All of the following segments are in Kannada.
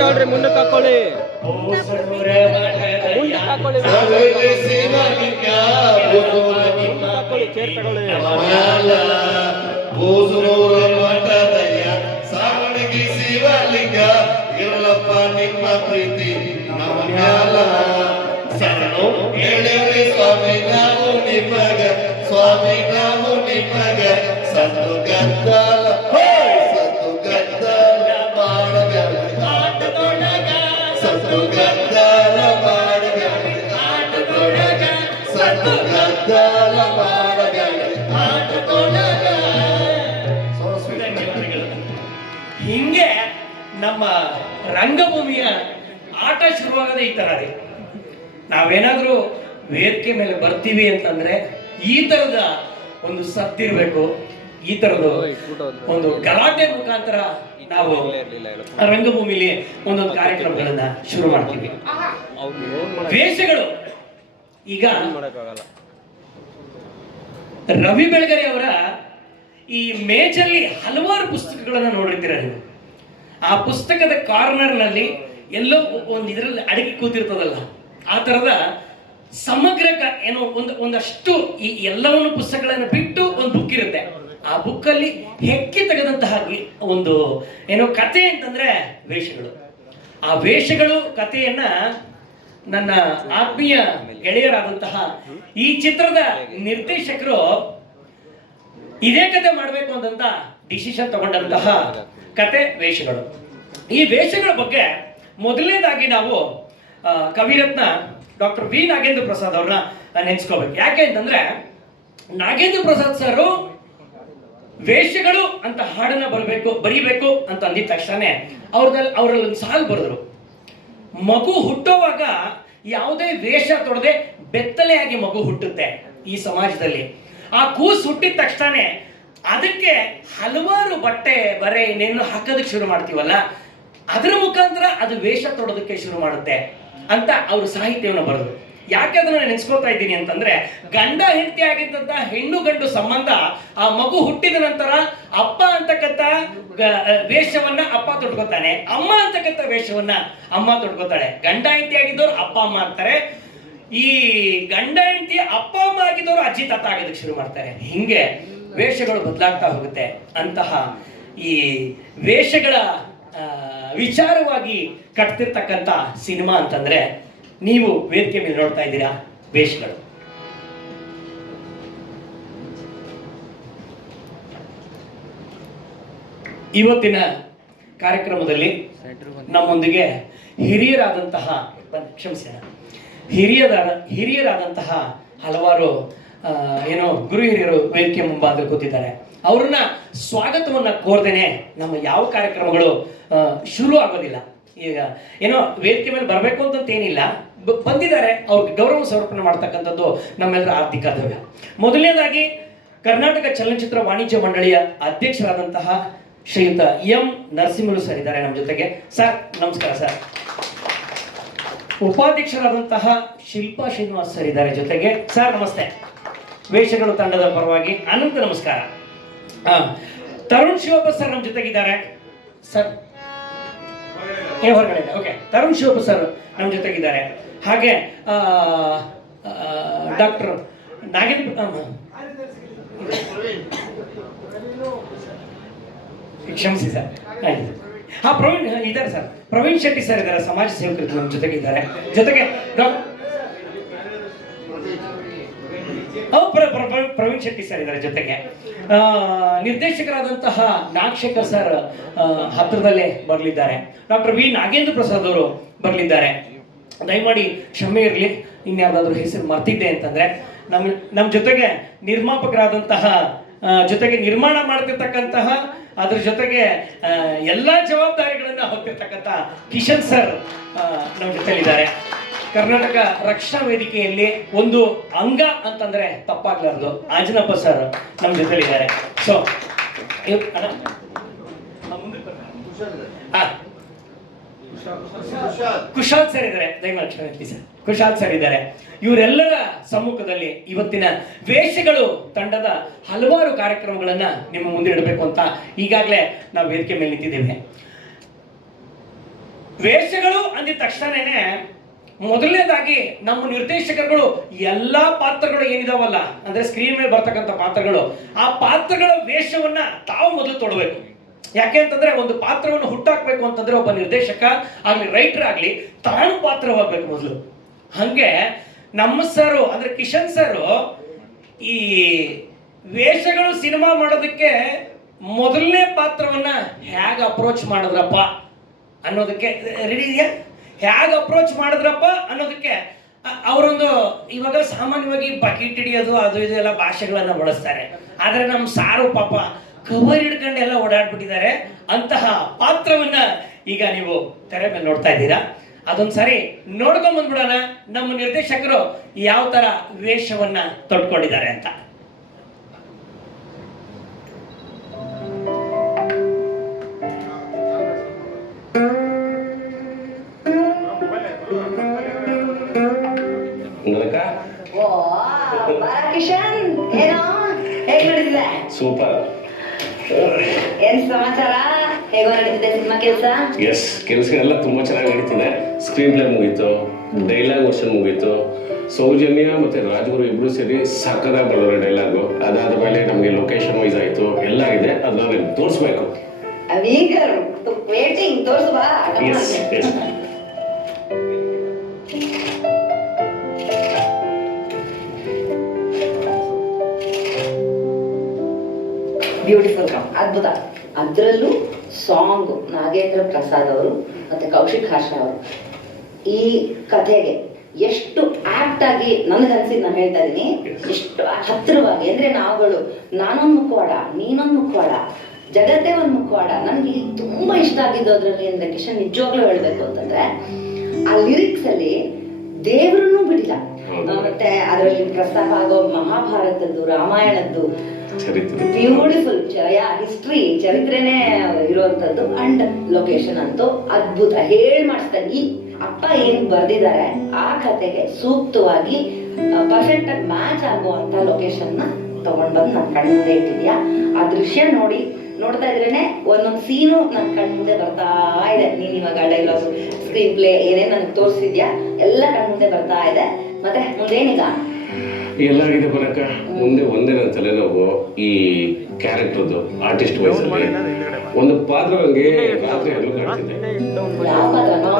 ಹಾಕೊಳ್ರಿ, ಮುಂದಕ್ಕೆ ಹಾಕೊಳ್ಳಿ, ಚೇರ್ ತಗೊಳ್ಳಿ. ಸಾವಣಿಗೆ ಶಿವಲಿಂಗ ಇರಲಪ್ಪ ನಿಮ್ಮ ಪ್ರೀತಿ ನಮ್ಮ ಮ್ಯಾಲ. ಶರಣು ಹೇಳಿವ್ರಿ ಸ್ವಾಮಿ ನಾವು ನಿಮಗ, ಸ್ವಾಮಿ ನಾವು ನಿಮಗ. ಸತ್ತು ಗದ್ದಲ ಸತ್ತು ಗದ್ದಲ ಮಾಡಬೇಡಿ ಆಟದೊಳಗ, ಸತ್ತು ಗದ್ದಲ ಮಾಡಬೇಡಿ ಆಟದೊಳಗ, ಸತ್ತು ಗದ್ದಲ ಮಾಡಬೇಡಿ ಆಟದೊಳಗ. ಹಿಂಗೆ ನಮ್ಮ ರಂಗಭೂಮಿಯ ಆಟ ಶುರುವಾಗದೆ ಈ ತರ ಇದೆ. ನಾವೇನಾದ್ರೂ ವೇದಿಕೆ ಮೇಲೆ ಬರ್ತೀವಿ ಅಂತಂದ್ರೆ ಈ ತರದ ಒಂದು ಸತ್ತಿರ್ಬೇಕು, ಈ ತರದ ಒಂದು ಗಲಾಟೆ ಮುಖಾಂತರ ನಾವು ರಂಗಭೂಮಿಲಿ ಒಂದೊಂದು ಕಾರ್ಯಕ್ರಮಗಳನ್ನ ಶುರು ಮಾಡ್ತೀವಿ. ವೇಷಗಳು ಈಗ ರವಿ ಬೆಳಗೆರೆ ಅವರ ಈ ಮೇಜಲ್ಲಿ ಹಲವಾರು ಪುಸ್ತಕಗಳನ್ನ ನೋಡಿರ್ತೀರ ನೀವು. ಆ ಪುಸ್ತಕದ ಕಾರ್ನರ್ ನಲ್ಲಿ ಎಲ್ಲೋ ಒಂದು ಇದರಲ್ಲಿ ಅಡಗಿ ಕೂತಿರ್ತದಲ್ಲ, ಆ ತರದ ಸಮಗ್ರ ಏನೋ ಒಂದಷ್ಟು ಈ ಎಲ್ಲವನ್ನು ಪುಸ್ತಕಗಳನ್ನು ಬಿಟ್ಟು ಒಂದು ಬುಕ್ ಇರುತ್ತೆ. ಆ ಬುಕ್ ಅಲ್ಲಿ ಹೆಕ್ಕಿ ತೆಗೆದಂತಹ ಒಂದು ಏನೋ ಕತೆ ಅಂತಂದ್ರೆ ವೇಷಗಳು. ಆ ವೇಷಗಳು ಕಥೆಯನ್ನ ನನ್ನ ಆತ್ಮೀಯ ಗೆಳೆಯರಾದಂತಹ ಈ ಚಿತ್ರದ ನಿರ್ದೇಶಕರು ಇದೇ ಕತೆ ಮಾಡಬೇಕು ಅಂತ ಡಿಸಿಷನ್ ತಗೊಂಡಂತಹ ಕತೆ ವೇಷಗಳು. ಈ ವೇಷಗಳ ಬಗ್ಗೆ ಮೊದಲನೇದಾಗಿ ನಾವು ಕವಿರತ್ನ ಡಾಕ್ಟರ್ ವಿ ನಾಗೇಂದ್ರ ಪ್ರಸಾದ್ ಅವ್ರನ್ನ ನೆನೆಸ್ಕೋಬೇಕು. ಯಾಕೆ ಅಂತಂದ್ರೆ ನಾಗೇಂದ್ರ ಪ್ರಸಾದ್ ಸರ್ ವೇಷಗಳು ಅಂತ ಹಾಡನ್ನ ಬರೀಬೇಕು ಅಂತ ಅಂದಿದ ತಕ್ಷಣ ಅವರಲ್ಲಿ ಒಂದು ಸಾಲು ಬರೆದ್ರು. ಮಗು ಹುಟ್ಟುವಾಗ ಯಾವುದೇ ವೇಷ ತೊಡದೆ ಬೆತ್ತಲೆಯಾಗಿ ಮಗು ಹುಟ್ಟುತ್ತೆ ಈ ಸಮಾಜದಲ್ಲಿ. ಆ ಕೂಸು ಹುಟ್ಟಿದ ತಕ್ಷಣ ಅದಕ್ಕೆ ಹಲವಾರು ಬಟ್ಟೆ ಬರೆ ಇನ್ನೇನು ಹಾಕೋದಕ್ಕೆ ಶುರು ಮಾಡ್ತೀವಲ್ಲ, ಅದರ ಮುಖಾಂತರ ಅದು ವೇಷ ತೊಡೋದಕ್ಕೆ ಶುರು ಮಾಡುತ್ತೆ ಅಂತ ಅವರು ಸಾಹಿತ್ಯವನ್ನು ಬರೆದ್ರು. ಯಾಕೆ ಅದನ್ನ ನೆನೆಸ್ಕೋತಾ ಇದ್ದೀನಿ ಅಂತಂದ್ರೆ, ಗಂಡ ಹೆಂಡತಿ ಆಗಿದ್ದಂತ ಹೆಣ್ಣು ಗಂಡು ಸಂಬಂಧ ಆ ಮಗು ಹುಟ್ಟಿದ ನಂತರ ಅಪ್ಪ ಅಂತಕ್ಕಂಥ ವೇಷವನ್ನ ಅಪ್ಪ ತೊಡ್ಕೋತಾನೆ, ಅಮ್ಮ ಅಂತಕ್ಕಂಥ ವೇಷವನ್ನ ಅಮ್ಮ ತೊಡ್ಕೋತಾಳೆ. ಗಂಡ ಹೆಂಡತಿ ಆಗಿದ್ದವ್ರು ಅಪ್ಪ ಅಮ್ಮ ಅಂತಾರೆ, ಈ ಗಂಡ ಹೆಂಡತಿ ಅಪ್ಪ ಅಮ್ಮ ಆಗಿದ್ದವರು ಅಜ್ಜಿ ತಾತ ಆಗೋದಕ್ಕೆ ಶುರು ಮಾಡ್ತಾರೆ. ಹಿಂಗೆ ವೇಷಗಳು ಬದಲಾಗ್ತಾ ಹೋಗುತ್ತೆ. ಅಂತಹ ಈ ವೇಷಗಳ ವಿಚಾರವಾಗಿ ಕಟ್ತಿರ್ತಕ್ಕಂಥ ಸಿನಿಮಾ ಅಂತಂದ್ರೆ ನೀವು ವೇದಿಕೆ ಮೇಲೆ ನೋಡ್ತಾ ಇದ್ದೀರಾ ವೇಷಗಳು. ಇವತ್ತಿನ ಕಾರ್ಯಕ್ರಮದಲ್ಲಿ ನಮ್ಮೊಂದಿಗೆ ಹಿರಿಯರಾದಂತಹ ಹಲವಾರು ಗುರು ಹಿರಿಯರು ವೇದಿಕೆ ಮುಂಭಾಗದಲ್ಲಿ ಕೂತಿದ್ದಾರೆ. ಅವ್ರನ್ನ ಸ್ವಾಗತವನ್ನ ಕೋರ್ದೇನೆ ನಮ್ಮ ಯಾವ ಕಾರ್ಯಕ್ರಮಗಳು ಶುರು ಆಗೋದಿಲ್ಲ. ಈಗ ವೇದಿಕೆ ಮೇಲೆ ಬರಬೇಕು ಅಂತ ಏನಿಲ್ಲ, ಬಂದಿದ್ದಾರೆ, ಅವ್ರಿಗೆ ಗೌರವ ಸಮರ್ಪಣೆ ಮಾಡ್ತಕ್ಕಂಥದ್ದು ನಮ್ಮೆಲ್ಲರ ಆರ್ಥಿಕ ಕರ್ತವ್ಯ. ಮೊದಲನೇದಾಗಿ ಕರ್ನಾಟಕ ಚಲನಚಿತ್ರ ವಾಣಿಜ್ಯ ಮಂಡಳಿಯ ಅಧ್ಯಕ್ಷರಾದಂತಹ ಶ್ರೀಯುತ ಎಂ ನರಸಿಂಹಲು ಸರ್ ಇದ್ದಾರೆ ನಮ್ಮ ಜೊತೆಗೆ. ಸರ್ ನಮಸ್ಕಾರ ಸರ್. ಉಪಾಧ್ಯಕ್ಷರಾದಂತಹ ಶಿಲ್ಪಾ ಶ್ರೀನಿವಾಸ್ ಸರ್ ಇದ್ದಾರೆ ಜೊತೆಗೆ. ಸರ್ ನಮಸ್ತೆ. ವೇಷಗಳು ತಂಡದ ಪರವಾಗಿ ಅನಂತ ನಮಸ್ಕಾರ. ತರುಣ್ ಶಿವಪ್ಪ ಸರ್ ನಮ್ಮ ಜೊತೆಗಿದ್ದಾರೆ. ಸರ್ ಹೊರಗಡೆ ಓಕೆ. ತರುಣ್ ಶಿವಪ್ಪ ಸರ್ ನಮ್ಮ ಜೊತೆಗಿದ್ದಾರೆ. ಹಾಗೆ ಡಾಕ್ಟರ್ ನಾಗೇಂದ್ರ ಕ್ಷಮಿಸಿ ಸರ್. ಪ್ರವೀಣ್ ಇದ್ದಾರೆ ಸರ್. ಪ್ರವೀಣ್ ಶೆಟ್ಟಿ ಸರ್ ಇದ್ದಾರೆ, ಸಮಾಜ ಸೇವಕರು ನಮ್ಮ ಜೊತೆಗಿದ್ದಾರೆ. ಜೊತೆಗೆ ಪ್ರವೀಣ್ ಶೆಟ್ಟಿ ಸರ್ ಇದ್ದಾರೆ ಜೊತೆಗೆ. ನಿರ್ದೇಶಕರಾದಂತಹ ನಾಗಶೇಖರ್ ಸರ್ ಹತ್ತಿರದಲ್ಲೇ ಬರಲಿದ್ದಾರೆ. ಡಾಕ್ಟರ್ ವಿ ನಾಗೇಂದ್ರ ಪ್ರಸಾದ್ ಅವರು ಬರಲಿದ್ದಾರೆ. ದಯಮಾಡಿ ಕ್ಷಮೆ ಇರಲಿ ಇನ್ಯಾವುದಾದ್ರೂ ಹೆಸರು ಮರ್ತಿದ್ದೆ ಅಂತಂದ್ರೆ. ನಮ್ಮ ಜೊತೆಗೆ ನಿರ್ಮಾಪಕರಾದಂತಹ ಜೊತೆಗೆ ನಿರ್ಮಾಣ ಮಾಡ್ತಿರ್ತಕ್ಕಂತಹ ಅದ್ರ ಜೊತೆಗೆ ಎಲ್ಲಾ ಜವಾಬ್ದಾರಿಗಳನ್ನ ಹೊತ್ತಿರ್ತಕ್ಕಂಥ ಕಿಶನ್ ಸರ್ ನಮ್ಮ ಜೊತೆಲಿದ್ದಾರೆ. ಕರ್ನಾಟಕ ರಕ್ಷಣಾ ವೇದಿಕೆಯಲ್ಲಿ ಒಂದು ಅಂಗ ಅಂತಂದ್ರೆ ತಪ್ಪಾಗ್ಲಾರ್ದು ಆಂಜನಪ್ಪ ಸರ್ ನಮ್ಮ ಜೊತೆಲಿದ್ದಾರೆ. ಸೊ ಕುಶಾಲ್ ಸರ್ ಇದ್ದಾರೆ. ದಯಮಾಡಿ ಸರ್ ಕುಶಾಲ್ ಸರ್ ಇದ್ದಾರೆ. ಇವರೆಲ್ಲರ ಸಮ್ಮುಖದಲ್ಲಿ ಇವತ್ತಿನ ವೇಷಗಳು ತಂಡದ ಹಲವಾರು ಕಾರ್ಯಕ್ರಮಗಳನ್ನ ನಿಮ್ಮ ಮುಂದೆ ಇಡಬೇಕು ಅಂತ ಈಗಾಗಲೇ ನಾವು ವೇದಿಕೆ ಮೇಲೆ ನಿಂತಿದ್ದೇವೆ. ವೇಷಗಳು ಅಂದಿದ ತಕ್ಷಣನೇ ಮೊದಲನೇದಾಗಿ ನಮ್ಮ ನಿರ್ದೇಶಕರುಗಳು ಎಲ್ಲಾ ಪಾತ್ರಗಳು ಏನಿದಾವಲ್ಲ, ಅಂದ್ರೆ ಸ್ಕ್ರೀನ್ ಮೇಲೆ ಬರ್ತಕ್ಕಂಥ ಪಾತ್ರಗಳು, ಆ ಪಾತ್ರಗಳ ವೇಷವನ್ನ ತಾವು ಮೊದಲು ತೊಡಬೇಕು. ಯಾಕೆ ಅಂತಂದ್ರೆ ಒಂದು ಪಾತ್ರವನ್ನು ಹುಟ್ಟಾಕ್ಬೇಕು ಅಂತಂದ್ರೆ ಒಬ್ಬ ನಿರ್ದೇಶಕ ಆಗ್ಲಿ ರೈಟರ್ ಆಗ್ಲಿ ತಾನು ಪಾತ್ರವಾಗಬೇಕು ಮೊದಲು. ಹಂಗೆ ನಮ್ಮ ಸರ್ ಅಂದ್ರೆ ಕಿಶನ್ ಸರ್ ಈ ವೇಷಗಳು ಸಿನಿಮಾ ಮಾಡೋದಕ್ಕೆ ಮೊದಲನೇ ಪಾತ್ರವನ್ನ ಹೇಗೆ ಅಪ್ರೋಚ್ ಮಾಡಿದ್ರಪ್ಪ ಅನ್ನೋದಕ್ಕೆ ರೆಡಿ ಇದೆಯಾ, ಹೇಗೆ ಅಪ್ರೋಚ್ ಮಾಡಿದ್ರಪ್ಪ ಅನ್ನೋದಕ್ಕೆ ಅವರೊಂದು ಇವಾಗ ಸಾಮಾನ್ಯವಾಗಿ ಬಕೆಟ್ ಹಿಡಿಯೋದು ಅದು ಇದೆಲ್ಲ ಭಾಷೆಗಳನ್ನ ಬಳಸ್ತಾರೆ. ಆದ್ರೆ ನಮ್ಮ ಸಾರು ಪಾಪ ಕವರ್ ಹಿಡ್ಕೊಂಡು ಎಲ್ಲ ಓಡಾಡ್ಬಿಟ್ಟಿದ್ದಾರೆ. ಅಂತಹ ಪಾತ್ರವನ್ನ ಈಗ ನೀವು ತೆರೆ ಮೇಲೆ ನೋಡ್ತಾ ಇದ್ದೀರಾ. ಅದೊಂದ್ಸರಿ ನೋಡ್ಕೊಂಡ್ ಬಂದ್ಬಿಡೋಣ ನಮ್ಮ ನಿರ್ದೇಶಕರು ಯಾವ ತರ ವೇಷವನ್ನ ತೊಟ್ಕೊಂಡಿದ್ದಾರೆ ಅಂತ. ಕಿಶನ್ ಏನೋ ಹೇಗ್ ನಡೆದಿದೆ? ಸೂಪರ್. ಏನ್ ಸಮಾಚಾರ? ಹೇಗೋ ನಡೀತಿದೆ ಸಿನಿಮಾ ಕೆಲಸ? ಎಸ್, ಕೆಲಸಗಳೆಲ್ಲ ತುಂಬಾ ಚೆನ್ನಾಗಿ ನಡೀತಿದೆ. ಸ್ಕ್ರೀನ್ ಪ್ಲೇ ಮುಗೀತು, ಡೈಲಾಗ್ ವರ್ಷನ್ ಮುಗೀತು. ಸೌಜನ್ಯ ಮತ್ತೆ ರಾಜಗುರು ಇಬ್ರು ಸೇರಿ ಸಕ್ಕದಾಗಿ ಬರೋರು ಡೈಲಾಗು. ಅದಾದ ಮೇಲೆ ನಮಗೆ ಲೊಕೇಶನ್ ವೈಸ್ ಆಯ್ತು, ಎಲ್ಲ ಇದೆ. ಅದನ್ನ ತೋರಿಸ್ಬೇಕು. ವೇಟಿಂಗ್, ತೋರಿಸುವಾ? Yes yes. ಬ್ಯೂಟಿಫುಲ್, ಅದ್ಭುತ. ಅದರಲ್ಲೂ ಸಾಂಗ್ ನಾಗೇಂದ್ರ ಪ್ರಸಾದ್ ಅವರು ಮತ್ತೆ ಕೌಶಿಕ್ ಹರ್ಷ ಅವರು ಈ ಕಥೆಗೆ ಎಷ್ಟು ಆಕ್ಟ್ ಆಗಿ ನನಗನ್ಸಿದ್ ನಾನು ಹೇಳ್ತಾ ಇದ್ದೀನಿ, ಎಷ್ಟು ಹತ್ತಿರವಾಗಿ. ಅಂದ್ರೆ ನಾವುಗಳು ನಾನೊಂದು ಮುಖವಾಡ, ನೀನೊಂದು ಮುಖವಾಡ, ಜಗತ್ತೇ ಒಂದು ಮುಖವಾಡ. ನನಗೆ ತುಂಬಾ ಇಷ್ಟ ಆಗಿದ್ದು ಅದರಲ್ಲಿ ಅಂದ್ರೆ ಕಿಶನ್ ನಿಜವಾಗ್ಲೂ ಹೇಳ್ಬೇಕು ಅಂತಂದ್ರೆ ಆ ಲಿರಿಕ್ಸ್ ಅಲ್ಲಿ ದೇವ್ರನ್ನೂ ಬಿಡಿಲ್ಲ. ಮತ್ತೆ ಅದರಲ್ಲಿ ಪ್ರಸ್ತಾಪ ಆಗೋ ಮಹಾಭಾರತದ್ದು, ರಾಮಾಯಣದ್ದು ಬ್ಯೂಟಿಫುಲ್ ಹಿಸ್ಟ್ರಿ, ಚರಿತ್ರೆನೇ ಇರುವಂತದ್ದು. ಅಂಡ್ ಲೊಕೇಶನ್ ಅಂತೂ ಅದ್ಭುತ. ಮಾಡಿಸ್ತಾರೆ. ಈ ಅಪ್ಪ ಏನ್ ಬರ್ದಿದ್ದಾರೆ ಆ ಕತೆಗೆ ಸೂಕ್ತವಾಗಿ ಪರ್ಫೆಕ್ಟ್ ಆಗಿ ಮ್ಯಾಚ್ ಆಗುವಂತ ಲೊಕೇಶನ್ ನ ತಗೊಂಡ್ ಬಂದು ನನ್ ಕಣ್ಣು ಮುಂದೆ ಇಟ್ಟಿದ್ಯಾ. ಆ ದೃಶ್ಯ ನೋಡ್ತಾ ಇದ್ರೇನೆ ಒಂದೊಂದು ಸೀನು ನನ್ ಕಣ್ ಮುಂದೆ ಬರ್ತಾ ಇದೆ. ನೀನ್ ಇವಾಗ ಡೈಲಾಗ್, ಸ್ಕ್ರೀನ್ ಪ್ಲೇ ಏನೇನ್ ನನಗೆ ತೋರಿಸಿದ್ಯಾ ಎಲ್ಲ ಕಣ್ ಮುಂದೆ ಬರ್ತಾ ಇದೆ. ಮತ್ತೆ ಮುಂದೇನೀಗ ಎಲ್ಲಾಗಿದೆ ಬರಕ. ಮುಂದೆ ಒಂದೇ ನನ್ನ ತಲೆನೋವು ಈ ಕ್ಯಾರೆಕ್ಟರ್ದು ಆರ್ಟಿಸ್ಟ್ ವೈಸ್ ಅಲ್ಲಿ ಒಂದು ಪಾತ್ರ ನಂಗೆ ರಾತ್ರಿ ಹಗಲು ಕಾಡ್ತಿದ್ದೆ. ಯಾವ ಪಾತ್ರನೋ?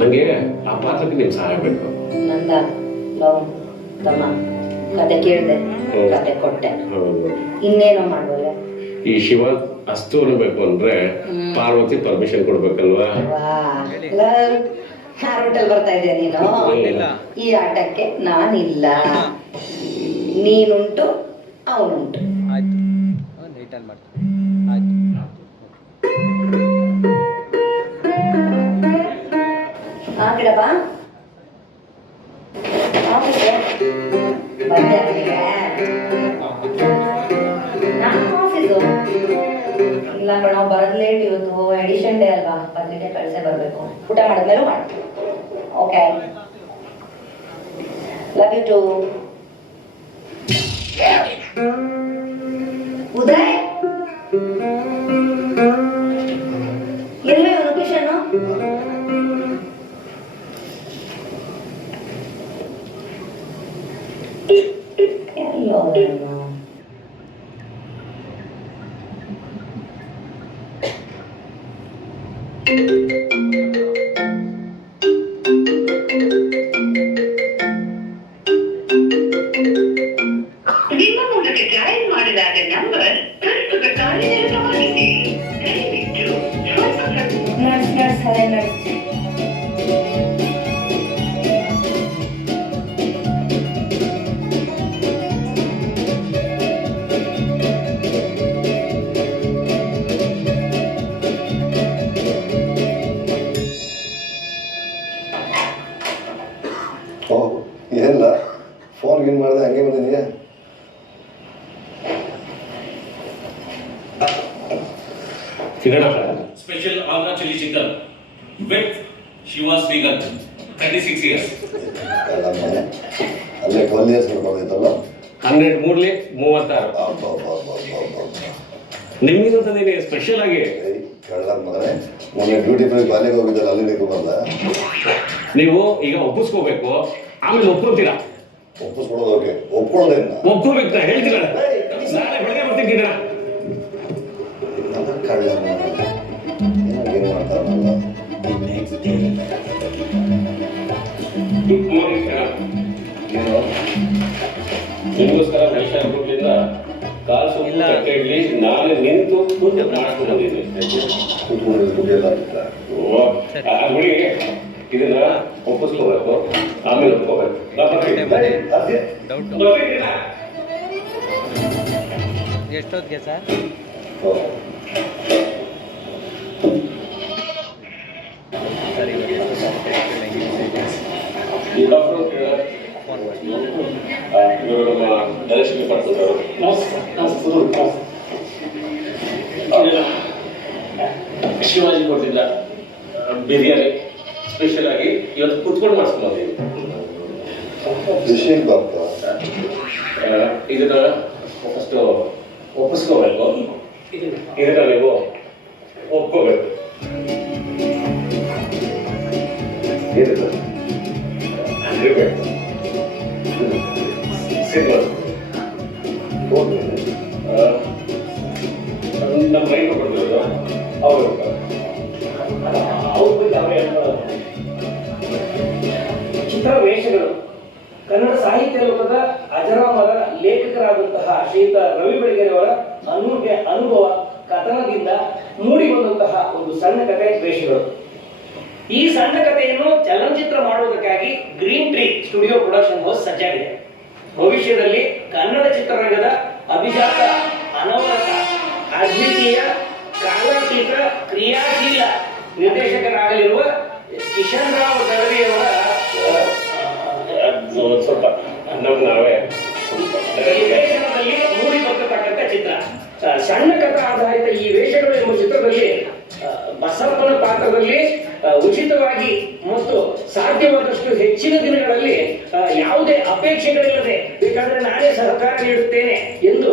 ನಂಗೆ ಆ ಪಾತ್ರಕ್ಕೆ ನಿಮ್ ಸಹಾಯ ಬೇಕು. ನಂದ ಲವ್ ತಮ್ಮ ಕತೆ ಕೇಳಿದೆ, ಕತೆ ಕೊಟ್ಟೆ, ಇನ್ನೇನೋ ಮಾಡುವಲ್ಲ. ಈ ಶಿವ ಅಸ್ತು ಅನ್ನಬೇಕು ಅಂದ್ರೆ ಪಾರ್ವತಿ ಪರ್ಮಿಷನ್ ಕೊಡ್ಬೇಕಲ್ವಾ? ಹೋಟೆಲ್ ಬರ್ತಾ ಇದೆಯಾ ನೀನು? ಈ ಆಟಕ್ಕೆ ನಾನಿಲ್ಲ, ನೀನುಂಟು ಅವನುಂಟು. ಗಿಡಪ್ಪ ಬಂದೆ ನಾನು ಆಫೀಸು. ಇಲ್ಲ ಕಣೋ, ಬರೋದ್ ಲೇಟ್ ಇವತ್ತು, ಎಡಿಷನ್ ಡೇ ಅಲ್ವಾ, ಬಂದಿದ್ದೆ ಕಳ್ಸೇ ಬರ್ಬೇಕು. ಊಟ ಮಾಡಿದ್ಮೇಲೆ ಮಾಡ್ತೀನಿ. Okay, love you too. Uday ಎಲ್ಲ ಲೊಕೇಶನ್ ಎಲ್ಲೋ ನಿಮ್ಮ ಮೂಲಕ ಜಾಯಿನ್ ಮಾಡಿದಾಗ ನಂಬರ್ ಪ್ರಸ್ತುತ ಕಾರ್ಯನಿರತವಾಗಿದೆ. ದಯವಿಟ್ಟು ಏನಿಲ್ಲ, ಫೋನ್ ಗೀನ್ ಮಾಡಿದೆ ಹಂಗೆ ಬಂದಿದೆಯಾ? Special Andhra chili chicken with Shiva Srikanth, 36 years. ಅಲ್ಲೇ 12 years ನೋಡ್ಬೋದಾಯ್ತಲ್ಲ. 100 ಮೂರ್ಲಿ 36. ನಿಮಗಿಂತದೇನೆ ಸ್ಪೆಷಲ್ ಆಗಿ ಕಳ್ಳ ಮಗನೇ, ಮೊನ್ನೆ ಡ್ಯೂಟಿ ಫ್ರೀ ಬಾಲಿಗೆ ಹೋಗಿದ್ದಲ್ಲ, ಅಲ್ಲಿ ನಿಂತು ಬಂದ. ನೀವು ಈಗ ಒಪ್ಪಿಸ್ಕೋಬೇಕು, ಆಮೇಲೆ ಒಪ್ಕೊತೀರಾ. ಒಪ್ಪಿಸ್ಕೊಡೋದು ಓಕೆ, ಒಪ್ಕೊಳ್ಳೋದೇನ ಒಪ್ಕೋಬೇಕು ಹೇಳ್ತೀರ. ನಾಳೆ ಬೆಳಗ್ಗೆ ಬರ್ತಿದ್ದೀರಾ? ಕಳ್ಳ ಏನು ಮಾಡ್ತಾರಲ್ಲ. ಏನು ನಿಮಗೋಸ್ಕರ ನೈಷಾಪುರದಿಂದ ಕಾಲು ಸುಲ್ಲ ಇಡ್ಲಿ ನಾನು ನಿಂತು ಕೂತು ಮಾಡ್ಕೊಂಡು ಬಂದಿದ್ದೆ. ಕೂತ್ಕೊಂಡು ದುಡ್ಡೆಲ್ಲ ಗುಳಿಗೆ ಇದನ್ನ ಒಪ್ಪಿಸ್ಕೋಬೇಕು, ಆಮೇಲೆ ಒಪ್ಕೋಬೇಕು. ಎಷ್ಟೊತ್ತಿಗೆ ಸರ್? ಸರಿ, ಈ ಡಾಕ್ಟರ್ ಇವರು ನಮ್ಮ ಧನಲಕ್ಷ್ಮಿ ಪಡ್ಕೊಂಡವರು. ಶಿವಾಜಿ ಕೊಟ್ಟಿದ್ದ ಬಿರಿಯಾನಿ ಸ್ಪೆಷಲ್ ಆಗಿ ಇವತ್ತು ಕುತ್ಕೊಂಡು ಮಾಡಿಸ್ಕೊಂಡ್ಬಂದಿದ್ದೀವಿ. ವಿಷಯಕ್ಕೆ ಬಾಪ್ಪ, ಇದನ್ನ ಫಸ್ಟು ಒಪ್ಪಿಸ್ಕೋಬೇಕು, ಇದನ್ನ ನೀವು ಒಪ್ಕೋಬೇಕು. ಏನಿದೆ ನಮ್ಮ ರೈತ ಕೊಡ್ತಿರೋದು ಅವರು ಅವ್ರ ಬಗ್ಗೆ ಅವರೇ ಚಿತ್ರ ವೇಷಗಳು ಕನ್ನಡ ಸಾಹಿತ್ಯ ಲೋಕದ ಅಜರಾಮರ ಲೇಖಕರಾದಂತಹ ಶ್ರೀಯುತ ರವಿ ಬೆಳಗೆರೆಯವರ ಅನುಭವ ಕಥನದಿಂದ ಮೂಡಿ ಬಂದಂತಹ ಒಂದು ಸಣ್ಣ ಕಥೆ ವೇಷಗಳು. ಈ ಸಣ್ಣ ಕಥೆಯನ್ನು ಚಲನಚಿತ್ರ ಮಾಡುವುದಕ್ಕಾಗಿ green tree studio production house ಸಜ್ಜಾಗಿದೆ. ಭವಿಷ್ಯದಲ್ಲಿ ಕನ್ನಡ ಚಿತ್ರರಂಗದ ಅಭಿಜಾತ, ಅನವರತ, ಅದ್ವಿತೀಯ, ಕಾಲಾತೀತ, ಕ್ರಿಯಾಶೀಲ ನಿರ್ದೇಶಕರಾಗಲಿರುವ ಕಿಶನ್ ರಾವ್ ದಳವಿಯವರ ಸ್ವಲ್ಪ ನಾವೇ ನಿರ್ದೇಶನದಲ್ಲಿ ಮೂಡಿ ಬರ್ತಕ್ಕಂಥ ಚಿತ್ರ. ಸಣ್ಣ ಕಥಾ ಆಧಾರಿತ ಈ ವೇಷಗಳು ಎಂಬ ಚಿತ್ರದಲ್ಲಿ ಬಸಪ್ಪನ ಪಾತ್ರದಲ್ಲಿ ಉಚಿತವಾಗಿ ಮತ್ತು ಸಾಧ್ಯವಾದಷ್ಟು ಹೆಚ್ಚಿನ ದಿನಗಳಲ್ಲಿ ಯಾವುದೇ ಅಪೇಕ್ಷೆಗಳಿಲ್ಲದೆ ಬೇಕಾದರೆ ನಾನೇ ಸಹಕಾರ ನೀಡುತ್ತೇನೆ ಎಂದು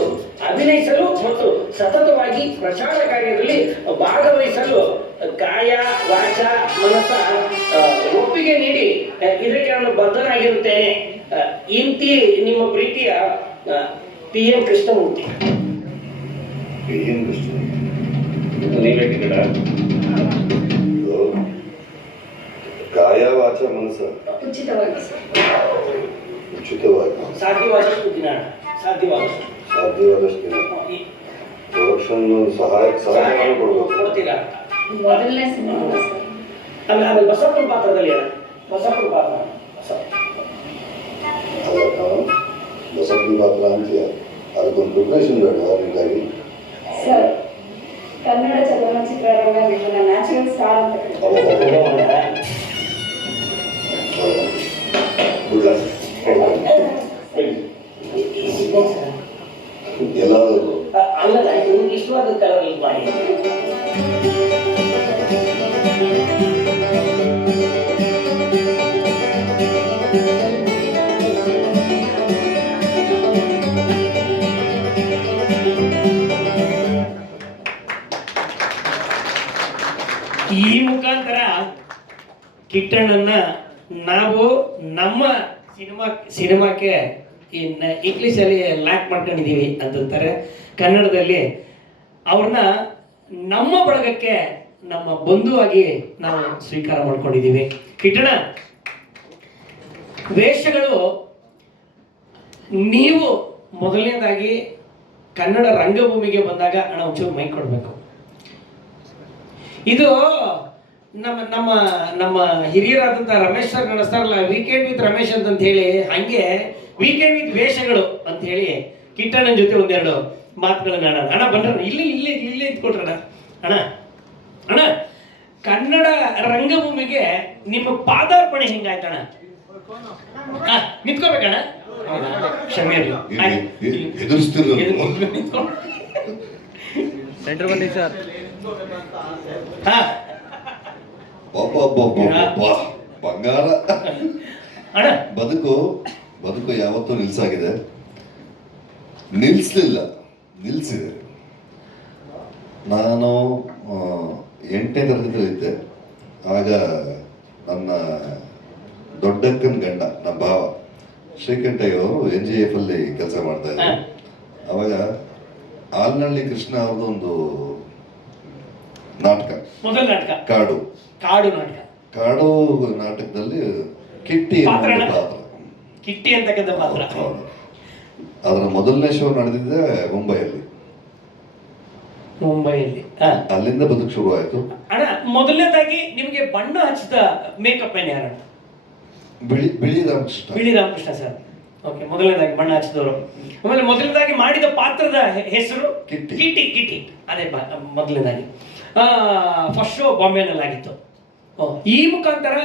ಅಭಿನಯಿಸಲು ಮತ್ತು ಸತತವಾಗಿ ಪ್ರಚಾರ ಕಾರ್ಯದಲ್ಲಿ ಭಾಗವಹಿಸಲು ಕಾಯ, ವಾಚ, ಮನಸ್ಸ ಒಪ್ಪಿಗೆ ನೀಡಿ ಇದಕ್ಕೆ ನಾನು ಬದ್ಧನಾಗಿರುತ್ತೇನೆ. ಇಂತಿ ನಿಮ್ಮ ಪ್ರೀತಿಯ PM ಕೃಷ್ಣಮೂರ್ತಿ. ಏನು ಕೃಷ್ಣ, ನೀವೇ ಟಿಕೆಟ ಕಾಯ ವಾಚ ಮನಸ್ಸ ಉಚಿತವಾಗಿ ಉಚಿತವಾಗಿ ಸಾಧ್ಯವಾದಷ್ಟು ದಿನ, ಸಾಧ್ಯವಾದಷ್ಟು ಸಾಧ್ಯವಾದಷ್ಟು ಪ್ರೊಡಕ್ಷನ್ ಸಹಾಯ ಕೊಡ್ಬೇಕು. ಕೊಡ್ತೀರಾ? ಮೊದಲನೇ ಸಿನಿಮಾ ಆಮೇಲೆ ಬಸಪ್ಪನ ಪಾತ್ರದಲ್ಲಿ ಬಸಪ್ಪನ ಪಾತ್ರ ಅಲ್ಲ, ಬಸಪ್ಪನ ಪಾತ್ರ ಅಂತೀಯ, ಅದಕ್ಕೊಂದು ಪ್ರಿಪ್ರೇಷನ್ ಬೇಡ. ಅದರಿಂದಾಗಿ ಸರ್, ಕನ್ನಡ ಚಲನಚಿತ್ರರಂಗ ವಿಶ್ವದ ನ್ಯಾಚುರಲ್ ಸ್ಟಾರ್ ಅಂತ ಎಲ್ಲಾದರೂ ಅಲ್ಲ, ನಿಮ್ಗೆ ಇಷ್ಟವಾದ ಕಲರಲ್ಲಿ ಮಾಡಿ. ಈ ಮುಖಾಂತರ ಕಿಟ್ಟಣ್ಣನ್ನ ನಾವು ನಮ್ಮ ಸಿನಿಮಾಕ್ಕೆ ಇಂಗ್ಲೀಷಲ್ಲಿ ಲ್ಯಾಕ್ ಮಾಡ್ಕೊಂಡಿದ್ದೀವಿ ಅಂತಂತಾರೆ. ಕನ್ನಡದಲ್ಲಿ ಅವ್ರನ್ನ ನಮ್ಮ ಬಳಗಕ್ಕೆ ನಮ್ಮ ಬಂಧುವಾಗಿ ನಾವು ಸ್ವೀಕಾರ ಮಾಡ್ಕೊಂಡಿದ್ದೀವಿ. ಕಿಟ್ಟಣ್ಣ, ವೇಷಗಳು ನೀವು ಮೊದಲನೇದಾಗಿ ಕನ್ನಡ ರಂಗಭೂಮಿಗೆ ಬಂದಾಗ ಅಣ್ಣ ಒಂಚೂರು ಮೈ ಕೊಡಬೇಕು. ಇದು ನಮ್ಮ ನಮ್ಮ ನಮ್ಮ ಹಿರಿಯರಾದಂಥ ರಮೇಶ್ ಸರ್ ನಡೆಸ್ತಾರಲ್ಲ, ವೀಕೆಂಡ್ ವಿತ್ ರಮೇಶ್ ಅಂತ ಹೇಳಿ, ಹಂಗೆ ವೀಕೆಂಡ್ ವಿತ್ ವೇಷಗಳು ಅಂತ ಹೇಳಿ ಕಿಟ್ಟಣ್ಣನ ಜೊತೆ ಒಂದೆರಡು ಮಾತುಗಳನ್ನ ಆಡೋಣ. ಅಣ್ಣ ಬನ್ರ, ಇಲ್ಲಿ ಇಲ್ಲೇ ಇಲ್ಲೇ ಇದ್ಕೊಟ್ರಣ. ಅಣ್ಣ ಅಣ್ಣ, ಕನ್ನಡ ರಂಗಭೂಮಿಗೆ ನಿಮ್ಮ ಪಾದಾರ್ಪಣೆ ಹಿಂಗಾಯ್ತಣ್ಣ. ನಿಂತ್ಕೋಬೇಕಣ್ಣ, ಕ್ಷಮೆ ಸೆಂಟರ್ ಬನ್ನಿ ಸರ್. ಬಂಗಾರ. ಬದುಕು ಯಾವತ್ತೂ ನಿಲ್ಸಾಗಿದೆ. ನಿಲ್ಲಿಸಿದೆ. ನಾನು 8ನೇ ತರಗತಿಯಲ್ಲಿದ್ದೆ. ಆಗ ನನ್ನ ದೊಡ್ಡಕ್ಕನ ಗಂಡ, ನಮ್ಮ ಭಾವ ಶ್ರೀಕಂಠಯ್ಯ ಅವರು NGF ಅಲ್ಲಿ ಕೆಲಸ ಮಾಡ್ತಾ ಇದ್ರು. ಅವಾಗ ಆಲ್ನಳ್ಳಿ ಕೃಷ್ಣ ಅವ್ರದ್ದು ಒಂದು ನಾಟಕ, ಮೊದಲ ನಾಟಕ ಕಾಡು ನಾಟಕ, ಕಾಡು ನಾಟಕದಲ್ಲಿ ಕಿಟ್ಟಿ ಅನ್ನೋ ಒಂದು ಪಾತ್ರ, ಕಿಟ್ಟಿ ಅಂತಕ್ಕಂಥ ಪಾತ್ರ. ಹೌದು. ಅದರ ಮೊದಲನೇ ಶೋ ನಡೆದಿದ್ದೆ ಮುಂಬೈಯಲ್ಲಿ. ಅಲ್ಲಿಂದ ಬದುಕು ಶುರು ಆಯ್ತು. ಅಣ್ಣ, ಮೊದಲನೇದಾಗಿ ನಿಮಗೆ ಬಣ್ಣ ಹಚ್ಚಿದ ಮೇಕಪ್ ಮ್ಯಾನ್ ಯಾರು? ಬಿಳಿ ರಾಮಕೃಷ್ಣ ಸರ್. ಓಕೆ, ಮೊದಲನೇದಾಗಿ ಬಣ್ಣ ಹಚ್ಚಿದವರು. ಆಮೇಲೆ ಮೊದಲನೇದಾಗಿ ಮಾಡಿದ ಪಾತ್ರದ ಹೆಸರು ಕಿಟ್ಟಿ. ಅದೇ ಮೊದಲನೇದಾಗಿ ಫಸ್ಟ್ ಶೋ ಬಾಂಬೆನಲ್ಲಿ ಆಗಿತ್ತು. ಈ ಮುಖಾಂತರ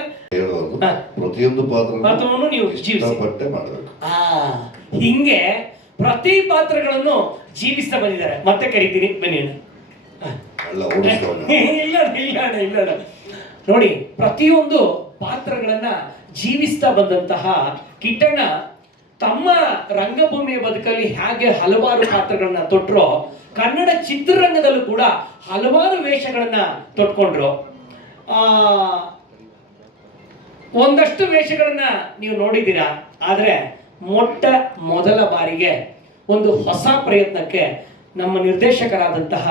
ಪ್ರತಿಯೊಂದು ಪಾತ್ರವನ್ನು ನೀವು ಇಷ್ಟಪಟ್ಟೆ ಮಾಡಬೇಕು. ಹಿಂಗೆ ಪ್ರತಿ ಪಾತ್ರಗಳನ್ನು ಜೀವಿಸ್ತಾ ಬಂದಿದ್ದಾರೆ. ಮತ್ತೆ ಕರಿತೀನಿ, ಬನ್ನಿ ಅಣ್ಣ. ಇಲ್ಲ ನೋಡಿ, ಪ್ರತಿಯೊಂದು ಪಾತ್ರಗಳನ್ನ ಜೀವಿಸ್ತಾ ಬಂದಂತಹ ಕಿಟ್ಟಣ್ಣ ತಮ್ಮ ರಂಗಭೂಮಿಯ ಬದುಕಲ್ಲಿ ಹೇಗೆ ಹಲವಾರು ಪಾತ್ರಗಳನ್ನ ತೊಟ್ರೋ, ಕನ್ನಡ ಚಿತ್ರರಂಗದಲ್ಲೂ ಕೂಡ ಹಲವಾರು ವೇಷಗಳನ್ನ ತೊಟ್ಕೊಂಡ್ರು. ಒಂದಷ್ಟು ವೇಷಗಳನ್ನ ನೀವು ನೋಡಿದ್ದೀರಾ. ಆದ್ರೆ ಮೊದಲ ಬಾರಿಗೆ ಒಂದು ಹೊಸ ಪ್ರಯತ್ನಕ್ಕೆ ನಮ್ಮ ನಿರ್ದೇಶಕರಾದಂತಹ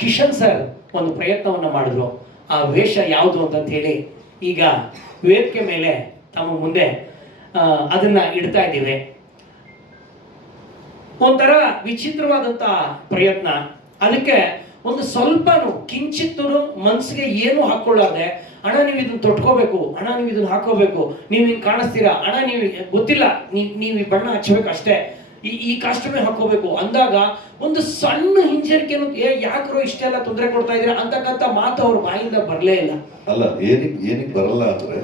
ಕಿಶನ್ ಸರ್ ಒಂದು ಪ್ರಯತ್ನವನ್ನ ಮಾಡಿದ್ರು. ಆ ವೇಷ ಯಾವುದು ಅಂತ ಹೇಳಿ ಈಗ ವೇದಿಕೆ ಮೇಲೆ ತಮ್ಮ ಮುಂದೆ ಅದನ್ನ ಇಡ್ತಾ ಇದ್ದೀವಿ. ಒಂಥರ ವಿಚಿತ್ರವಾದಂತಹ ಪ್ರಯತ್ನ. ಅದಕ್ಕೆ ಒಂದು ಸ್ವಲ್ಪನೂ ಕಿಂಚಿತ್ತೂ ಮನಸ್ಸಿಗೆ ಏನು ಹಾಕೊಳ್ಳಾದೆ, ಅಣ್ಣ ನೀವು ಇದನ್ನ ತೊಟ್ಕೋಬೇಕು, ಅಣ್ಣ ನೀವು ಇದನ್ನ ಹಾಕೋಬೇಕು, ನೀವು ಹಿಂಗೆ ಕಾಣಿಸ್ತೀರಾ, ಅಣ್ಣ ನೀವು ಗೊತ್ತಿಲ್ಲ, ನೀವು ಈ ಬಣ್ಣ ಹಚ್ಚಬೇಕು ಅಷ್ಟೇ, ಈ ಕಾಸ್ಟ್ಯೂಮೇ ಹಾಕೋಬೇಕು ಅಂದಾಗ ಒಂದು ಸಣ್ಣ ಹಿಂಜರಿಕೆನು, ಯಾಕ್ರೋ ಇಷ್ಟೆಲ್ಲ ತೊಂದರೆ ಕೊಡ್ತಾ ಇದ್ದೀರಾ ಅಂತಕ್ಕಂಥ ಮಾತು ಅವ್ರ ಬಾಯಿಂದ ಬರಲೇ ಇಲ್ಲ. ಅಲ್ಲ, ಏನಕ್ಕೆ ಬರಲ್ಲ ಅಂದ್ರೆ,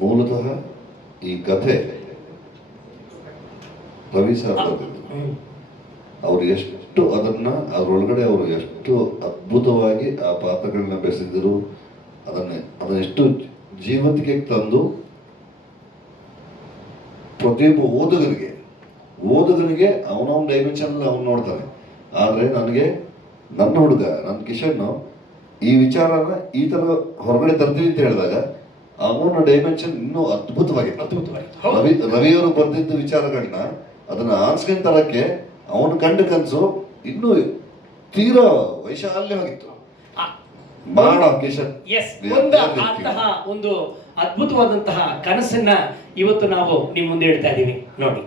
ಮೂಲತಃ ಈ ಕಥೆ ರವಿ ಸರ್ ಅವ್ರು ಎಷ್ಟು ಅದರೊಳಗಡೆ ಅವರು ಎಷ್ಟು ಅದ್ಭುತವಾಗಿ ಆ ಪಾತ್ರಗಳನ್ನ ಬೆಳೆಸಿದ್ರು, ಅದನ್ನ ಎಷ್ಟು ಜೀವಂತಿಕೆ ತಂದು ಪ್ರತಿಯೊಬ್ಬ ಓದುಗನಿಗೆ ಅವನವನ ಡೈಮೆನ್ಷನ್ ಅವನು ನೋಡ್ತಾನೆ. ಆದ್ರೆ ನನ್ನ ಹುಡುಗ, ನನ್ನ ಕಿಶನ್ ಈ ವಿಚಾರನ ಈ ತರ ಹೊರಗಡೆ ತರ್ತೀವಿ ಅಂತ ಹೇಳಿದಾಗ ಅವನ ಡೈಮೆನ್ಷನ್ ಇನ್ನೂ ಅದ್ಭುತವಾಗಿತ್ತು. ರವಿಯವರು ಬರ್ದಿದ್ದ ವಿಚಾರಗಳನ್ನ ಅದನ್ನ ಆನ್ಸ್ಕ್ರೀನ್ ತರಕ್ಕೆ ಅವನು ಕಂಡ ಕನಸು ಇನ್ನೂ ತೀರಾ ವೈಶಾಲ್ಯವಾಗಿತ್ತು. ಅಂತಹ ಒಂದು ಅದ್ಭುತವಾದಂತಹ ಕನಸನ್ನ ಇವತ್ತು ನಾವು ನಿಮ್ಮ ಮುಂದೆ ಇಡ್ತಾ ಇದ್ದೀವಿ ನೋಡಿ.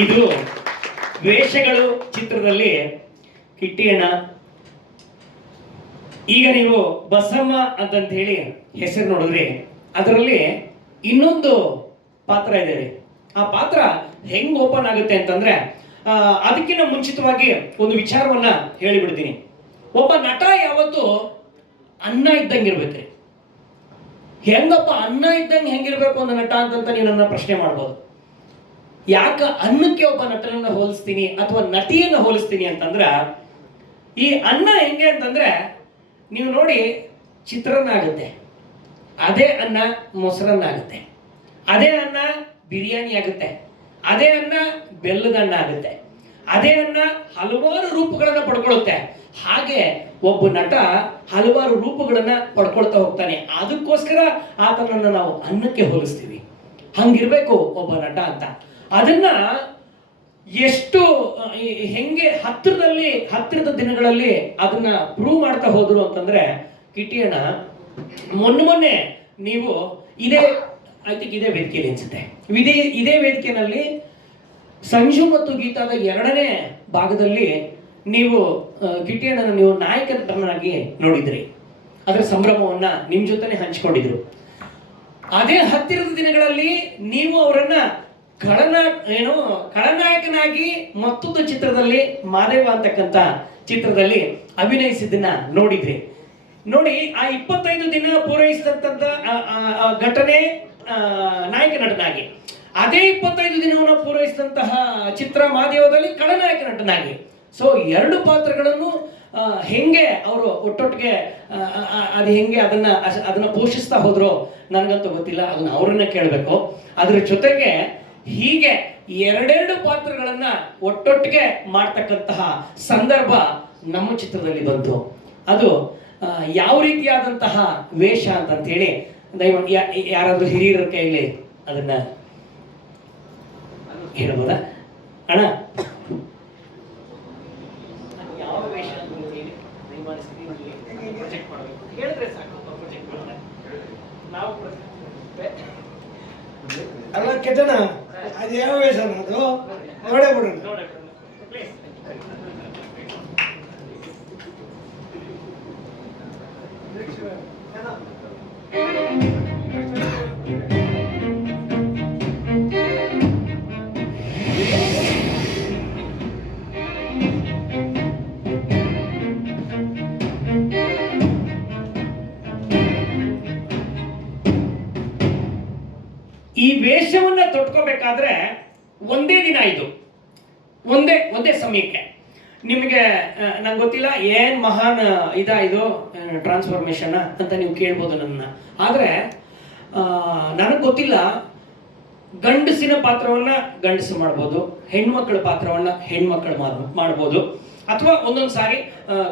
ಇದು ವೇಷಗಳು ಚಿತ್ರದಲ್ಲಿ ಕಿಟ್ಟಿಯಣ್ಣ. ಈಗ ನೀವು ಬಸಮ್ಮ ಅಂತಂತ ಹೇಳಿ ಹೆಸರು ನೋಡಿದ್ರಿ, ಅದರಲ್ಲಿ ಇನ್ನೊಂದು ಪಾತ್ರ ಇದೆ ರೀ. ಆ ಪಾತ್ರ ಹೆಂಗ್ ಓಪನ್ ಆಗುತ್ತೆ ಅಂತಂದ್ರೆ, ಅದಕ್ಕಿಂತ ಮುಂಚಿತವಾಗಿ ಒಂದು ವಿಚಾರವನ್ನ ಹೇಳಿಬಿಡ್ತೀನಿ. ಒಬ್ಬ ನಟ ಯಾವತ್ತು ಅನ್ನ ಇದ್ದಂಗಿರ್ಬೇಕ್ರಿ. ಹೆಂಗಪ್ಪ ಅನ್ನ ಇದ್ದಂಗೆ ಹೆಂಗಿರ್ಬೇಕು ಒಂದು ನಟ ಅಂತಂತ ನೀವು ನನ್ನ ಪ್ರಶ್ನೆ ಮಾಡ್ಬೋದು. ಯಾಕ ಅನ್ನಕ್ಕೆ ಒಬ್ಬ ನಟನನ್ನ ಹೋಲಿಸ್ತೀನಿ ಅಥವಾ ನಟಿಯನ್ನ ಹೋಲಿಸ್ತೀನಿ ಅಂತಂದ್ರ, ಈ ಅನ್ನ ಹೆಂಗೆ ಅಂತಂದ್ರೆ, ನೀವು ನೋಡಿ ಚಿತ್ರಾನ್ನ ಆಗುತ್ತೆ, ಅದೇ ಅನ್ನ ಮೊಸರನ್ನ ಆಗುತ್ತೆ, ಅದೇ ಅನ್ನ ಬಿರಿಯಾನಿ ಆಗುತ್ತೆ, ಅದೇ ಅನ್ನ ಬೆಲ್ಲದ ಅನ್ನ ಆಗುತ್ತೆ, ಅದೇ ಅನ್ನ ಹಲವಾರು ರೂಪಗಳನ್ನ ಪಡ್ಕೊಳ್ಳುತ್ತೆ. ಹಾಗೆ ಒಬ್ಬ ನಟ ಹಲವಾರು ರೂಪಗಳನ್ನ ಪಡ್ಕೊಳ್ತಾ ಹೋಗ್ತಾನೆ. ಅದಕ್ಕೋಸ್ಕರ ಆತನನ್ನ ನಾವು ಅನ್ನಕ್ಕೆ ಹೋಲಿಸ್ತೀವಿ. ಹಂಗಿರ್ಬೇಕು ಒಬ್ಬ ನಟ ಅಂತ. ಅದನ್ನ ಎಷ್ಟು ಹೆಂಗೆ ಹತ್ತಿರದ ದಿನಗಳಲ್ಲಿ ಅದನ್ನ ಪ್ರೂವ್ ಮಾಡ್ತಾ ಹೋದ್ರು ಅಂತಂದ್ರೆ, ಕಿಟ್ಟಿಯಣ್ಣ ಮೊನ್ನೆ ನೀವು ಇದೇ ವೇದಿಕೆಯಲ್ಲಿ ಅನ್ಸುತ್ತೆ, ಇದೇ ವೇದಿಕೆಯಲ್ಲಿ ಸಂಜು ಮತ್ತು ಗೀತಾದ 2ನೇ ಭಾಗದಲ್ಲಿ ನೀವು ಕಿಟ್ಟಿಯಣ್ಣನ ನೀವು ನಾಯಕ ನಟನಾಗಿ ನೋಡಿದ್ರಿ. ಅದರ ಸಂಭ್ರಮವನ್ನ ನಿಮ್ ಜೊತೆನೆ ಹಂಚಿಕೊಂಡಿದ್ರು. ಅದೇ ಹತ್ತಿರದ ದಿನಗಳಲ್ಲಿ ನೀವು ಅವರನ್ನ ಖಳನಾಯಕನಾಗಿ ಮತ್ತೊಂದು ಚಿತ್ರದಲ್ಲಿ ಮಾದೇವ ಅಂತಕ್ಕಂಥ ಚಿತ್ರದಲ್ಲಿ ಅಭಿನಯಿಸಿದ್ದನ್ನ ನೋಡಿದ್ರಿ. ನೋಡಿ, ಆ 25 ದಿನ ಪೂರೈಸಿದಂತ ಘಟನೆ ನಾಯಕ ನಟನಾಗಿ, ಅದೇ 25 ದಿನವನ್ನು ಪೂರೈಸಿದಂತಹ ಚಿತ್ರ ಮಾದೇವದಲ್ಲಿ ಖಳನಾಯಕ ನಟನಾಗಿ. ಸೊ 2 ಪಾತ್ರಗಳನ್ನು ಹೆಂಗೆ ಅವರು ಒಟ್ಟೊಟ್ಟಿಗೆ ಅದು ಹೆಂಗೆ ಅದನ್ನ ಪೋಷಿಸ್ತಾ ಹೋದ್ರು ನನಗಂತೂ ಗೊತ್ತಿಲ್ಲ, ಅದನ್ನ ಅವರನ್ನ ಕೇಳಬೇಕು. ಅದ್ರ ಜೊತೆಗೆ ಹೀಗೆ 2 ಪಾತ್ರಗಳನ್ನ ಒಟ್ಟೊಟ್ಟಿಗೆ ಮಾಡ್ತಕ್ಕಂತಹ ಸಂದರ್ಭ ನಮ್ಮ ಚಿತ್ರದಲ್ಲಿ ಬಂತು. ಅದು ಯಾವ ರೀತಿಯಾದಂತಹ ವೇಷ ಅಂತ ಹೇಳಿ ದಯಮಾಡಿ ಯಾರಾದ್ರೂ ಹಿರಿಯರ ಕೈಯಲ್ಲಿ ಅದನ್ನ ಹೇಳ್ಬೋದಾ ಅಣ್ಣ? ಯಾವ ವೇಷ ಅಂತ ಹೇಳಿ ದಯಮಾಡಿ ಪ್ರೊಜೆಕ್ಟ್ ಮಾಡಬೇಕು, ಹೇಳಿದ್ರೆ ಸಾಕು. ಪ್ರೊಜೆಕ್ಟ್ ಮಾಡಿದ್ರೆ ನಾವು ಅಲ್ಲ ಕೆಟ್ಟಣ, ಅದು ಯಾವ ವೇಷ ಅದು ನೋಡೇ ಬಿಡೋಣ. ಈ ವೇಷವನ್ನ ತೊಟ್ಕೋಬೇಕಾದ್ರೆ ಒಂದೇ ದಿನ, ಇದು ಒಂದೇ ಸಮಯಕ್ಕೆ. ನಿಮಗೆ ನಂಗೆ ಗೊತ್ತಿಲ್ಲ ಏನ್ ಮಹಾನ್ ಇದು ಟ್ರಾನ್ಸ್ಫಾರ್ಮೇಶನ್ ಅಂತ ನೀವು ಕೇಳ್ಬೋದು ನನ್ನ. ಆದ್ರೆ ನನಗೆ ಗೊತ್ತಿಲ್ಲ, ಗಂಡಸಿನ ಪಾತ್ರವನ್ನ ಗಂಡಸು ಮಾಡ್ಬೋದು, ಹೆಣ್ಮಕ್ಳ ಪಾತ್ರವನ್ನ ಹೆಣ್ಮಕ್ಳು ಮಾಡ್ಬೋದು, ಅಥವಾ ಒಂದೊಂದು ಸಾರಿ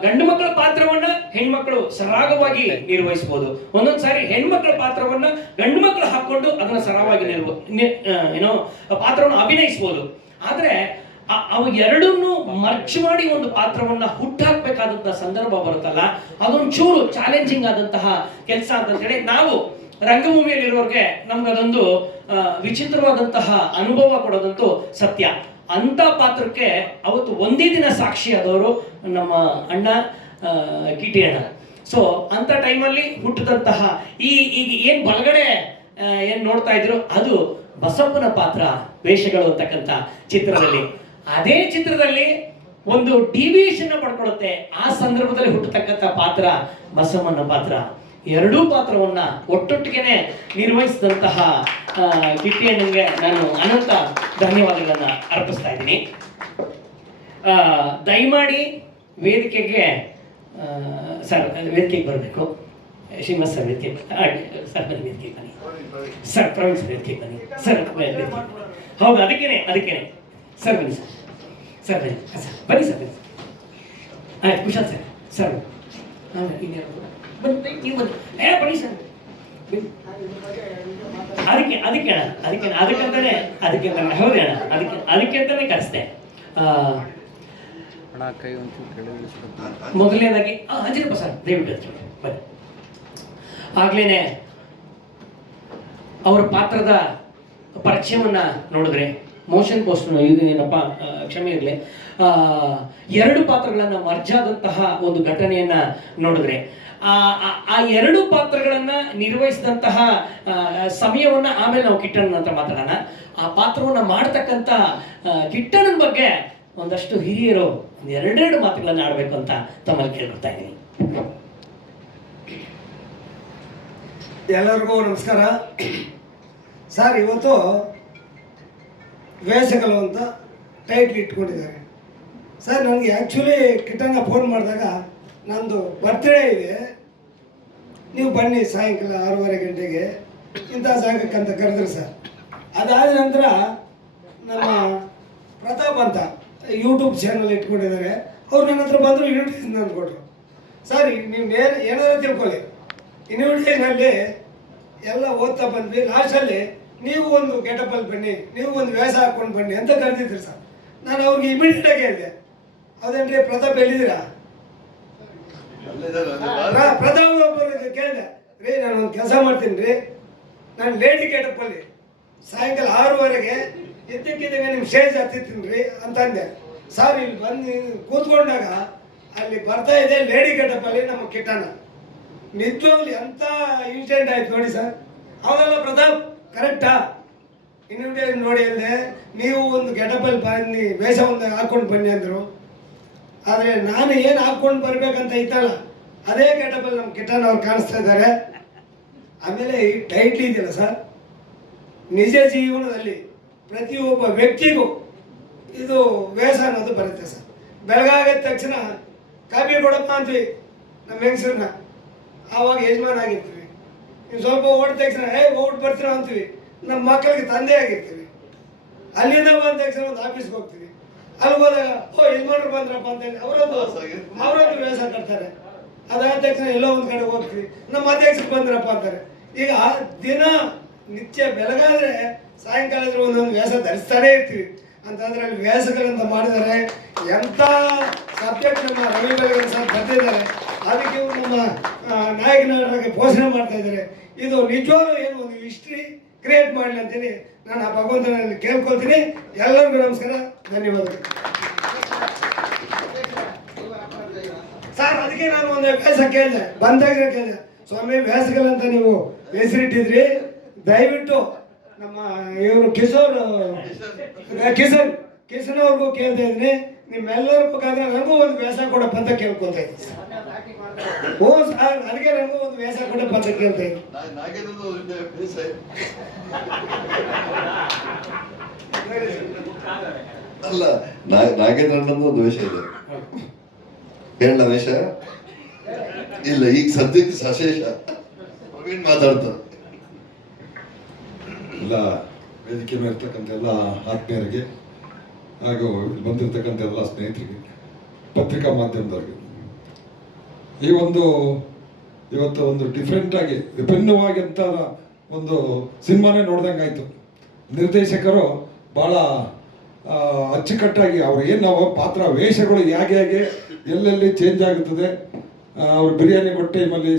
ಗಂಡು ಮಕ್ಕಳ ಪಾತ್ರವನ್ನ ಹೆಣ್ಮಕ್ಳು ಸರಾಗವಾಗಿ ನಿರ್ವಹಿಸಬಹುದು, ಒಂದೊಂದು ಸಾರಿ ಹೆಣ್ಮಕ್ಳ ಪಾತ್ರವನ್ನ ಗಂಡು ಮಕ್ಕಳು ಹಾಕೊಂಡು ಅದನ್ನ ಸರಾಗವಾಗಿ ಪಾತ್ರವನ್ನು ಅಭಿನಯಿಸಬಹುದು. ಆದ್ರೆ ಅವು ಎರಡನ್ನೂ ಮರ್ಚ್ ಮಾಡಿ ಒಂದು ಪಾತ್ರವನ್ನ ಹುಟ್ಟಾಕ್ಬೇಕಾದಂತಹ ಸಂದರ್ಭ ಬರುತ್ತಲ್ಲ, ಅದೊಂದು ಚೂರು ಚಾಲೆಂಜಿಂಗ್ ಆದಂತಹ ಕೆಲಸ ಅಂತ ಹೇಳಿ ನಾವು ರಂಗಭೂಮಿಯಲ್ಲಿರೋರ್ಗೆ ನಮ್ಗೆ ಅದೊಂದು ವಿಚಿತ್ರವಾದಂತಹ ಅನುಭವ ಕೊಡೋದಂತೂ ಸತ್ಯ. ಅಂತ ಪಾತ್ರಕ್ಕೆ ಅವತ್ತು ಒಂದೇ ದಿನ ಸಾಕ್ಷಿಯಾದವರು ನಮ್ಮ ಅಣ್ಣ ಕಿಟ್ಟಿಯಣ್ಣ. ಸೊ ಅಂತ ಟೈಮಲ್ಲಿ ಹುಟ್ಟಿದಂತಹ ಈಗ ಏನ್ ಬಲಗಡೆ ಏನ್ ನೋಡ್ತಾ ಇದ್ರು ಅದು ಬಸಪ್ಪನ ಪಾತ್ರ ವೇಷಗಳು ಅಂತಕ್ಕಂಥ ಚಿತ್ರದಲ್ಲಿ. ಅದೇ ಚಿತ್ರದಲ್ಲಿ ಒಂದು ಡಿವಿಯೇಷನ್ ಪಡ್ಕೊಳ್ಳುತ್ತೆ. ಆ ಸಂದರ್ಭದಲ್ಲಿ ಹುಟ್ಟತಕ್ಕಂಥ ಪಾತ್ರ ಬಸಮ್ಮನ ಪಾತ್ರ. ಎರಡೂ ಪಾತ್ರವನ್ನ ಒಟ್ಟೊಟ್ಟಿಗೆನೆ ನಿರ್ವಹಿಸಿದಂತಹ ಕಿಟ್ಟಿಯಣ್ಣನಿಗೆ ನಾನು ಅನಂತ ಧನ್ಯವಾದಗಳನ್ನ ಅರ್ಪಿಸ್ತಾ ಇದ್ದೀನಿ. ದಯಮಾಡಿ ವೇದಿಕೆಗೆ ಸರ್ ವೇದಿಕೆಗೆ ಬರಬೇಕು. ಶ್ರೀನಿವಾಸ್ ಸರ್ ವೇದಿಕೆ ಸರ್ ಬನ್ನಿ, ವೇದಿಕೆಗೆ ಬನ್ನಿ ಸರ್. ಪ್ರವೀಣ್ ಸರ್ ವೇದಿಕೆಗೆ ಬನ್ನಿ ಸರ್. ಹೌದು, ಅದಕ್ಕೇನೆ ಸರ್ ಬನ್ನಿ ಸರ್ ಬನ್ನಿ ಸರ್, ಬನ್ನಿ ಸರ್ ಬನ್ನಿ. ಆಯ್ತು, ಕುಶಾಲ್ ಸರ್ ಸರ್ ಬನ್ನಿ, ನೀವು ಬನ್ನಿ. ಬನ್ನಿ ಸರ್. ಅದಕ್ಕೆ ಹೌದೇ ಅಣ್ಣ, ಅದಕ್ಕೆ ಅಂತಾನೆ ಕರೆಸ್ದೆ. ಮೊದಲನೇದಾಗಿ ಅಂಜಿನಪ್ಪ ಸರ್ ದಯವಿಟ್ಟು ಬನ್ನಿ. ಆಗ್ಲೇನೆ ಅವರ ಪಾತ್ರದ ಪರಿಚಯವನ್ನ ನೋಡಿದ್ರೆ ಮೋಷನ್ ಪೋಸ್ಟರ್ ಇದೇನಪ್ಪ ಕ್ಷಮೆ ಇರಲಿ, 2 ಪಾತ್ರಗಳನ್ನು ಮರ್ಜಾದಂತಹ ಒಂದು ಘಟನೆಯನ್ನ ನೋಡಿದ್ರೆ ಆ 2 ಪಾತ್ರಗಳನ್ನ ನಿರ್ವಹಿಸಿದಂತಹ ಸಮಯವನ್ನ ಆಮೇಲೆ ನಾವು ಕಿಟ್ಟಣ್ಣನ ಅಂತ ಮಾತಾಡೋಣ. ಆ ಪಾತ್ರವನ್ನ ಮಾಡ್ತಕ್ಕಂಥ ಕಿಟ್ಟಣ್ಣನ ಬಗ್ಗೆ ಒಂದಷ್ಟು ಹಿರಿಯರು 2 ಮಾತುಗಳನ್ನ ಆಡಬೇಕು ಅಂತ ತಮ್ಮಲ್ಲಿ ಕೇಳ್ಕೊಳ್ತಾ ಇದ್ದೀನಿ. ಎಲ್ಲರಿಗೂ ನಮಸ್ಕಾರ ಸರ್. ಇವತ್ತು ವೇಷಗಳು ಅಂತ ಟೈಟ್ಲ್ ಇಟ್ಕೊಂಡಿದ್ದಾರೆ ಸರ್. ನನಗೆ ಆ್ಯಕ್ಚುಲಿ ಕಿಟ್ಟಣ್ಣ ಫೋನ್ ಮಾಡಿದಾಗ ನಂದು ಬರ್ತ್ಡೇ ಇದೆ, ನೀವು ಬನ್ನಿ ಸಾಯಂಕಾಲ 6:30 ಗಂಟೆಗೆ ಇಂಥ ಜಾಗಕ್ಕೆ ಅಂತ ಕರೆದ್ರು ಸರ್. ಅದಾದ ನಂತರ ನಮ್ಮ ಪ್ರತಾಪ್ ಅಂತ ಯೂಟ್ಯೂಬ್ ಚಾನಲ್ ಇಟ್ಕೊಂಡಿದ್ದಾರೆ, ಅವ್ರು ನನ್ನ ಹತ್ರ ಬಂದರು, ಇನ್ವಿಟೇಷನ್ ನಾನು ಕೊಟ್ಟರು. ಸರ್ ನೀವು ಏನಾದರೂ ತಿಳ್ಕೊಳ್ಳಿ, ಇನ್ವಿಟೇಷನಲ್ಲಿ ಎಲ್ಲ ಓದ್ತಾ ಬಂದ್ವಿ. ಲಾಸ್ಟಲ್ಲಿ ನೀವು ಒಂದು ಗೆಟಪಲ್ಲಿ ಬನ್ನಿ, ನೀವು ಒಂದು ವೇಷ ಹಾಕ್ಕೊಂಡು ಬನ್ನಿ ಅಂತ ಕರೆದಿದ್ರಿ ಸರ್. ನಾನು ಅವ್ರಿಗೆ ಇಮಿಡಿಯೇಟಾಗಿ ಹೇಳಿದೆ, ಹೌದೇನ್ರಿ ಪ್ರತಾಪ್ ಎಲ್ಲಿದ್ದೀರಾ? ಪ್ರತಾಪ್ ಒಬ್ಬರಿಗೆ ಕೇಳಿದೆ, ರೀ ನಾನು ಒಂದು ಕೆಲಸ ಮಾಡ್ತೀನಿ ರೀ, ನಾನು ಲೇಡಿ ಗೆಟಪಲ್ಲಿ ಸಾಯಂಕಾಲ 6:30ಗೆ ಇದ್ದಕ್ಕಿದ್ದಾಗ ನಿಮ್ಮ ಸ್ಟೇಜ್ ಹತ್ತಿರ್ತೀನಿ ರೀ ಅಂತಂದೆ. ಸರ್ ಇಲ್ಲಿ ಬಂದು ಕೂತ್ಕೊಂಡಾಗ ಅಲ್ಲಿ ಬರ್ತಾ ಇದೆ ಲೇಡಿ ಗೆಟಪಲ್ಲಿ ನಮ್ಮ ಕಿಟ್ಟಣ್ಣ. ನಿಜವಾಗ್ಲಿ ಅಂತ ಇನ್ಸಿಡೆಂಟ್ ಆಯ್ತು ನೋಡಿ ಸರ್. ಅವರೆಲ್ಲ ಪ್ರತಾಪ್ ಕರೆಕ್ಟಾ ಇನ್ವಿಟೇಷನ್ ನೋಡಿ ಹೇಳಿದೆ, ನೀವು ಒಂದು ಗೆಟಪಲ್ಲಿ ಬನ್ನಿ, ವೇಷ ಒಂದು ಹಾಕ್ಕೊಂಡು ಬನ್ನಿ ಅಂದರು. ಆದರೆ ನಾನು ಏನು ಹಾಕ್ಕೊಂಡು ಬರ್ಬೇಕಂತ ಇತ್ತಲ್ಲ ಅದೇ ಗೆಟಪಲ್ಲಿ ನಮ್ಮ ಕಿಟ್ಟಣ್ಣ ಅವ್ರು ಕಾಣಿಸ್ತಾ ಇದ್ದಾರೆ. ಆಮೇಲೆ ಈ ಟೈಟ್ಲ್ ಇದೆಯಲ್ಲ ಸರ್, ನಿಜ ಜೀವನದಲ್ಲಿ ಪ್ರತಿಯೊಬ್ಬ ವ್ಯಕ್ತಿಗೂ ಇದು ವೇಷ ಅನ್ನೋದು ಬರುತ್ತೆ ಸರ್. ಬೆಳಗಾಗಿದ ತಕ್ಷಣ ಕಾಫಿ ಕೊಡಪ್ಪ ಅಂತೀವಿ ನಮ್ಮ ಹೆಂಗಸರನ್ನ, ಆವಾಗ ಯಜಮಾನ ಆಗಿರ್ತೀವಿ. ನೀವು ಸ್ವಲ್ಪ ಓಡಿದ ತಕ್ಷಣ ಓಟ್ ಬರ್ತೀರ ಅಂತೀವಿ, ನಮ್ಮ ಮಕ್ಕಳಿಗೆ ತಂದೆ ಆಗಿರ್ತೀವಿ. ಅಲ್ಲಿಂದ ಬಂದ ತಕ್ಷಣ ಒಂದು ಆಫೀಸ್ಗೆ ಹೋಗ್ತೀವಿ, ಅಲ್ಲಿ ಹೋದಾಗ ಯಜಮಾನರು ಬಂದ್ರಪ್ಪ ಅಂತೇಳಿ ಅವರೊಂದು ವೇಷ ಕಟ್ತಾರೆ. ಅದಾದ ತಕ್ಷಣ ಎಲ್ಲೋ ಒಂದು ಕಡೆ ಹೋಗ್ತೀವಿ, ನಮ್ಮ ಅಧ್ಯಕ್ಷರು ಬಂದ್ರಪ್ಪ ಅಂತಾರೆ. ಈಗ ದಿನ ನಿತ್ಯ ಬೆಳಗಾದ್ರೆ ಸಾಯಂಕಾಲ ಒಂದೊಂದು ವೇಷ ಧರಿಸ್ತಾನೇ ಇರ್ತೀವಿ. ಅಂತಂದ್ರೆ ಅಲ್ಲಿ ವೇಷಗಳಂತ ಮಾಡಿದ್ದಾರೆ. ಎಂಥ ಸಬ್ಜೆಕ್ಟ್ ನಮ್ಮ ರವಿ ಬೆಳಗೆರೆ ಸರ್ ಬರ್ತಿದ್ದಾರೆ, ಅದಕ್ಕೆ ಇವರು ನಮ್ಮ ನಾಯಕ ನಟರಾಗಿ ಪೋಷಣೆ ಮಾಡ್ತಾ ಇದ್ದಾರೆ. ಇದು ನಿಜವಾಗ್ಲೂ ಏನು ಒಂದು ಹಿಸ್ಟ್ರಿ ಕ್ರಿಯೇಟ್ ಮಾಡಲಿ ಅಂತೇಳಿ ನಾನು ಆ ಭಗವಂತನಲ್ಲಿ ಕೇಳ್ಕೊಳ್ತೀನಿ. ಎಲ್ಲರಿಗೂ ನಮಸ್ಕಾರ, ಧನ್ಯವಾದಗಳು ಸರ್. ಅದಕ್ಕೆ ನಾನು ಒಂದು ವೇಷ ಕೇಳಿದೆ, ಬಂದಾಗ ಕೇಳಿದೆ, ಸ್ವಾಮಿ ವೇಷಗಳಂತ ನೀವು ಹೆಸರಿಟ್ಟಿದ್ರಿ, ದಯವಿಟ್ಟು ನಮ್ಮ ಇವರು ಕಿಶನ್ ಅವ್ರಿಗೂ ಕೇಳ್ತಾ ಇದ್ದೀನಿ, ನಿಮ್ಮೆಲ್ಲರ ಮುಖಾಂತರ ನನಗೂ ಒಂದು ವೇಷ ಕೊಡಪ್ಪ ಅಂತ ಕೇಳ್ಕೊತಾ ಇದ್ದೀನಿ. ಓ ಸರ್, ನನಗೆ ನನಗೂ ಒಂದು ವೇಷ ಕೊಡಪ್ಪ ಅಂತ ಕೇಳ್ತಾ ಇದ್ದೀನಿ. ಅಲ್ಲ, ನಾಗೇಂದ್ರಣ್ಣಂದು ಒಂದು ವೇಷ ಇದೆ, ಹೇಳ ವೇಷ ಇಲ್ಲ ಈಗ ಸದ್ಯಕ್ಕೆ ಸಶೇಷ ಪ್ರವೀಣ್ ಮಾತಾಡ್ತಾರೆ. ಎಲ್ಲ ವೇದಿಕೆ ಮೇಲೆ ಇರ್ತಕ್ಕಂಥ ಎಲ್ಲ ಆತ್ಮೀಯರಿಗೆ ಹಾಗೂ ಬಂದಿರತಕ್ಕಂಥ ಎಲ್ಲ ಸ್ನೇಹಿತರಿಗೆ, ಪತ್ರಿಕಾ ಮಾಧ್ಯಮದವರಿಗೆ, ಈ ಒಂದು ಇವತ್ತು ಒಂದು ಡಿಫ್ರೆಂಟಾಗಿ ವಿಭಿನ್ನವಾಗಿ ಅಂತ ಒಂದು ಸಿನಿಮಾನೇ ನೋಡ್ದಂಗೆ ಆಯಿತು. ನಿರ್ದೇಶಕರು ಭಾಳ ಅಚ್ಚುಕಟ್ಟಾಗಿ ಅವ್ರು ಏನು ನಾವು ಪಾತ್ರ ವೇಷಗಳು ಹೇಗೆ ಹೇಗೆ ಎಲ್ಲೆಲ್ಲಿ ಚೇಂಜ್ ಆಗುತ್ತದೆ. ಅವ್ರು ಬಿರಿಯಾನಿ ಕೊಟ್ಟ ಟೈಮಲ್ಲಿ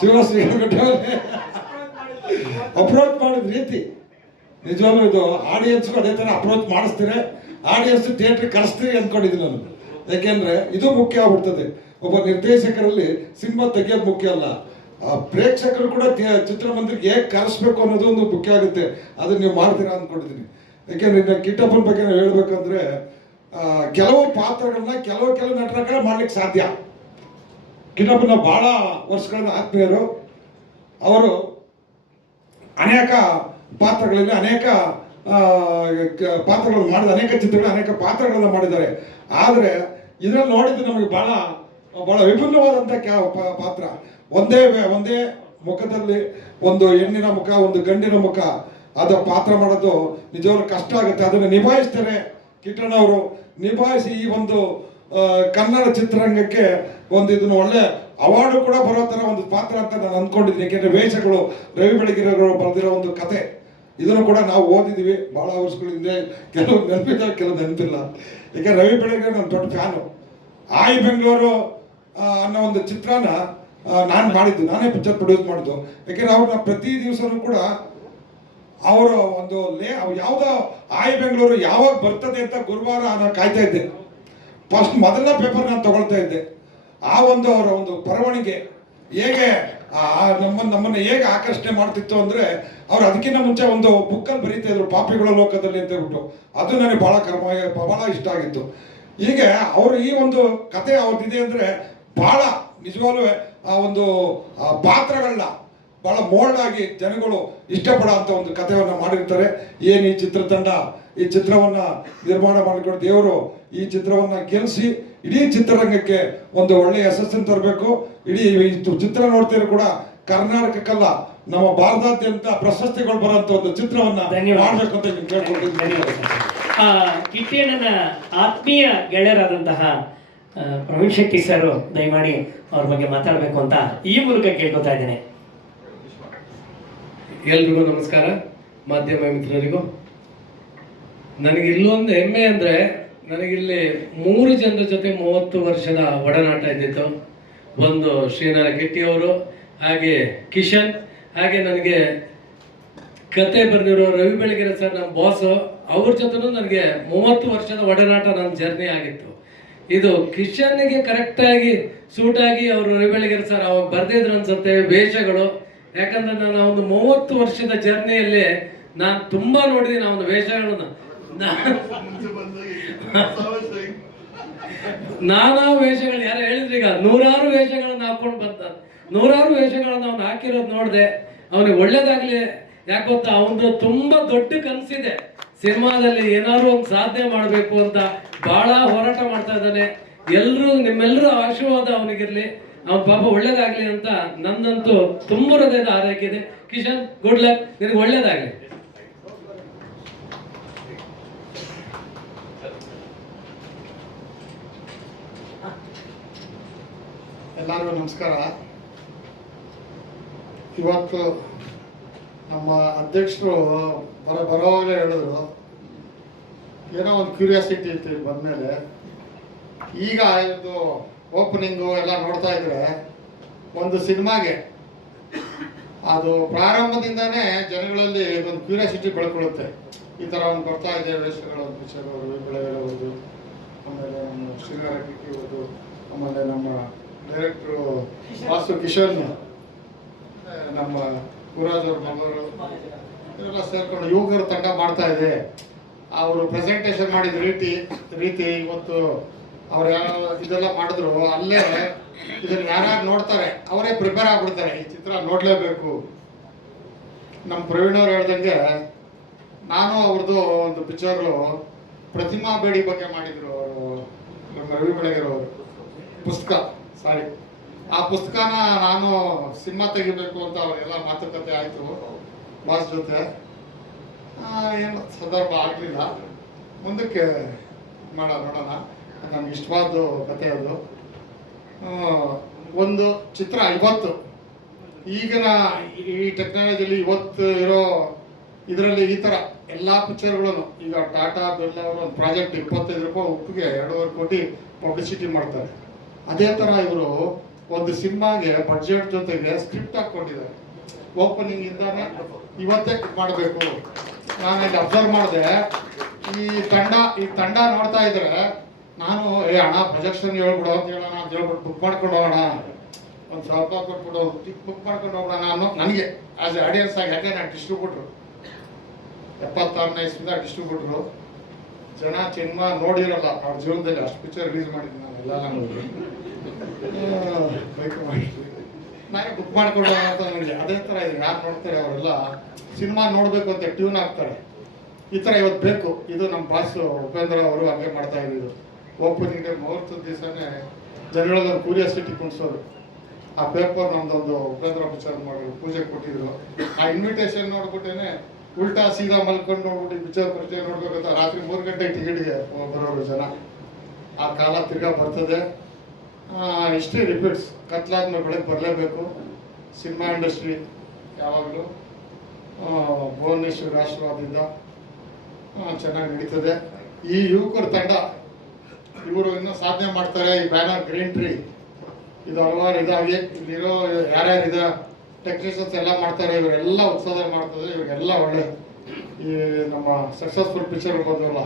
ಶಿವಶ್ರೀ ಅಪ್ರೋಚ್ ಮಾಡಿದ ರೀತಿ ನಿಜವಾಗ್ಲೂ ಇದು ಆಡಿಯನ್ಸ್ಗೂ ಅದೇ ಥರ ಅಪ್ರೋಚ್ ಮಾಡಿಸ್ತೀರಿ, ಆಡಿಯನ್ಸ್ ಥಿಯೇಟ್ರಿಗೆ ಕರೆಸ್ತೀರಿ ಅಂದ್ಕೊಂಡಿದ್ದೀನಿ ನಾನು. ಯಾಕೆಂದರೆ ಇದು ಮುಖ್ಯ ಆಗ್ಬಿಡ್ತದೆ. ಒಬ್ಬ ನಿರ್ದೇಶಕರಲ್ಲಿ ಸಿನಿಮಾ ತೆಗೆಯೋದು ಮುಖ್ಯ ಅಲ್ಲ, ಪ್ರೇಕ್ಷಕರು ಕೂಡ ಚಿತ್ರಮಂದಿರಕ್ಕೆ ಹೇಗೆ ಕರೆಸ್ಬೇಕು ಅನ್ನೋದು ಒಂದು ಮುಖ್ಯ ಆಗುತ್ತೆ. ಅದನ್ನು ನೀವು ಮಾಡ್ತೀರಾ ಅಂದ್ಕೊಂಡಿದ್ದೀನಿ. ಯಾಕೆಂದರೆ ಇನ್ನು ಕಿಟ್ಟಪ್ಪನ ಬಗ್ಗೆ ನಾವು ಹೇಳ್ಬೇಕಂದ್ರೆ ಕೆಲವು ಪಾತ್ರಗಳನ್ನ ಕೆಲವು ನಟರ ಮಾಡ್ಲಿಕ್ಕೆ ಸಾಧ್ಯ. ಕಿಟ್ಟಪ್ಪನ ಭಾಳ ವರ್ಷಗಳಿಂದ ಆತ್ಮೀಯರು, ಅವರು ಅನೇಕ ಪಾತ್ರಗಳಲ್ಲಿ ಅನೇಕ ಪಾತ್ರಗಳನ್ನು ಮಾಡಿದ, ಅನೇಕ ಚಿತ್ರಗಳು ಅನೇಕ ಪಾತ್ರಗಳನ್ನು ಮಾಡಿದ್ದಾರೆ. ಆದರೆ ಇದರಲ್ಲಿ ನೋಡಿದ್ದು ನಮಗೆ ಭಾಳ ವಿಭಿನ್ನವಾದಂಥ ಪಾತ್ರ. ಒಂದೇ ಮುಖದಲ್ಲಿ ಒಂದು ಹೆಣ್ಣಿನ ಮುಖ, ಒಂದು ಗಂಡಿನ ಮುಖ, ಅದು ಪಾತ್ರ ಮಾಡೋದು ನಿಜವಾಗ್ಲೂ ಕಷ್ಟ ಆಗುತ್ತೆ. ಅದನ್ನು ನಿಭಾಯಿಸ್ತಾರೆ ಕಿಟ್ಟಣ್ಣವರು. ನಿಭಾಯಿಸಿ ಈ ಒಂದು ಕನ್ನಡ ಚಿತ್ರರಂಗಕ್ಕೆ ಒಂದು ಇದನ್ನು ಒಳ್ಳೆ ಅವಾರ್ಡು ಕೂಡ ಬರೋ ಥರ ಒಂದು ಪಾತ್ರ ಅಂತ ನಾನು ಅಂದ್ಕೊಂಡಿದ್ದೀನಿ. ಯಾಕೆಂದರೆ ವೇಷಗಳು ರವಿ ಬೆಳಗೆರೆಯವರು ಬರೆದಿರೋ ಒಂದು ಕತೆ, ಇದನ್ನು ಕೂಡ ನಾವು ಓದಿದ್ದೀವಿ ಭಾಳ ವರ್ಷಗಳ ಹಿಂದೆ. ಕೆಲವು ನೆನಪಿದ್ದಾವೆ, ಕೆಲವು ನೆನಪಿಲ್ಲ. ಯಾಕೆಂದರೆ ರವಿ ಬೆಳಗೆರೆ ನನ್ನ ದೊಡ್ಡ ಫ್ಯಾನು. ಆಯ್ ಬೆಂಗಳೂರು ಅನ್ನೋ ಒಂದು ಚಿತ್ರನ ನಾನು ಮಾಡಿದ್ದು, ನಾನೇ ಪಿಕ್ಚರ್ ಪ್ರೊಡ್ಯೂಸ್ ಮಾಡಿದ್ದು. ಯಾಕೆಂದರೆ ಅವ್ರನ್ನ ಪ್ರತಿ ದಿವಸನೂ ಕೂಡ ಅವರ ಒಂದು ಯಾವುದೋ ಆಯ್ ಬೆಂಗಳೂರು ಯಾವಾಗ ಬರ್ತದೆ ಅಂತ ಗುರುವಾರ ನಾನು ಕಾಯ್ತಾ ಇದ್ದೆ. ಫಸ್ಟ್ ಮೊದಲನೇ ಪೇಪರ್ ನಾನು ತಗೊಳ್ತಾ ಇದ್ದೆ. ಆ ಒಂದು ಅವರ ಒಂದು ಬರವಣಿಗೆ ಹೇಗೆ ನಮ್ಮನ್ನು ಹೇಗೆ ಆಕರ್ಷಣೆ ಮಾಡ್ತಿತ್ತು ಅಂದರೆ, ಅವ್ರು ಅದಕ್ಕಿಂತ ಮುಂಚೆ ಒಂದು ಬುಕ್ಕಲ್ಲಿ ಬರೀತಾ ಇದ್ರು, ಪಾಪಿಗಳ ಲೋಕದಲ್ಲಿ ಅಂತ ಹೇಳ್ಬಿಟ್ಟು. ಅದು ನನಗೆ ಭಾಳ ಇಷ್ಟ ಆಗಿತ್ತು. ಹೀಗೆ ಅವರು ಈ ಒಂದು ಕತೆ ಅವ್ರದ್ದಿದೆ ಅಂದರೆ ಭಾಳ ನಿಜವಾಗ್ಲೂ ಆ ಒಂದು ಪಾತ್ರಗಳನ್ನ ಭಾಳ ಮೋಲ್ಡ್ ಆಗಿ ಜನಗಳು ಇಷ್ಟಪಡೋ ಅಂಥ ಒಂದು ಕಥೆಯನ್ನು ಮಾಡಿರ್ತಾರೆ. ಏನು ಈ ಚಿತ್ರತಂಡ ಈ ಚಿತ್ರವನ್ನು ನಿರ್ಮಾಣ ಮಾಡಿಕೊಂಡು ದೇವರು ಈ ಚಿತ್ರವನ್ನು ಗೆಲ್ಲಿಸಿ ಇಡೀ ಚಿತ್ರರಂಗಕ್ಕೆ ಒಂದು ಒಳ್ಳೆಯ ಯಶಸ್ಸನ್ನು ತರಬೇಕು. ಇಡೀ ಚಿತ್ರ ನೋಡ್ತಿರೋ ಕೂಡ ಕರ್ನಾಟಕಕ್ಕಲ್ಲ ನಮ್ಮ ಭಾರತಾದ್ಯಂತ ಪ್ರಶಸ್ತಿಗಳು ಬರುವಂತ ಒಂದು ಚಿತ್ರವನ್ನ ಮಾಡಬೇಕು ಅಂತ ಕೇಳ್ಕೊಳ್ತೀನಿ. ಕಿಟ್ಟಣ್ಣನ ಆತ್ಮೀಯ ಗೆಳೆಯರಾದಂತಹ ಪ್ರವೀಣ್ ಶೆಟ್ಟಿ ಸರ್ ದಯಮಾಡಿ ಅವ್ರ ಬಗ್ಗೆ ಮಾತಾಡಬೇಕು ಅಂತ ಈ ಮೂಲಕ ಕೇಳ್ಕೊತಾ ಇದ್ದೇನೆ. ಎಲ್ರಿಗೂ ನಮಸ್ಕಾರ, ಮಾಧ್ಯಮ ಮಿತ್ರರಿಗೂ. ನನಗೆ ಇಲ್ಲೊಂದು ಹೆಮ್ಮೆ ಅಂದರೆ, ನನಗಿಲ್ಲಿ 3 ಜನರ ಜೊತೆ 30 ವರ್ಷದ ಒಡನಾಟ ಇದ್ದಿತ್ತು. ಒಂದು ಶ್ರೀನಾರಾಯಣ ಗೆಟ್ಟಿಯವರು, ಹಾಗೆ ಕಿಶನ್, ಹಾಗೆ ನನಗೆ ಕತೆ ಬರೆದಿರೋ ರವಿ ಬೆಳಗೆರೆ ಸರ್ ನಮ್ಮ ಬಾಸು, ಅವ್ರ ಜೊತೆನೂ ನನಗೆ 30 ವರ್ಷದ ಒಡನಾಟ ನನ್ನ ಜರ್ನಿ ಆಗಿತ್ತು. ಇದು ಕಿಶನ್ಗೆ ಕರೆಕ್ಟಾಗಿ ಸೂಟಾಗಿ ಅವರು ರವಿ ಬೆಳಗೆರೆ ಸರ್ ಅವಾಗ ಬರೆದಿದ್ರು ಅನ್ಸುತ್ತೆ ವೇಷಗಳು. ಯಾಕಂದ್ರೆ ನಾನು ಒಂದು 30 ವರ್ಷದ ಜರ್ನಿಯಲ್ಲಿ ನಾನು ತುಂಬ ನೋಡಿದ್ದೀನಿ ಆ ಒಂದು ವೇಷಗಳನ್ನು. ನಾನಾ ವೇಷಗಳು ಯಾರು ಹೇಳಿದ್ರಿ, ಈಗ 100 ವೇಷಗಳನ್ನು ಹಾಕೊಂಡು ಬಂದ, 100 ವೇಷಗಳನ್ನು ಅವ್ನು ಹಾಕಿರೋದು ನೋಡಿದೆ. ಅವನಿಗೆ ಒಳ್ಳೇದಾಗ್ಲಿ. ಯಾಕೊತ್ತ ಅವನು ತುಂಬ ದೊಡ್ಡ ಕನಸಿದೆ, ಸಿನಿಮಾದಲ್ಲಿ ಏನಾದ್ರು ಒಂದು ಸಾಧನೆ ಮಾಡಬೇಕು ಅಂತ ಬಹಳ ಹೋರಾಟ ಮಾಡ್ತಾ ಇದ್ದಾನೆ. ನಿಮ್ಮೆಲ್ಲರೂ ಆಶೀರ್ವಾದ ಅವನಿಗಿರ್ಲಿ, ಅವನ ಪಾಪ ಒಳ್ಳೇದಾಗ್ಲಿ ಅಂತ ನಂದಂತೂ ತುಂಬ ಹೃದಯದ ಆರೈಕೆ ಇದೆ. ಕಿಶನ್, ಗುಡ್ ಲಕ್, ನಿನಗೆ ಒಳ್ಳೇದಾಗ್ಲಿ. ಎಲ್ಲರಿಗೂ ನಮಸ್ಕಾರ. ಇವತ್ತು ನಮ್ಮ ಅಧ್ಯಕ್ಷರು ಬರೋವಾಗಲೇ ಹೇಳಿದ್ರು, ಏನೋ ಒಂದು ಕ್ಯೂರಿಯಾಸಿಟಿ ಇತ್ತು ಇಲ್ಲಿ ಬಂದಮೇಲೆ. ಈಗ ಇದು ಓಪನಿಂಗು ಎಲ್ಲ ನೋಡ್ತಾ ಇದ್ರೆ ಒಂದು ಸಿನಿಮಾಗೆ ಅದು ಪ್ರಾರಂಭದಿಂದನೇ ಜನಗಳಲ್ಲಿ ಒಂದು ಕ್ಯೂರಿಯಾಸಿಟಿ ಬೆಳ್ಕೊಳ್ಳುತ್ತೆ. ಈ ಥರ ಒಂದು ಬರ್ತಾ ಇದೆ ವೇಷಗಳು, ಪಿಕ್ಚರ್ ಬೆಳೆಗಳವರು, ಆಮೇಲೆ ನಮ್ಮ ಶ್ರೀನಾರಾಯಣ ಗೆಟ್ಟಿ ಅವರು, ಆಮೇಲೆ ನಮ್ಮ ಡೈರೆಕ್ಟ್ರು ವಾಸು ಕಿಶನ್, ನಮ್ಮ ಗುರುರಾಜ್ ಅವ್ರ ಮಗಳು, ಇವರೆಲ್ಲ ಸೇರ್ಕೊಂಡು ಯುವಕರ ತಂಡ ಮಾಡ್ತಾ ಇದೆ. ಅವರು ಪ್ರೆಸೆಂಟೇಷನ್ ಮಾಡಿದ ರೀತಿ ಇವತ್ತು ಅವ್ರು ಇದೆಲ್ಲ ಮಾಡಿದ್ರು, ಅಲ್ಲೇ ಇದನ್ನು ಯಾರ್ಯಾರು ನೋಡ್ತಾರೆ ಅವರೇ ಪ್ರಿಪೇರ್ ಆಗ್ಬಿಡ್ತಾರೆ, ಈ ಚಿತ್ರ ನೋಡಲೇಬೇಕು. ನಮ್ಮ ಪ್ರವೀಣ್ ಅವ್ರು ಹೇಳ್ದಂಗೆ ನಾನು ಅವ್ರದ್ದು ಒಂದು ಪಿಕ್ಚರು ಪ್ರತಿಮಾ ಬೇಡಿ ಬಗ್ಗೆ ಮಾಡಿದ್ರು ಅವರು, ನಮ್ಮ ರವಿ ಬೆಳಗೆರೆ ಅವರು ಪುಸ್ತಕ, ಆ ಪುಸ್ತಕನ ನಾನು ಸಿನಿಮಾ ತೆಗಿಬೇಕು ಅಂತ ಅವರೆಲ್ಲ ಮಾತುಕತೆ ಆಯಿತು ಬಾಸ್ ಜೊತೆ. ಏನು ಸಂದರ್ಭ ಆಗಲಿಲ್ಲ, ಮುಂದಕ್ಕೆ ನೋಡೋಣ. ನಮ್ಗೆ ಇಷ್ಟವಾದ ಕತೆ ಅದು. ಒಂದು ಚಿತ್ರ ಇವತ್ತು ಈಗಿನ ಈ ಟೆಕ್ನಾಲಜಿಲಿ ಇವತ್ತು ಇರೋ ಇದರಲ್ಲಿ ಈ ಥರ ಎಲ್ಲ ಪಿಕ್ಚರ್ಗಳನ್ನು, ಈಗ ಟಾಟಾ ಬಿರ್ಲಾ ಅವರು ಒಂದು ಪ್ರಾಜೆಕ್ಟ್ 25 ರೂಪಾಯಿ ಉಪ್ಪಿಗೆ 2.5 ಕೋಟಿ ಪಬ್ಲಿಸಿಟಿ ಮಾಡ್ತಾರೆ. ಅದೇ ಥರ ಇವರು ಒಂದು ಸಿನಿಮಾಗೆ ಬಡ್ಜೆಟ್ ಜೊತೆಗೆ ಸ್ಕ್ರಿಪ್ಟ್ ಹಾಕ್ಕೊಂಡಿದ್ದಾರೆ. ಓಪನಿಂಗ್ ಇಂದಾನೆ ಇವತ್ತೇ ಮಾಡಬೇಕು. ನಾನು ಇಲ್ಲಿ ಅಬ್ಸರ್ವ್ ಮಾಡಿದೆ, ಈ ತಂಡ ನೋಡ್ತಾ ಇದ್ರೆ ನಾನು ಅಣ್ಣ ಪ್ರೊಜೆಕ್ಷನ್ ಹೇಳ್ಬಿಡು ಅಂತ ಹೇಳೋಣ ಅಂತ ಹೇಳ್ಬಿಟ್ಟು ಬುಕ್ ಮಾಡ್ಕೊಂಡು ಹೋಗೋಣ, ಒಂದು ಸ್ವಲ್ಪ ಕೊಟ್ಬಿಟ್ಟು ಬುಕ್ ಮಾಡ್ಕೊಂಡು ಹೋಗೋಣ ಅನ್ನೋ ನನಗೆ ಆಸ್ ಎ ಆಡಿಯನ್ಸ್ ಆಗಿ. ಯಾಕೆ ನಾನು ಡಿಸ್ಟ್ರಿಬ್ಯೂಟ್ರು 76ನೇ ಇಸ್ವಿಂದ ಡಿಸ್ಟ್ರಿಬ್ಯೂಟ್ರು. ಜನ ಸಿನಿಮಾ ನೋಡಿರಲ್ಲ ಅವ್ರ ಜೀವನದಲ್ಲಿ, ಅಷ್ಟು ಪಿಕ್ಚರ್ ರಿಲೀಸ್ ಮಾಡಿದ್ದೀನಿ ನಾನು ಎಲ್ಲ. ಬೈಕ್ ಮಾಡಿದ್ವಿ ನಾನೇ ಬುಕ್ ಮಾಡ್ಕೊಂಡು ಅಂತ ನನಗೆ ಅದೇ ಥರ ಇದೆ. ಯಾರು ನೋಡ್ತಾರೆ ಅವರೆಲ್ಲ ಸಿನಿಮಾ ನೋಡಬೇಕು ಅಂತ ಟ್ಯೂನ್ ಆಗ್ತಾರೆ. ಈ ಥರ ಇವತ್ತು ಬೇಕು. ಇದು ನಮ್ಮ ಬಾಸ್ ಉಪೇಂದ್ರ ಅವರು ಹಾಗೆ ಮಾಡ್ತಾ ಇದ್ದಿದ್ದು. ಓಪನಿಂಗ್ ಡೇ ಮುಹೂರ್ತದ ದಿವಸನೇ ಜನಗಳನ್ನ ಕ್ಯೂರಿಯಾಸಿಟಿ ಕುಣಿಸೋರು. ಆ ಪೇಪರ್ ನಮ್ದೊಂದು ಉಪೇಂದ್ರ ಪಿಕ್ಚರ್ ಮಾಡಿ ಪೂಜೆ ಕೊಟ್ಟಿದ್ರು. ಆ ಇನ್ವಿಟೇಷನ್ ನೋಡ್ಬಿಟ್ಟೇನೆ ಉಲ್ಟಾ ಸೀದಾ ಮಲ್ಕೊಂಡು ನೋಡ್ಬಿಟ್ಟು ಪಿಕ್ಚರ್ ಪರಿಚಯ ನೋಡ್ಬೇಕಂತ ರಾತ್ರಿ 3 ಗಂಟೆಗೆ ಟಿಕೆಟ್ಗೆ ಬರೋರು ಜನ. ಆ ಕಾಲ ತಿರ್ಗಾ ಬರ್ತದೆ. ಇಷ್ಟೇ ರಿಪೀಟ್ಸ್. ಕತ್ಲಾದ್ಮೇಲೆ ಬೆಳಗ್ಗೆ ಬರಲೇಬೇಕು. ಸಿನಿಮಾ ಇಂಡಸ್ಟ್ರಿ ಯಾವಾಗಲೂ ಭುವನೇಶ್ವರ ಆಶೀರ್ವಾದದಿಂದ ಚೆನ್ನಾಗಿ ನಡೀತದೆ. ಈ ಯುವಕರ ತಂಡ ಇವರು ಇನ್ನೂ ಸಾಧನೆ ಮಾಡ್ತಾರೆ. ಈ ಬ್ಯಾನರ್ ಗ್ರೀನ್ ಟ್ರೀ ಇದು ಹಲವಾರು ಇದಾಗಿ ಇಲ್ಲಿರೋ ಯಾರ್ಯಾರಿದೆ ಟೆಕ್ನಿಷಿಯನ್ಸ್ ಎಲ್ಲ ಮಾಡ್ತಾರೆ. ಇವರೆಲ್ಲ ಉತ್ಸವ ಮಾಡ್ತಾರೆ. ಇವರಿಗೆಲ್ಲ ಒಳ್ಳೆ ಈ ನಮ್ಮ ಸಕ್ಸಸ್ಫುಲ್ ಪಿಕ್ಚರ್ ಬಂದವಲ್ಲ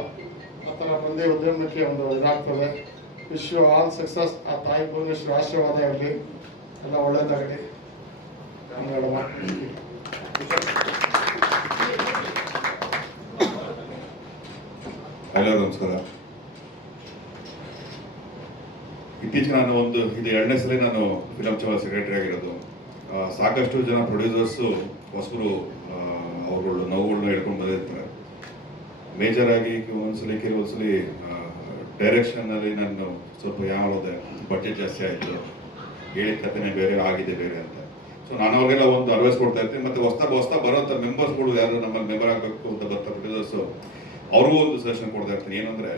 ಆ ಥರ ಮುಂದೆ ಉದ್ಯಮಕ್ಕೆ ಒಂದು ಇದಾಗ್ತದೆ. Wish you all success. ಆ ತಾಯಿ ಭುವನೇಶ್ವರಿ ಆಶೀರ್ವಾದ ಇರಲಿ, ಎಲ್ಲ ಒಳ್ಳೇದಾಗಲಿ. ಹಲೋ, ನಮಸ್ಕಾರ. ಇತ್ತೀಚೆಗೆ ನಾನು ಇದು 2ನೇ ಸಲ ನಾನು ಫಿಲಮ್ ಚಾಂಬರ್ ಸೆಕ್ರೆಟರಿ ಆಗಿರೋದು. ಸಾಕಷ್ಟು ಜನ ಪ್ರೊಡ್ಯೂಸರ್ಸು ಹೊಸಬರು ಅವ್ರುಗಳು ನೋವುಗಳನ್ನ ಹೇಳ್ಕೊಂಡು ಬಂದಿರ್ತಾರೆ. ಮೇಜರ್ ಆಗಿ ಕೆಲವೊಂದ್ಸಲಿ ಡೈರೆಕ್ಷನ್ನಲ್ಲಿ ನಾನು ಸ್ವಲ್ಪ ಯಾವ್ದೆ ಬಡ್ಜೆಟ್ ಜಾಸ್ತಿ ಆಯಿತು, ಹೇಳಿದ ಕಥೆನೇ ಬೇರೆ ಆಗಿದೆ ಬೇರೆ ಅಂತ. ಸೊ ನಾನು ಅವ್ರಿಗೆಲ್ಲ ಒಂದು ಅಡ್ವೈಸ್ ಕೊಡ್ತಾ ಇರ್ತೀನಿ. ಮತ್ತು ಹೊಸ್ತಾ ಬರೋಂಥ ಮೆಂಬರ್ಸ್ಗಳು ಯಾರು ನಮ್ಮಲ್ಲಿ ಮೆಂಬರ್ ಆಗಬೇಕು ಅಂತ ಬರ್ತಾ ಪ್ರೊಡ್ಯೂಸರ್ಸು ಅವ್ರಿಗೂ ಒಂದು ಸಜೆಷನ್ ಕೊಡ್ತಾ ಇರ್ತೀನಿ. ಏನಂದರೆ,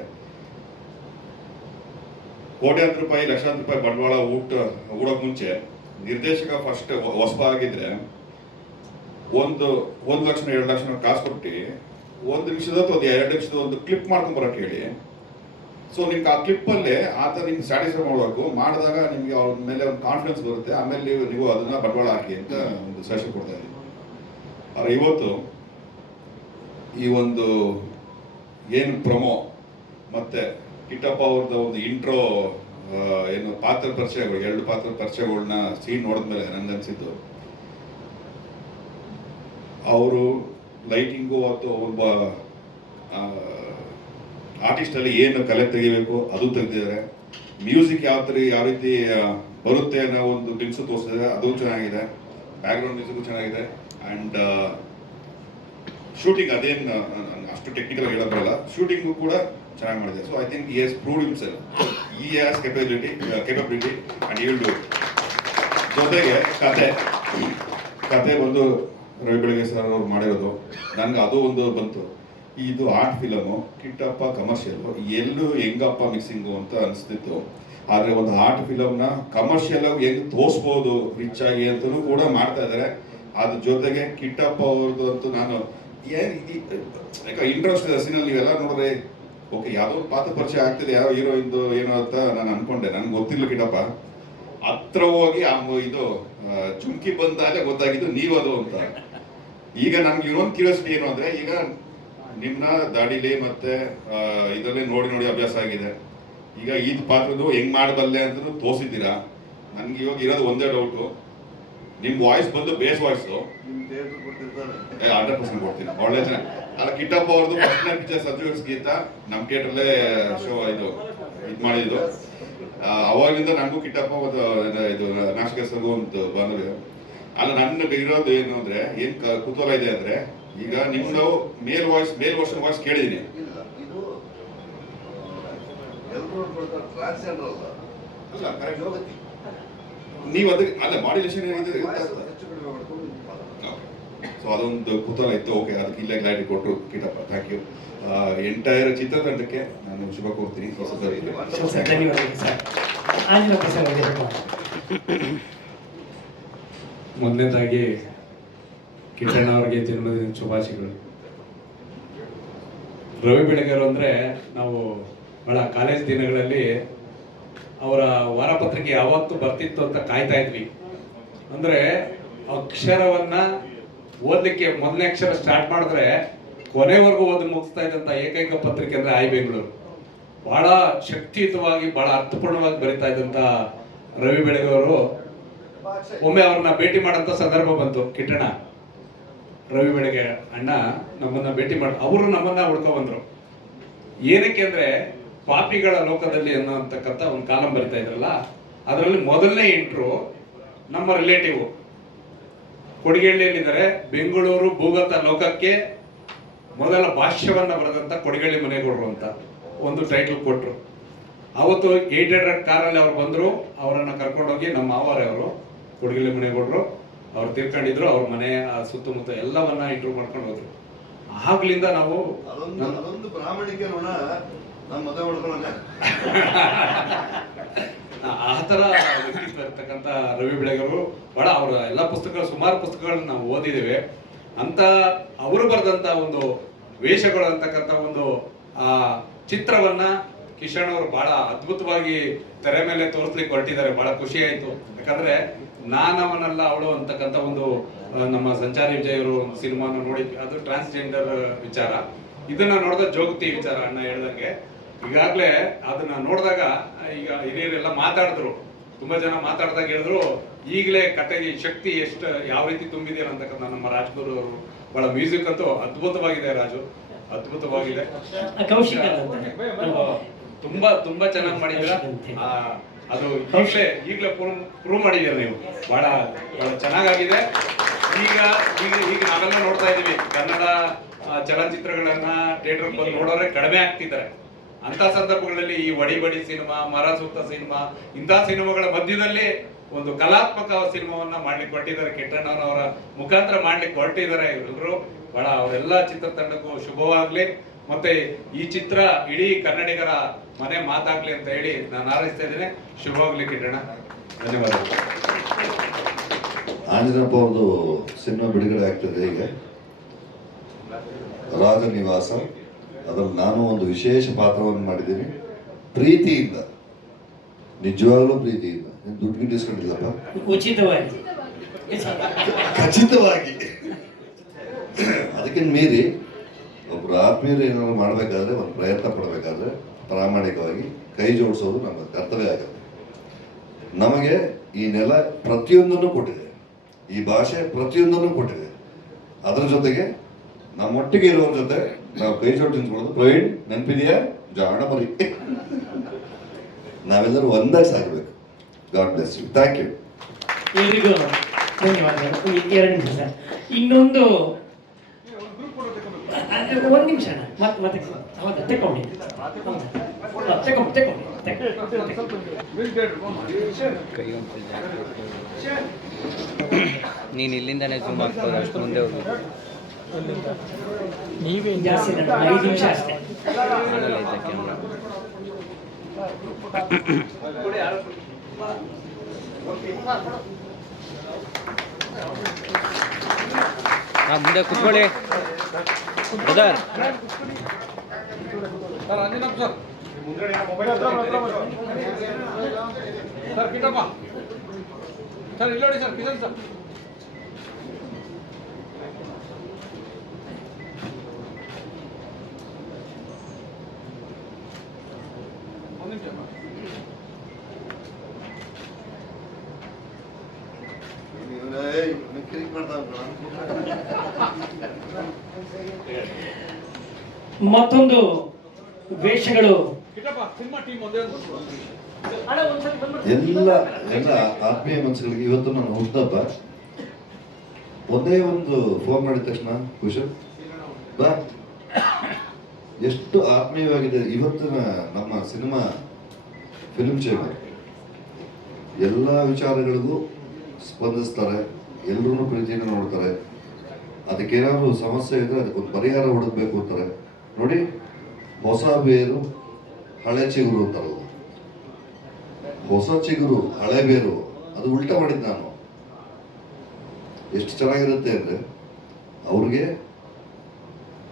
ಕೋಟ್ಯಾಂತರ ರೂಪಾಯಿ ಲಕ್ಷಾಂತರ ರೂಪಾಯಿ ಬಂಡವಾಳ ಹೂಡೋಕೆ ಮುಂಚೆ ನಿರ್ದೇಶಕ ಫಸ್ಟ್ ಹೊಸಬ ಆಗಿದ್ರೆ 1 ಲಕ್ಷ 2 ಲಕ್ಷ ಕಾಸು ಕೊಟ್ಟು 1 ನಿಮಿಷದ ಅಥವಾ 2 ನಿಮಿಷದ ಒಂದು ಕ್ಲಿಪ್ ಮಾಡ್ಕೊಂಡು ಬರೋಕೆ ಹೇಳಿ. ಸೊ ನಿಮ್ಗೆ ಆ ಕ್ಲಿಪ್ಪಲ್ಲೇ ಆತ ನಿಮ್ಗೆ ಸ್ಯಾಟಿಸ್ಫೈ ಮಾಡಬೇಕು. ಮಾಡಿದಾಗ ನಿಮಗೆ ಅವ್ರ ಮೇಲೆ ಒಂದು ಕಾನ್ಫಿಡೆನ್ಸ್ ಬರುತ್ತೆ. ಆಮೇಲೆ ನೀವು ಅದನ್ನ ಬಂಡವಾಳ ಹಾಕಿ ಅಂತ ಒಂದು ಸಜೆಷನ್ ಕೊಡ್ತಾ ಇದ್ದೀನಿ. ಆದರೆ ಇವತ್ತು ಈ ಒಂದು ಏನು ಪ್ರೊಮೋ ಮತ್ತೆ ಕಿಟ್ಟಪ್ಪ ಅವ್ರದ್ದು ಒಂದು ಇಂಟ್ರೋ ಏನು ಪಾತ್ರ ಪರಿಚಯಗಳು, 2 ಪಾತ್ರ ಪರಿಚಯಗಳನ್ನ ಸೀನ್ ನೋಡಿದ್ಮೇಲೆ ನನಗನ್ಸಿದ್ದು, ಅವರು ಲೈಟಿಂಗು ಅಥವಾ ಒಬ್ಬ ಆರ್ಟಿಸ್ಟಲ್ಲಿ ಏನು ಕಲೆ ತೆಗಿಬೇಕು ಅದು ತೆಗೆದಿದ್ದಾರೆ. ಮ್ಯೂಸಿಕ್ ಯಾವ ರೀತಿ ಬರುತ್ತೆ ಅನ್ನೋ ಒಂದು ಡಿನ್ಸು ತೋರಿಸಿದ್ದಾರೆ, ಅದು ಚೆನ್ನಾಗಿದೆ. ಬ್ಯಾಕ್ಗ್ರೌಂಡ್ ಮ್ಯೂಸಿಕ್ ಚೆನ್ನಾಗಿದೆ. ಆ್ಯಂಡ್ ಶೂಟಿಂಗ್ ಅದೇನು ಅಷ್ಟು ಟೆಕ್ನಿಕಲ್ ಆಗಿ ಹೇಳೋಲ್ಲ, ಶೂಟಿಂಗು ಕೂಡ ಚೆನ್ನಾಗಿ ಮಾಡಿದೆ. So I think he has proved himself. He has capability and he will do it. ಜೊತೆಗೆ ಕತೆ ಬಂದು ರವಿ ಬೆಳಗೆ ಸರ್ ಅವ್ರು ಮಾಡಿರೋದು. ನನಗೆ ಅದು ಒಂದು ಬಂತು, ಇದು ಆರ್ಟ್ ಫಿಲಮು, ಕಿಟ್ಟಪ್ಪ ಕಮರ್ಷಿಯಲ್ಲು, ಎಲ್ಲೂ ಹೆಂಗಪ್ಪ ಮಿಕ್ಸಿಂಗು ಅಂತ ಅನಿಸ್ತಿತ್ತು. ಆದರೆ ಒಂದು ಆರ್ಟ್ ಫಿಲಮ್ನ ಕಮರ್ಷಿಯಲ್ ಆಗಿ ಹೆಂಗೆ ತೋರಿಸ್ಬೋದು ರಿಚ್ ಆಗಿ ಅಂತಲೂ ಕೂಡ ಮಾಡ್ತಾ ಇದ್ದಾರೆ. ಅದ್ರ ಜೊತೆಗೆ ಕಿಟ್ಟಪ್ಪ ಅವ್ರದ್ದು ಅಂತೂ ನಾನು ಯಾಕೆ ಇಂಟ್ರೆಸ್ಟ್ ಸೀನಲ್ಲಿ ನೀವೆಲ್ಲ ನೋಡಿದ್ರೆ ಓಕೆ ಯಾವುದೋ ಪಾತ್ರ ಪರಿಚಯ ಆಗ್ತಿದೆ, ಯಾವ ಹೀರೋಯಿಂದು ಏನೋ ಅಂತ ನಾನು ಅನ್ಕೊಂಡೆ. ನನಗೆ ಗೊತ್ತಿಲ್ಲ ಕಿಟ್ಟಪ್ಪ. ಹತ್ರ ಹೋಗಿ ಇದು ಚುಮ್ಕಿ ಬಂದಾಗಲೇ ಗೊತ್ತಾಗಿದ್ದು ನೀವದು ಅಂತ. ಈಗ ನನ್ಗೆ ಇನ್ನೊಂದು ಕ್ಯೂರಿಯಾಸಿಟಿ ಏನು ಅಂದರೆ, ಈಗ ನಿಮ್ಮನ್ನ ದಾಡಿಲಿ ಮತ್ತೆ ಇದರಲ್ಲೇ ನೋಡಿ ಅಭ್ಯಾಸ ಆಗಿದೆ. ಈಗ ಈ ಪಾತ್ರದ್ದು ಹೆಂಗ್ ಮಾಡಬಲ್ಲೆ ಅಂತ ತೋರಿಸಿದ್ದೀರಾ. ನನ್ಗೆ ಇವಾಗ ಇರೋದು ಒಂದೇ ಡೌಟು, ನಿಮ್ಮ ವಾಯ್ಸ್ ಬಂದು ಬೇಸ್ ವಾಯ್ಸು 100% ಕೊಡ್ತೀನಿ. ಒಳ್ಳೆ ಜನ ಅಲ್ಲ, ಕಿಟ್ಟಪ್ಪ ಅವ್ರದ್ದು ಫಸ್ಟ್ ಪಿಕ್ಚರ್ ಸಬ್ಜೆಕ್ಟ್ಸ್ ಗೀತ ನಮ್ಮ ಥಿಯೇಟ್ರಲ್ಲೇ ಶೋ ಇದು ಮಾಡಿದ್ದು. ಅವಾಗಿಂದ ನನಗೂ ಕಿಟ್ಟಪ್ಪ ಮತ್ತು ಇದು ನಾಶಕ ಸರ್ಗೂ ಒಂದು ಬಾಂಧವ್ಯ. ಅಲ್ಲ, ನನ್ನ ಇರೋದು ಏನು ಅಂದರೆ, ಏನು ಕುತೂಹಲ ಇದೆ ಅಂದರೆ, ಈಗ ನಿಮ್ದು ಮೇಲ್ ವರ್ಷನ್ ವಾಯ್ಸ್ ಕೇಳಿದೀನಿ. ನೀವು ಅದಕ್ಕೆ ಅಲ್ಲ ಮಾಡ್ಯುಲೇಷನ್ ಸೊ ಅದೊಂದು ಕುತೂಹಲ ಇತ್ತು. ಓಕೆ, ಅದಕ್ಕೆ ಇಲ್ಲೇ ಕ್ಲಾರಿಟಿ ಕೊಟ್ಟರು ಕಿಟ್ಟಪ್ಪ. Thank you. ಎಂಟೈರ್ ಚಿತ್ರತಂಡಕ್ಕೆ ನಾನು ಶುಭ ಕೋರ್ತೀನಿ. ಮೊದಲನೇದಾಗಿ ಕಿಟ್ಟಣ್ಣ ಅವರಿಗೆ ಜನ್ಮದಿನ ಶುಭಾಶಯಗಳು. ರವಿ ಬೆಳಗೆರು ಅಂದರೆ ನಾವು ಬಹಳ ಕಾಲೇಜ್ ದಿನಗಳಲ್ಲಿ ಅವರ ವಾರಪತ್ರಿಕೆ ಯಾವತ್ತು ಬರ್ತಿತ್ತು ಅಂತ ಕಾಯ್ತಾ ಇದ್ವಿ. ಅಂದರೆ ಅಕ್ಷರವನ್ನ ಓದಲಿಕ್ಕೆ ಮೊದಲನೇ ಅಕ್ಷರ ಸ್ಟಾರ್ಟ್ ಮಾಡಿದ್ರೆ ಕೊನೆವರೆಗೂ ಓದಿ ಮುಗಿಸ್ತಾ ಇದ್ದಂಥ ಏಕೈಕ ಪತ್ರಿಕೆ ಅಂದರೆ ಐ ಬೆಂಗಳೂರು. ಬಹಳ ಶಕ್ತಿಯುತವಾಗಿ ಬಹಳ ಅರ್ಥಪೂರ್ಣವಾಗಿ ಬರೀತಾ ಇದ್ದಂಥ ರವಿ ಬೆಳಗೆಯವರು ಒಮ್ಮೆ ಅವ್ರನ್ನ ಭೇಟಿ ಮಾಡೋಂಥ ಸಂದರ್ಭ ಬಂತು. ಕಿಟ್ಟಣ್ಣ ರವಿ ಬೆಳಗೆ ಅಣ್ಣ ನಮ್ಮನ್ನ ಭೇಟಿ ಮಾಡಿ ಅವರು ನಮ್ಮನ್ನ ಹುಡ್ಕೊ ಬಂದ್ರು. ಏನಕ್ಕೆ ಅಂದ್ರೆ ಪಾಪಿಗಳ ಲೋಕದಲ್ಲಿ ಅನ್ನೋಂತಕ್ಕಂಥ ಒಂದು ಕಾಲಂ ಬರಿತಾ ಇದ್ರಲ್ಲ, ಅದರಲ್ಲಿ ಮೊದಲನೇ ಇಂಟ್ರು ನಮ್ಮ ರಿಲೇಟಿವ್ ಕೊಡಿಗೇಳಿಯಲ್ಲಿದ್ದಾರೆ. ಬೆಂಗಳೂರು ಭೂಗತ ಲೋಕಕ್ಕೆ ಮೊದಲ ಭಾಷ್ಯವನ್ನ ಬರೆದಂತ ಕೊಡಿಗೇಳಿ ಮನೆಗೌಡರು ಅಂತ ಒಂದು ಟೈಟಲ್ ಕೊಟ್ರು. ಅವತ್ತು 800 ಕಾರಲ್ಲಿ ಅವ್ರು ಬಂದ್ರು. ಅವರನ್ನ ಕರ್ಕೊಂಡೋಗಿ ನಮ್ಮ ಮಾವರೇ ಅವರು ಕೊಡಿಗೇಳಿ ಮನೆಗೌಡರು ಅವ್ರು ತಿರ್ಕೊಂಡಿದ್ರು. ಅವ್ರ ಮನೆ ಸುತ್ತಮುತ್ತ ಎಲ್ಲವನ್ನ ಇಂಟ್ರೂ ಮಾಡ್ಕೊಂಡು ಹೋದ್ರು. ಆಗ್ಲಿಂದ ನಾವು ಅದೊಂದು ಪ್ರಾಮಾಣಿಕ ಋಣ ನಮ್ಮ ಮದುವೆ ಮಾಡ್ಕೊಳ್ಳೋಣ. ಆ ಥರ ವ್ಯಕ್ತಿತ್ವ ಇರ್ತಕ್ಕಂಥ ರವಿ ಬೆಳಗೆಯವರು ಬಹಳ ಅವರ ಎಲ್ಲ ಪುಸ್ತಕಗಳು, ಸುಮಾರು ಪುಸ್ತಕಗಳನ್ನ ನಾವು ಓದಿದ್ದೇವೆ. ಅಂತ ಅವರು ಬರೆದಂತ ಒಂದು ವೇಷಗಳು ಅಂತಕ್ಕಂಥ ಒಂದು ಆ ಚಿತ್ರವನ್ನ ಕಿಶನ್ ಅವರು ಬಹಳ ಅದ್ಭುತವಾಗಿ ತೆರೆ ಮೇಲೆ ತೋರಿಸ್ಲಿಕ್ಕೆ ಹೊರಟಿದ್ದಾರೆ. ಬಹಳ ಖುಷಿ ಆಯ್ತು. ಯಾಕಂದ್ರೆ ನಾನವನಲ್ಲ ಅವಳು ಅಂತಕ್ಕಂಥ ಒಂದು ನಮ್ಮ ಸಂಚಾರಿ ವಿಜಯ್ ಅವರು ಒಂದು ಸಿನಿಮಾನ ನೋಡಿದ್ವಿ, ಅದು ಟ್ರಾನ್ಸ್ಜೆಂಡರ್ ವಿಚಾರ. ಇದನ್ನ ನೋಡಿದ ಜೋಗತಿ ವಿಚಾರ ಅಣ್ಣ ಹೇಳ್ದಂಗೆ ಈಗಾಗಲೇ ಅದನ್ನ ನೋಡಿದಾಗ ಈಗ ಹಿರಿಯರೆಲ್ಲ ಮಾತಾಡಿದ್ರು, ತುಂಬಾ ಜನ ಮಾತಾಡಿದಾಗ ಹೇಳಿದ್ರು ಈಗಲೇ ಕತೆಗೆ ಶಕ್ತಿ ಎಷ್ಟು ಯಾವ ರೀತಿ ತುಂಬಿದೆಯಲ್ಲ ಅಂತಕ್ಕಂಥ ನಮ್ಮ ರಾಜ್ಗುರು ಅವರು ಬಹಳ ಮ್ಯೂಸಿಕ್ ಅಂತೂ ಅದ್ಭುತವಾಗಿದೆ. ರಾಜು ಅದ್ಭುತವಾಗಿದೆ, ತುಂಬಾ ತುಂಬಾ ಚೆನ್ನಾಗಿ ಮಾಡಿದ್ರ. ಅದು ಈಗಲೇ ಪ್ರೂವ್ ಮಾಡಿದ್ದೀರ ನೀವು, ಬಹಳ ಬಹಳ ಚೆನ್ನಾಗಾಗಿದೆ. ಈಗ ಈಗ ಈಗ ನಾವೆಲ್ಲ ನೋಡ್ತಾ ಇದೀವಿ ಕನ್ನಡ ಚಲನಚಿತ್ರಗಳನ್ನ ಥಿಯೇಟರ್ ಬಂದು ನೋಡೋರೆ ಕಡಿಮೆ ಆಗ್ತಿದ್ದಾರೆ. ಅಂತ ಸಂದರ್ಭಗಳಲ್ಲಿ ಈ ಬಡಿ ಸಿನಿಮಾ, ಮರ ಸೂಕ್ತ ಸಿನಿಮಾ, ಇಂಥ ಸಿನಿಮಾಗಳ ಮಧ್ಯದಲ್ಲಿ ಒಂದು ಕಲಾತ್ಮಕ ಸಿನಿಮಾವನ್ನ ಮಾಡ್ಲಿಕ್ಕೆ ಹೊರಟಿದ್ದಾರೆ. ಕೆಟ್ಟಣ್ಣನವರ ಮುಖಾಂತರ ಮಾಡ್ಲಿಕ್ಕೆ ಹೊರಟಿದ್ದಾರೆ ಇವರೆಲ್ಲರೂ. ಬಹಳ ಅವರೆಲ್ಲ ಚಿತ್ರತಂಡಕ್ಕೂ ಶುಭವಾಗ್ಲಿ. ಮತ್ತೆ ಈ ಚಿತ್ರ ಇಡೀ ಕನ್ನಡಿಗರ ಮನೆ ಮಾತಾಗ್ಲಿ ಅಂತ ಹೇಳಿ ನಾನು ಹಾರೈಸ್ತಾ ಇದ್ದೇನೆ. ಶುಭವಾಗ್ಲಿ ಕಿಟ್ಟಣ್ಣ, ಧನ್ಯವಾದಗಳು. ಆಂಜನಪ್ಪ ಅವ್ರದ್ದು ಸಿನಿಮಾ ಬಿಡುಗಡೆ ಆಗ್ತದೆ ಈಗ, ರಾಜನಿವಾಸ. ಅದರಲ್ಲಿ ನಾನು ಒಂದು ವಿಶೇಷ ಪಾತ್ರವನ್ನು ಮಾಡಿದ್ದೀನಿ, ಪ್ರೀತಿಯಿಂದ, ನಿಜವಾಗ್ಲೂ ಪ್ರೀತಿಯಿಂದ. ದುಡ್ಡು ಗಿಟ್ಟು ಇಸ್ಕೊಂಡಿಲ್ಲಪ್ಪ, ಉಚಿತವಾಗಿ ಖಚಿತವಾಗಿ. ಅದಕ್ಕಿಂತ ಮೀರಿ ಒಬ್ರು ಆತ್ಮೀಯರು ಏನಾದ್ರು ಮಾಡಬೇಕಾದ್ರೆ, ಒಂದು ಪ್ರಯತ್ನ ಪಡಬೇಕಾದ್ರೆ ಪ್ರಾಮಾಣಿಕವಾಗಿ ಕೈ ಜೋಡಿಸೋದು ನಮ್ಮ ಕರ್ತವ್ಯ ಆಗುತ್ತೆ. ನಮಗೆ ಈ ನೆಲ ಪ್ರತಿಯೊಂದನ್ನು ಕೊಟ್ಟಿದೆ, ಈ ಭಾಷೆ ಪ್ರತಿಯೊಂದನ್ನು ಕೊಟ್ಟಿದೆ. ಅದರ ಜೊತೆಗೆ ನಮ್ಮೊಟ್ಟಿಗೆ ಇರೋರ ಜೊತೆ ನಾವು ಕೈ ಜೋಡಿಸಿ ನಿಂತ್ಕೊಳ್ಳೋದು. ಪ್ರವೀಣ್, ನೆನಪಿದೆಯಾ? ಜಾಣ ಮರಿ. ನಾವೆಲ್ಲರೂ ಒಂದಾಗಿ ಸಾಗಬೇಕು. God bless you. Thank you. ಎಲ್ರಿಗೂ ಧನ್ಯವಾದಗಳು. 2 ನಿಮಿಷ ಸರ್, ಇನ್ನೊಂದು ಒಂದು ನಿಮಿಷ ಮತ್ತೆ ಹೌದಾ, ತಗೊಂಡು ನೀನು ಇಲ್ಲಿಂದಾನೆ ಜೂಮ್ ಆಗ್ತದೆ, ಅಷ್ಟು ಮುಂದೆ ಹೋಗಿ. ನೀವೇ ಜಾಸ್ತಿ 5 ನಿಮಿಷ ಅಷ್ಟೇ. ಮುಂದೆ ಕುತ್ಕೊಳ್ಳಿ ಬ್ರದರ್. ಸರ್ ಕಿಟ್ಟಪ್ಪ ಸರ್, ಇಲ್ಲಿ ನೋಡಿ ಸರ್, ಕಿಶನ್ ಸರ್. ಮತ್ತೊಂದು ವೇಷಗಳು ಎಲ್ಲ ಆತ್ಮೀಯ ಮನಸ್ಸುಗಳಿಗೆ ಇವತ್ತು ನಾನು ಹುಟ್ಟುಹಬ್ಬ. ಒಂದೇ ಒಂದು ಫೋನ್ ಮಾಡಿದ ತಕ್ಷಣ ಕುಶಲ್ ಬಾ, ಎಷ್ಟು ಆತ್ಮೀಯವಾಗಿದೆ ಇವತ್ತಿನ ನಮ್ಮ ಸಿನಿಮಾ ಫಿಲ್ಮ್ ಚೇಂಬರ್. ಎಲ್ಲ ವಿಚಾರಗಳಿಗೂ ಸ್ಪಂದಿಸ್ತಾರೆ, ಎಲ್ಲರೂ ಪ್ರೀತಿಯಿಂದ ನೋಡ್ತಾರೆ. ಅದಕ್ಕೇನಾದ್ರು ಸಮಸ್ಯೆ ಇದ್ರೆ ಅದಕ್ಕೊಂದು ಪರಿಹಾರ ಹುಡುಕ್ಬೇಕು ಅಂತಾರೆ. ನೋಡಿ, ಹೊಸ ಬೇರು ಹಳೆ ಚಿಗುರು ಅಂತಾರಲ್ಲ, ಹೊಸ ಚಿಗುರು ಹಳೆ ಬೇರು, ಅದು ಉಲ್ಟಾ ಮಾಡಿದ್ದು ನಾನು. ಎಷ್ಟು ಚೆನ್ನಾಗಿರುತ್ತೆ ಅಂದರೆ, ಅವ್ರಿಗೆ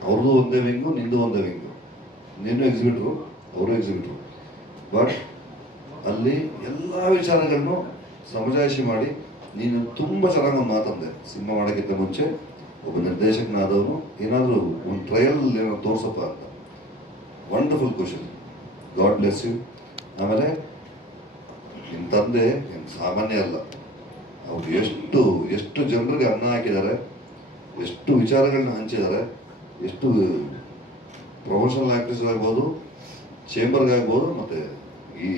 ಅವ್ರದ್ದು ಒಂದೇ ವಿಂಗು, ನಿಂದು ಒಂದೇ ವಿಂಗು. ನೀನು ಎಕ್ಸಿಬಿಟ್ರು, ಅವರು ಎಕ್ಸಿಬಿಟ್ರು. ಬಟ್ ಅಲ್ಲಿ ಎಲ್ಲ ವಿಚಾರಗಳನ್ನು ಸಮಜಾಯಿಷಿ ಮಾಡಿ ನೀನು ತುಂಬ ಚೆನ್ನಾಗಿ ಒಂದು ಮಾತಂದೆ. ಸಿನಿಮಾ ಮಾಡೋಕ್ಕಿಂತ ಮುಂಚೆ ಒಬ್ಬ ನಿರ್ದೇಶಕನಾದವನು ಏನಾದರೂ ಒಂದು ಟ್ರಯಲ್ ಏನೋ ತೋರ್ಸಪ್ಪ ಅಂತ. Wonderful question. God bless you. ಆಮೇಲೆ ನಿಮ್ಮ ತಂದೆ ಏನು ಸಾಮಾನ್ಯ ಅಲ್ಲ. ಅವ್ರು ಎಷ್ಟು ಜನರಿಗೆ ಅನ್ನ ಹಾಕಿದ್ದಾರೆ, ಎಷ್ಟು ವಿಚಾರಗಳನ್ನ ಹಂಚಿದ್ದಾರೆ, ಎಷ್ಟು ಪ್ರೊಫೆಷನಲ್ ಆಕ್ಟರ್ಸ್ ಆಗ್ಬೋದು, ಚೇಂಬರ್ಗಾಗ್ಬೋದು, ಮತ್ತು ಈ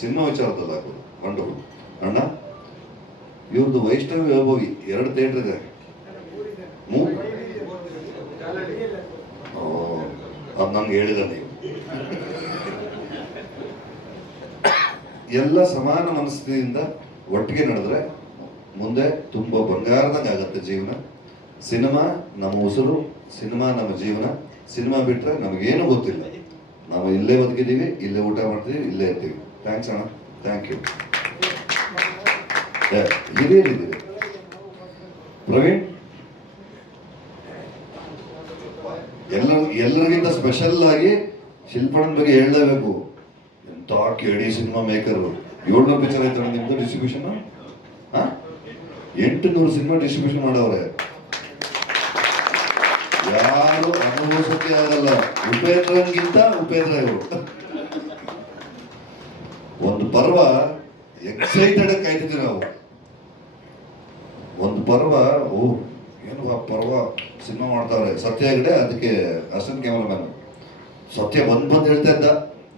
ಸಿನಿಮಾ ವಿಚಾರದಲ್ಲಿ ಆಗ್ಬೋದು. ವಂಡರ್ಫುಲ್ ಅಣ್ಣ. ಇವ್ರದ್ದು ವೈಷ್ಣವಿ ವೈಭವಿ 2 ಥಿಯೇಟರ್ ಇದೆ. ಅದು ನಂಗೆ ಹೇಳಿದ ನೀವು. ಎಲ್ಲ ಸಮಾನ ಮನಸ್ಥಿತಿಯಿಂದ ಒಟ್ಟಿಗೆ ನಡೆದ್ರೆ ಮುಂದೆ ತುಂಬ ಬಂಗಾರದಂಗೆ ಆಗುತ್ತೆ ಜೀವನ. ಸಿನಿಮಾ ನಮ್ಮ ಉಸಿರು, ಸಿನಿಮಾ ನಮ್ಮ ಜೀವನ. ಸಿನಿಮಾ ಬಿಟ್ಟರೆ ನಮಗೇನು ಗೊತ್ತಿಲ್ಲ. ನಾವು ಇಲ್ಲೇ ಬದುಕಿದ್ದೀವಿ, ಇಲ್ಲೇ ಊಟ ಮಾಡ್ತೀವಿ, ಇಲ್ಲೇ ಇರ್ತೀವಿ. ಥ್ಯಾಂಕ್ಸ್ ಅಣ್ಣ, ಥ್ಯಾಂಕ್ ಯು. ಹಿರಿಯರಿದ್ದೀವಿ. ಪ್ರವೀಣ್, ಎಲ್ಲರಿಗಿಂತ ಸ್ಪೆಷಲ್ ಆಗಿ ಶಿಲ್ಪಣ್ಣನ ಬಗ್ಗೆ ಹೇಳಲೇಬೇಕು. ಎಂತ ಕೇಳಿ ಸಿನಿಮಾ ಮೇಕರು. 700 ಪಿಕ್ಚರ್ ಆಯ್ತು ನಿಮ್ದು ಡಿಸ್ಟ್ರಿಬ್ಯೂಷನ್. 800 ಸಿನಿಮಾ ಡಿಸ್ಟ್ರಿಬ್ಯೂಷನ್ ಮಾಡವ್ರೆ. ಯಾರು ಅನುಭವಿಸೋಕೆ ಆಗಲ್ಲ. ಉಪೇಂದ್ರನ್ಗಿಂತ ಉಪೇಂದ್ರ ಇವರು. ಒಂದು ಪರ್ವ ಎಕ್ಸೈಟೆಡ್ ಕಾಯ್ತಿದ್ವಿ ನಾವು. ಒಂದು ಪರ್ವ, ಓ ಏನು ಪರ್ವ ಸಿನಿಮಾ ಮಾಡ್ತಾವ್ರೆ. ಸತ್ಯ ಹೆಗಡೆ ಅದಕ್ಕೆ ಅಸಿಸ್ಟೆಂಟ್ ಕ್ಯಾಮರಾಮ್ಯಾನ್. ಸತ್ಯ ಬಂದು ಹೇಳ್ತಾ ಇದ್ದ.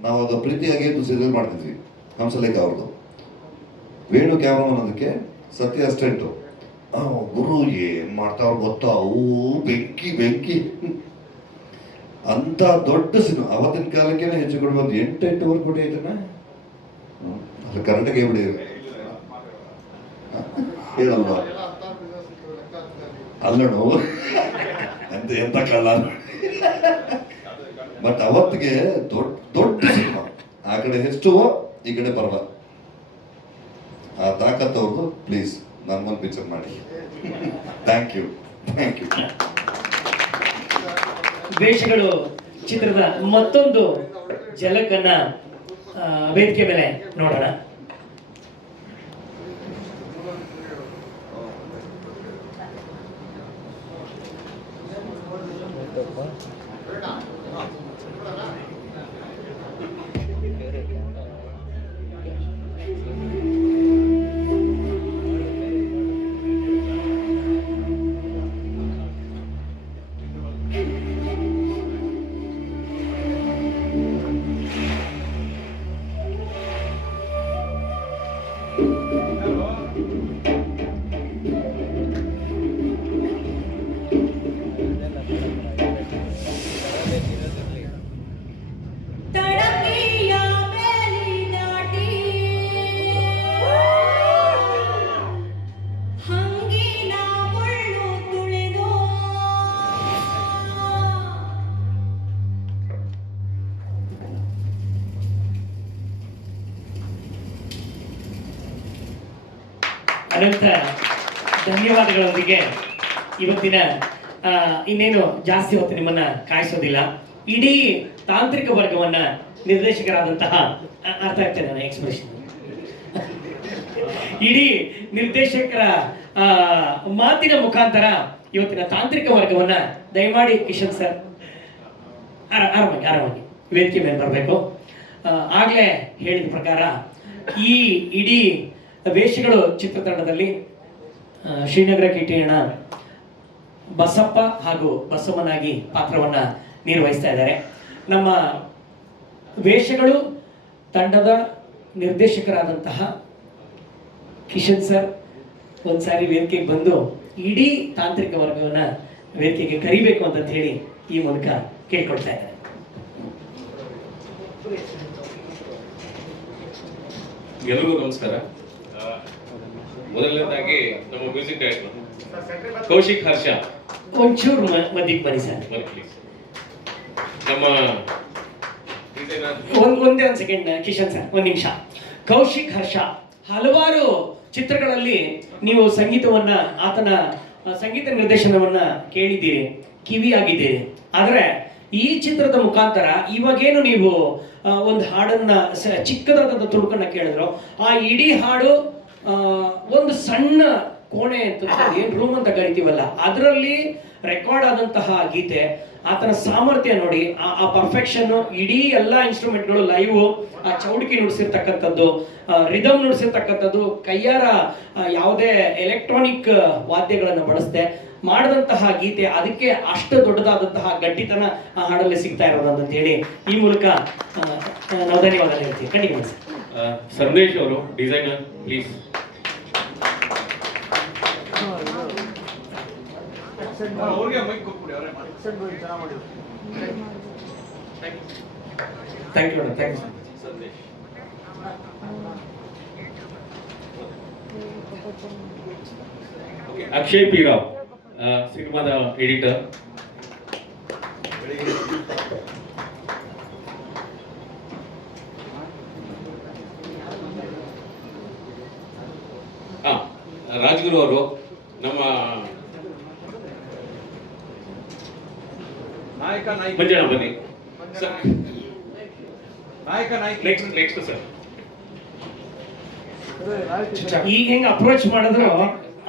ನಾವು ಅದು ಪ್ರೀತಿಯಾಗಿ ಸೀರಿಯಲ್ ಮಾಡ್ತಿದ್ವಿ ಹಂಸಲೇಖ ಅವ್ರದ್ದು. ವೇಣು ಕ್ಯಾಮರಾಮನ್ ಅದಕ್ಕೆ, ಸತ್ಯ ಅಸಿಸ್ಟೆಂಟು. ಗುರು ಏನ್ ಮಾಡ್ತಾವ್ರ ಗೊತ್ತಾ, ಬೆಂಕಿ ಬೆಂಕಿ ಅಂತ ದೊಡ್ಡ ಸಿನಿಮಾ. ಅವತ್ತಿನ ಕಾಲಕ್ಕೆ ಹೆಚ್ಚು ಕಡಿಮೆ 8 ಕೋಟಿ ಐತನ. ಅದು ಕರೆಕ್ಟಾಗಿ ಹೇಳ್ಬಿಡಿ ಹೇಳಲ್ವಾ? ಅಲ್ಲಣು ಅಂತ ಎಂತ ಕಳ್ಳ. ಬಟ್ ಅವತ್ತಿಗೆ ದೊಡ್ಡ ಸಿನಿಮಾ. ಆ ಕಡೆ ಹೆಚ್ಚು, ಈ ಕಡೆ ಪರ್ವ. ಆ ತಾಕತ್ ಅವ್ರದ್ದು. ಪ್ಲೀಸ್ ನನ್ಗೊಂದು ಪಿಕ್ಚರ್ ಮಾಡಿ. Thank you. ವೇಷಗಳು ಚಿತ್ರದ ಮತ್ತೊಂದು ಝಲಕನ್ನ ವೇದಿಕೆ ಮೇಲೆ ನೋಡೋಣ. ಅನಂತ ಧನ್ಯವಾದಗಳೊಂದಿಗೆ ಇವತ್ತಿನ ಇನ್ನೇನು ಜಾಸ್ತಿ ಹೊತ್ತು ನಿಮ್ಮನ್ನ ಕಾಯಿಸೋದಿಲ್ಲ. ಇಡೀ ತಾಂತ್ರಿಕ ವರ್ಗವನ್ನ ನಿರ್ದೇಶಕರಾದಂತಹ ಅರ್ಥ ಆಗ್ತದೆ ನನ್ನ ಎಕ್ಸ್ಪ್ರೆಷನ್. ಇಡೀ ನಿರ್ದೇಶಕರ ಮಾತಿನ ಮುಖಾಂತರ ಇವತ್ತಿನ ತಾಂತ್ರಿಕ ವರ್ಗವನ್ನ ದಯಮಾಡಿ ಕಿಶನ್ ಸರ್ ಆರಾಮಾಗಿ ವೇದಿಕೆ ಮೇಲೆ ಬರಬೇಕು. ಆಗ್ಲೇ ಹೇಳಿದ ಪ್ರಕಾರ ಈ ಇಡೀ ವೇಷಗಳು ಚಿತ್ರತಂಡದಲ್ಲಿ ಶ್ರೀನಗರ ಕಿಟಿಯಣ್ಣ ಬಸಪ್ಪ ಹಾಗೂ ಬಸವನಾಗಿ ಪಾತ್ರವನ್ನ ನಿರ್ವಹಿಸ್ತಾ ಇದ್ದಾರೆ. ನಮ್ಮ ವೇಷಗಳು ತಂಡದ ನಿರ್ದೇಶಕರಾದಂತಹ ಕಿಶನ್ ಸರ್ ಒಂದ್ಸಾರಿ ವೇದಿಕೆಗೆ ಬಂದು ಇಡೀ ತಾಂತ್ರಿಕ ವರ್ಗವನ್ನ ವೇದಿಕೆಗೆ ಕರಿಬೇಕು ಅಂತ ಹೇಳಿ ಈ ಮೂಲಕ ಕೇಳ್ಕೊಳ್ತಾ ಇದ್ದಾರೆ. ಎಲ್ಲರಿಗೂ ನಮಸ್ಕಾರ. ಮೊದಲನೇದಾಗಿ ನಮ್ಮ ಮ್ಯೂಸಿಕ್ ಡೈರೆಕ್ಟರ್ ಕೌಶಿಕ್ ಹರ್ಷ ಒಂಚೂರು ಮಧ್ಯಕ್ಕೆ ಬನ್ನಿ ಸರ್. ನಮ್ಮ ಒಂದೇ ಒಂದು ಸೆಕೆಂಡ್ ಕಿಶನ್ ಸರ್, ಒಂದು ನಿಮಿಷ. ಕೌಶಿಕ್ ಹರ್ಷ ಹಲವಾರು ಚಿತ್ರಗಳಲ್ಲಿ ನೀವು ಸಂಗೀತವನ್ನ, ಆತನ ಸಂಗೀತ ನಿರ್ದೇಶನವನ್ನ ಕೇಳಿದ್ದೀರಿ, ಕಿವಿಯಾಗಿದ್ದೀರಿ. ಆದರೆ ಈ ಚಿತ್ರದ ಮುಖಾಂತರ ಇವಾಗೇನು ನೀವು ಒಂದು ಹಾಡನ್ನ ಚಿಕ್ಕದಾದ ತುಣುಕನ್ನ ಕೇಳಿದ್ರು, ಆ ಇಡೀ ಹಾಡು ಒಂದು ಸಣ್ಣ ಕೋಣೆ ಅಂತ ಏನ್ ರೂಮ್ ಅಂತ ಕರಿತೀವಲ್ಲ, ಅದರಲ್ಲಿ ರೆಕಾರ್ಡ್ ಆದಂತಹ ಗೀತೆ. ಆತನ ಸಾಮರ್ಥ್ಯ ನೋಡಿ, ಆ ಪರ್ಫೆಕ್ಷನ್, ಇಡೀ ಎಲ್ಲಾ ಇನ್ಸ್ಟ್ರೂಮೆಂಟ್ಗಳು ಲೈವ್, ಆ ಚೌಡಿಕೆ ನುಡಿಸಿರ್ತಕ್ಕಂಥದ್ದು, ರಿದಮ್ ನುಡಿಸಿರ್ತಕ್ಕಂಥದ್ದು, ಕೈಯಾರ ಯಾವುದೇ ಎಲೆಕ್ಟ್ರಾನಿಕ್ ವಾದ್ಯಗಳನ್ನು ಬಳಸದೆ ಮಾಡಿದಂತಹ ಗೀತೆ. ಅದಕ್ಕೆ ಅಷ್ಟು ದೊಡ್ಡದಾದಂತಹ ಗಟ್ಟಿತನ ಆ ಹಾಡಲ್ಲಿ ಸಿಗ್ತಾ ಇರೋದು ಅಂತ ಹೇಳಿ ಈ ಮೂಲಕ ನಾವು ಧನ್ಯವಾದ ಹೇಳ್ತೀವಿ. ಖಂಡಿತ ಸಂದೇಶ್ ಅವರು designer, please. Thank you. Akshay P Rao ಸಿನಿಮಾದ ಎಡಿಟರ್. ರಾಜ್ಗುರು ಅವರು ನಮ್ಮ ಮಂಜಣ್ಣ ಬನ್ನಿ. Next sir. ಈಗ ಹೆಂಗ್ ಅಪ್ರೋಚ್ ಮಾಡಿದ್ರು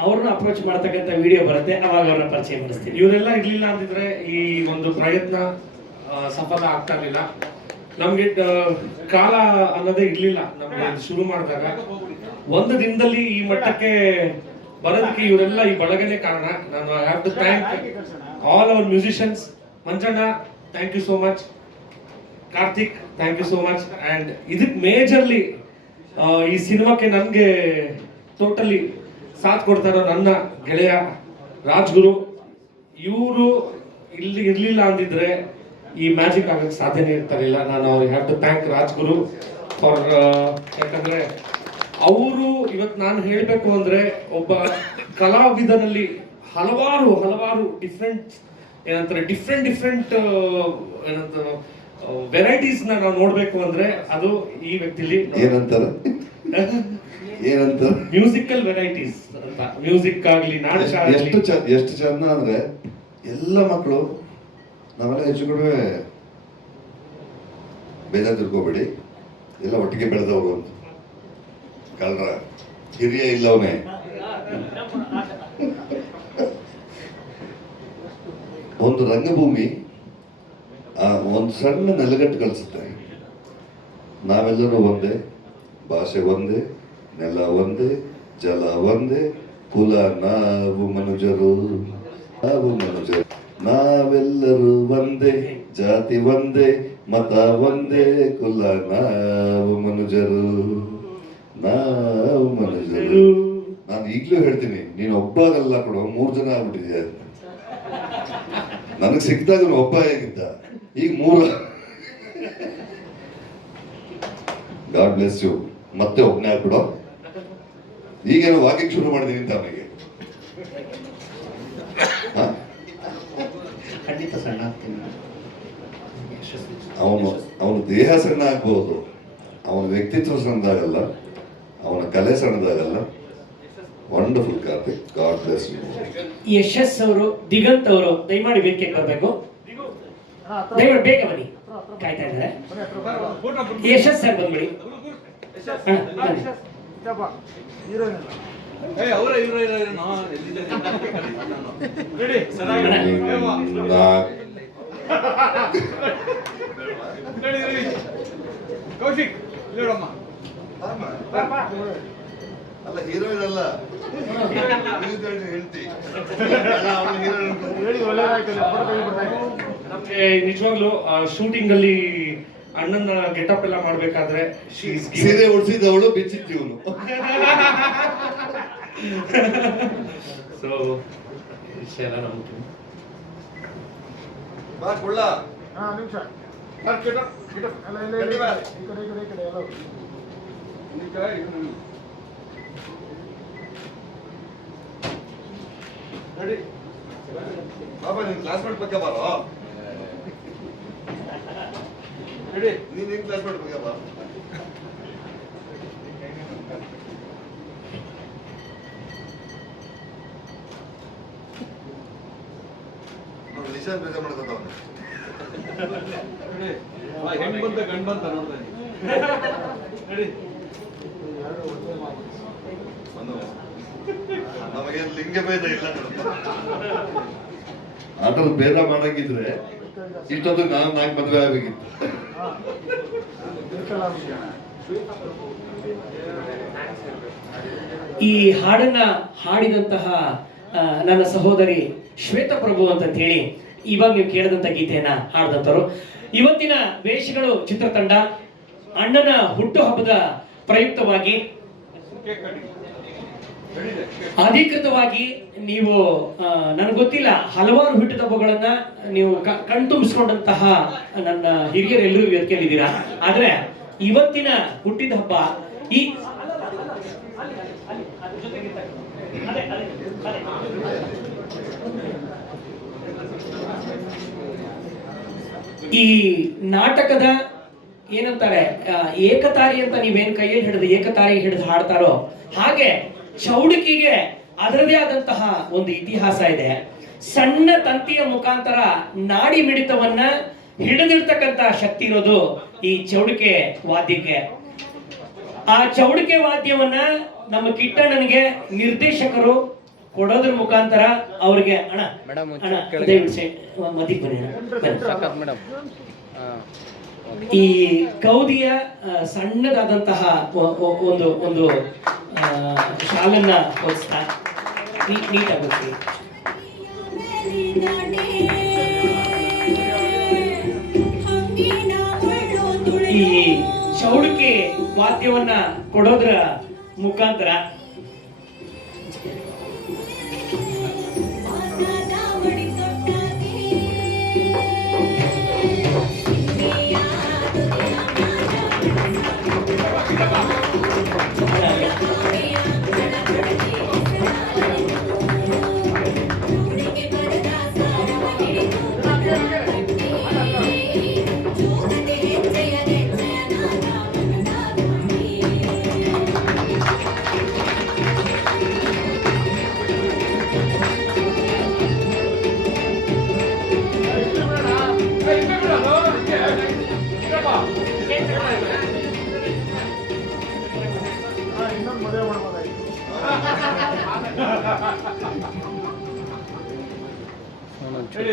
ಅವ್ರನ್ನ ಅಪ್ರೋಚ್ ಮಾಡ್ತಕ್ಕಂಥ ವಿಡಿಯೋ ಬರುತ್ತೆ, ಅವಾಗ ಅವ್ರನ್ನ ಪರಿಚಯ ಮಾಡಿಸ್ತೀನಿ. ಇವರೆಲ್ಲ ಇರ್ಲಿಲ್ಲ ಅಂತಿದ್ರೆ ಈ ಒಂದು ಪ್ರಯತ್ನ ಸಫಲ ಆಗ್ತಾ ಇರಲಿಲ್ಲ. ನಮ್ಗೆ ಕಾಲ ಅನ್ನೋದೇ ಇರ್ಲಿಲ್ಲ. ನಮ್ಗೆ ಶುರು ಮಾಡಿದಾಗ ಒಂದು ದಿನದಲ್ಲಿ ಈ ಮಟ್ಟಕ್ಕೆ ಬರೋದಕ್ಕೆ ಇವರೆಲ್ಲ ಈ ಬಳಗನೆ ಕಾರಣ. ನಾನು I have to thank all our musicians. Manjanna, thank you so much. Karthik, thank you so much. And ಇದಕ್ಕೆ ಮೇಜರ್ಲಿ ಈ ಸಿನಿಮಾಕ್ಕೆ ನನಗೆ ಟೋಟಲಿ ಸಾಥ್ ಕೊಡ್ತಾರೋ ನನ್ನ ಗೆಳೆಯ ರಾಜ್ಗುರು. ಇವರು ಇಲ್ಲಿ ಇರಲಿಲ್ಲ ಅಂದಿದ್ರೆ ಈ ಮ್ಯಾಜಿಕ್ ಆಗಕ್ಕೆ ಸಾಧ್ಯನೇ ಇರ್ತಾರಿಲ್ಲ. ನಾನು ಅವ್ರಿಗೆ have to thank Rajguru for, ಯಾಕಂದರೆ ಅವರು ಇವತ್ತು ನಾನು ಹೇಳಬೇಕು ಅಂದರೆ ಒಬ್ಬ ಕಲಾವಿದನಲ್ಲಿ ಹಲವಾರು ಡಿಫ್ರೆಂಟ್ ಏನಂತಾರೆ ಡಿಫ್ರೆಂಟ್ ಏನಂತಾರೆ ವೆರೈಟೀಸ್ನ ನಾವು ನೋಡಬೇಕು ಅಂದರೆ ಅದು ಈ ವ್ಯಕ್ತಿಲಿ ಏನಂತಾರೆ ಮ್ಯೂಸಿಕಲ್ ವೆರೈಟೀಸ್ ಅಂತ. ಮ್ಯೂಸಿಕ್ ಆಗಲಿ, ನಾಟಕ ಆಗಲಿ ಎಷ್ಟು ಚಂದ ಅಂದ್ರೆ ಎಲ್ಲ ಮಕ್ಕಳು ನಾವೆಲ್ಲ ಹೆಚ್ಚು ಕಡಿಮೆ ಬೇಜಾರು ತಿಳ್ಕೊಬೇಡಿ, ಎಲ್ಲ ಒಟ್ಟಿಗೆ ಬೆಳೆದವರು ಅಂತ. ಕಳ್ರ ಹಿರಿಯ ಇಲ್ಲವನೇ. ಒಂದು ರಂಗಭೂಮಿ ಒಂದು ಸಣ್ಣ ನೆಲಗಟ್ಟು ಕಲಿಸುತ್ತೆ. ನಾವೆಲ್ಲರೂ ಒಂದೇ, ಭಾಷೆ ಒಂದೇ, ನೆಲ ಒಂದೇ, ಜಲ ಒಂದೇ, ಕುಲ ನಾವು ಮನುಜರು, ನಾವೆಲ್ಲರೂ ಒಂದೇ, ಜಾತಿ ಒಂದೇ, ಮತ ಒಂದೇ, ಕುಲ ನಾವು ಮನುಜರು. ನಾನು ಈಗಲೂ ಹೇಳ್ತೀನಿ, ನೀನು ಒಬ್ಬಾಗಲ್ಲ ಕೊಡು, 3 ಜನ ಆಗ್ಬಿಟ್ಟಿದ್ಯಾ. ನನಗೆ ಸಿಕ್ಕಿದಾಗ ಒಬ್ಬ ಹೇಗಿದ್ದ, ಈಗ 3. God bless you. ಮತ್ತೆ ಒಬ್ಬನೇ ಆಗ್ಬಿಡೋ. ಈಗೇನು ವಾಕಿಂಗ್ ಶುರು ಮಾಡಿದೀನಿ ಅಂತ ಅವನಿಗೆ. ಅವನು ದೇಹ ಸಣ್ಣ ಆಗ್ಬಹುದು, ಅವನ ವ್ಯಕ್ತಿತ್ವ ಸಣ್ಣದಾಗಲ್ಲ, ಅವನ ಕಲೆ ಸಣ್ಣದಾಗಲ್ಲ. Wonderful Karthik, God bless you. Yashas ಅವರು, ದಿಗಂತ್ ಅವರು ದಯಮಾಡಿ ವೇದಿಕೆಗೆ ಬರಬೇಕು. ದಯಮಾಡಿ ಬೇಗ ಬನ್ನಿ, ಕಾಯ್ತಾ ಇದ್ದಾರೆ. ಯಶಸ್ ಸರ್ ಬಂದ್ಬಿಡಿ. ಕೌಶಿಕ್ ಅಲ್ಲ, ಹೀರೋಯಿನ್ ಅಲ್ಲ, ಹೇಳ್ತಿ. ನಮ್ಗೆ ನಿಜವಾಗ್ಲೂ ಶೂಟಿಂಗ್ ಅಲ್ಲಿ ಅಣ್ಣನ ಗೆಟಪ್ ಎಲ್ಲ ಮಾಡ್ಬೇಕಾದ್ರೆ ಸೀರೆ ಉಡ್ಸಿದವಳು ಬಿಚ್ಚಿದ್ದೀವನು. ಸೊ ವಿಷಯ ಎಲ್ಲ ನಮ್ಗೆ ಬಾಬಾ ನೀನ್ ಕ್ಲಾಸ್ಮೇಟ್ ಬಗ್ಗೆ ಬಾರೋ. ನೀನ್ ಕ್ಲಾಸ್ಮೇಟ್ ಬಗ್ಗೆ ಬಾ. ನೋಡಿ ನಿಶಾಂತ್ ಬೇಜಾರ್ ಮಾಡ್ಕೊತಾವನೆ. ಹೆಂಗ್ ಬಂತ ಗಂಡ್ ಬಂತ ನೋಡ್ತಾ ನಮಗೆ ಲಿಂಗ ಭೇದ ಇಲ್ಲ. ಆತರ ಭೇದ ಮಾಡಂಗಿದ್ರೆ ಇಷ್ಟೊಂದು ನಾನು 4 ಮದುವೆ ಆಗಬೇಕಿತ್ತು. ಈ ಹಾಡನ್ನ ಹಾಡಿದಂತಹ ನನ್ನ ಸಹೋದರಿ ಶ್ವೇತ ಪ್ರಭು ಅಂತ ಹೇಳಿ ಇವಾಗ ನೀವು ಕೇಳಿದಂತ ಗೀತೆಯನ್ನ ಹಾಡಿದಂತರು. ಇವತ್ತಿನ ವೇಷಗಳು ಚಿತ್ರತಂಡ ಅಣ್ಣನ ಹುಟ್ಟುಹಬ್ಬದ ಪ್ರಯುಕ್ತವಾಗಿ ಅಧಿಕೃತವಾಗಿ ನೀವು ನನಗೆ ಗೊತ್ತಿಲ್ಲ ಹಲವಾರು ಹುಟ್ಟುಹಬ್ಬಗಳನ್ನ ನೀವು ಕಣ್ತುಂಬಿಸ್ಕೊಂಡಂತಹ ನನ್ನ ಹಿರಿಯರೆಲ್ಲರೂ ವೇದಿಕೆಯಲ್ಲಿದ್ದೀರಾ. ಆದ್ರೆ ಇವತ್ತಿನ ಹುಟ್ಟಿದ ಹಬ್ಬ ಈ ನಾಟಕದ ಏನಂತಾರೆ ಏಕತಾರಿ ಅಂತ ನೀವೇನ್ ಕೈಯಲ್ಲಿ ಹಿಡಿದು ಏಕತಾರಿ ಹಿಡಿದು ಹಾಡ್ತಾರೋ ಹಾಗೆ ಚೌಡಿಕಿಗೆ ಅದರದೇ ಆದಂತಹ ಒಂದು ಇತಿಹಾಸ ಇದೆ. ಸಣ್ಣ ತಂತಿಯ ಮುಖಾಂತರ ನಾಡಿ ಮಿಡಿತವನ್ನ ಹಿಡಿದಿರ್ತಕ್ಕಂತ ಶಕ್ತಿ ಇರೋದು ಈ ಚೌಡಿಕೆ ವಾದ್ಯಕ್ಕೆ. ಆ ಚೌಡಿಕೆ ವಾದ್ಯವನ್ನ ನಮ್ಮ ಕಿಟ್ಟಣ್ಣನಿಗೆ ನಿರ್ದೇಶಕರು ಕೊಡೋದ್ರ ಮುಖಾಂತರ ಅವ್ರಿಗೆ ಅಣ್ಣ ಮೇಡಮ್ ಅಣ್ಣ ದಯವಿಟ್ಟು ಮದಿಗೆ ಬನ್ನಿ ಅಣ್ಣ. ಮೇಡಮ್ ಈ ಕೌದಿಯ ಸಣ್ಣದಾದಂತಹ ಒಂದು ಒಂದು ಶಾಲನ್ನ ಹೊಲಿಸ್ತಾ ನೀಟಾಗಿ ಈ ಚೌಡಿಕೆ ವಾದ್ಯವನ್ನ ಕೊಡೋದ್ರ ಮುಖಾಂತರ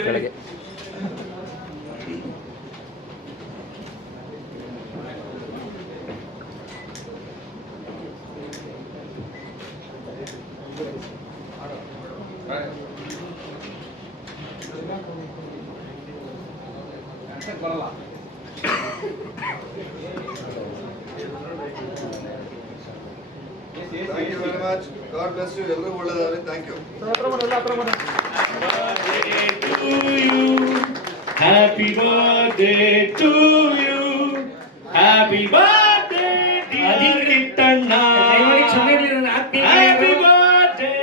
ಕೆಳಗೆ ಬರಲ್ಲ. Thank you very much. God bless you. ಎಲ್ಲರೂ ಒಳ್ಳೆದಾಗಲಿ. Thank you. Happy birthday to you. Happy birthday ಅಧಿಕೃತಣ್ಣ. Happy birthday.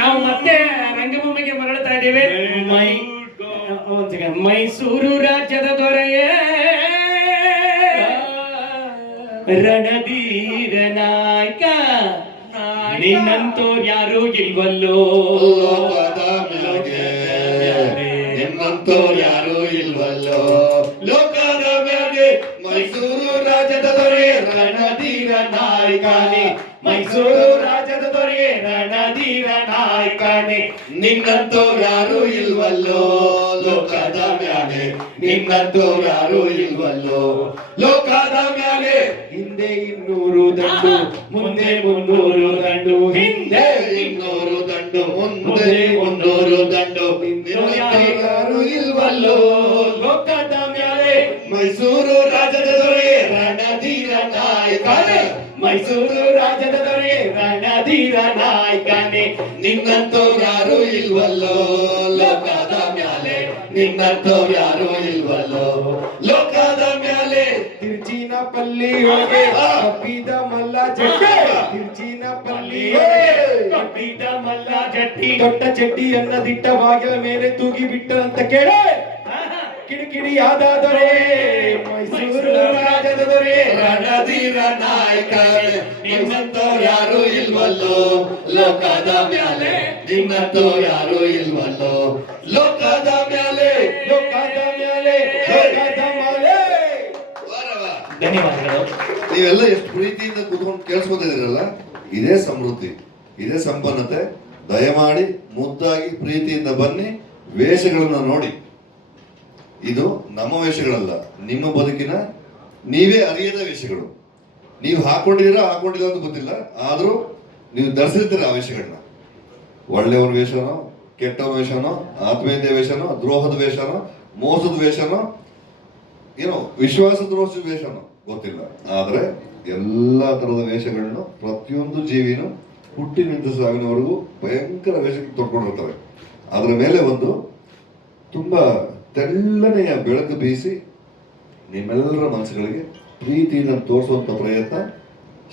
ನಾವು ಮತ್ತೆ ರಂಗಭೂಮಿಗೆ ಮರಳುತ್ತಾ ಇದ್ದೇವೆ. ಮೈಸೂರು ರಾಜ್ಯದ ದೊರೆಯೇ ರಣಧೀರ ನಾಯಕ ನಿನ್ನಂತೋರ್ ಯಾರು ಇಲ್ವಲ್ಲೋ ನಿನ್ನಂತೋರ್ ಯಾರು ಇಲ್ವಲ್ಲೋ ಲೋಕದ ಮ್ಯಾಗೆ ಮೈಸೂರು ರಾಜ್ಯದ ದೊರೆ ರಣಧೀರ ನಾಯಕನೇ ಮೈಸೂರು ರಾಜ್ಯದ ದೊರೆ ರಣಧೀರ ನಾಯಕನೇ ನಿನ್ನಂತೋರ್ ಯಾರು ಇಲ್ವಲ್ಲೋ ಲೋಕದ ಮ್ಯಾಲೆ ನಿನ್ನಂತೋರ್ ಯಾರು ಇಲ್ವಲ್ಲೋ ಲೋಕದ ಮ್ಯಾಲೆ ಹಿಂದೆ 200 ದಂಡು ಮುಂದೆ 300 ದಂಡು ಹಿಂದೆ 200 ದಂಡು ಮುಂದೆ 300 ದಂಡು ಯಾರು ಇಲ್ವಲ್ಲೋ ಲೋಕದ ಮ್ಯಾಲೆ ಮೈಸೂರು ರಾಜ್ಯದ ದೊರೆ ರಣಧೀರ ನಾಯಕನೇ ಮೈಸೂರು ರಾಜ್ಯದ ದೊರೆ ರಣಧೀರ ನಾಯಕನೇ ನಿನ್ನಂತೋರ್ ಯಾರು ಇಲ್ವಲ್ಲೋ ಲೋಕದ ಮ್ಯಾಲೆ ನಿನ್ನಂತೋರ್ ಯಾರು ಇಲ್ವಲ್ಲೋ ಲೋಕದ ಮ್ಯಾಲೆ ತಿರ್ಚಿನ ಪಲ್ಲಿಯೊಳಗೆ ಕಪ್ಪಿದ ಮಲ್ಲ ಜಟ್ಟಿ ತಿರ್ಚಿನ ಪಲ್ಲಿಯೊಳಗೆ ಕಪ್ಪಿದ ಮಲ್ಲ ಜಟ್ಟಿ ದೊಡ್ಡ ಚಡ್ಡಿಯನ್ನ ದಿಟ್ಟ ಬಾಗಿಲ ಮೇಲೆ ತೂಗಿ ಬಿಟ್ಟಂತ ಕೇಳೆ ಕಿಡಿಕಿಡಿಯಾದ ದೊರೆ ಮೈಸೂರು ರಾಜ್ಯದ ದೊರೆ ರಣಧೀರ ನಾಯಕ ನಿನ್ನಂತೋರ್ ಯಾರು ಇಲ್ವಲ್ಲೋ ಲೋಕದ ಮ್ಯಾಲೆ ನಿನ್ನಂತೋರ್ ಯಾರು ಇಲ್ವಲ್ಲೋ ಲೋಕದ ಮ್ಯಾಲೆ ಲೋಕದ ಮ್ಯಾಲೆ ಲೋಕದ ಮ್ಯಾಲೆ. ಧನ್ಯವಾದಗಳು. ನೀವೆಲ್ಲ ಎಷ್ಟು ಪ್ರೀತಿಯಿಂದ ಕೂತ್ಕೊಂಡು ಕೇಳಿಸ್ಕೊತಿದ್ದೀರಲ್ಲ, ಇದೇ ಸಮೃದ್ಧಿ, ಇದೇ ಸಂಪನ್ನತೆ. ದಯಮಾಡಿ ಮುದ್ದಾಗಿ ಪ್ರೀತಿಯಿಂದ ಬನ್ನಿ, ವೇಷಗಳನ್ನ ನೋಡಿ. ಇದು ನಮ್ಮ ವೇಷಗಳಲ್ಲ, ನಿಮ್ಮ ಬದುಕಿನ ನೀವೇ ಅರಿಯದ ವೇಷಗಳು. ನೀವು ಹಾಕೊಂಡಿಲ್ಲ ಅಂತ ಗೊತ್ತಿಲ್ಲ, ಆದ್ರೂ ನೀವು ಧರಿಸಿರ್ತೀರ ಆ ವೇಷಗಳನ್ನ. ಒಳ್ಳೆಯವರ ವೇಷನೋ, ಕೆಟ್ಟವರ ವೇಷನೋ, ಆತ್ಮೀಯತೆಯ ವೇಷನೋ, ದ್ರೋಹದ ವೇಷನೋ, ಮೋಸದ ವೇಷನೋ, ಏನೋ ವಿಶ್ವಾಸ ದ್ರೋಹದ ವೇಷನೋ ಗೊತ್ತಿಲ್ಲ, ಆದ್ರೆ ಎಲ್ಲಾ ತರದ ವೇಷಗಳನ್ನು ಪ್ರತಿಯೊಂದು ಜೀವಿನೂ ಹುಟ್ಟಿನಿಂದ ಸಾವಿನವರೆಗೂ ಭಯಂಕರ ವೇಷಕ್ಕೆ ತೊಡ್ಕೊಂಡಿರ್ತವೆ. ಅದರ ಮೇಲೆ ಒಂದು ತುಂಬಾ ತೆಳ್ಳನೆಯ ಬೆಳಕು ಬೀಸಿ ನಿಮ್ಮೆಲ್ಲರ ಮನಸ್ಸುಗಳಿಗೆ ಪ್ರೀತಿಯಿಂದ ತೋರಿಸುವಂತ ಪ್ರಯತ್ನ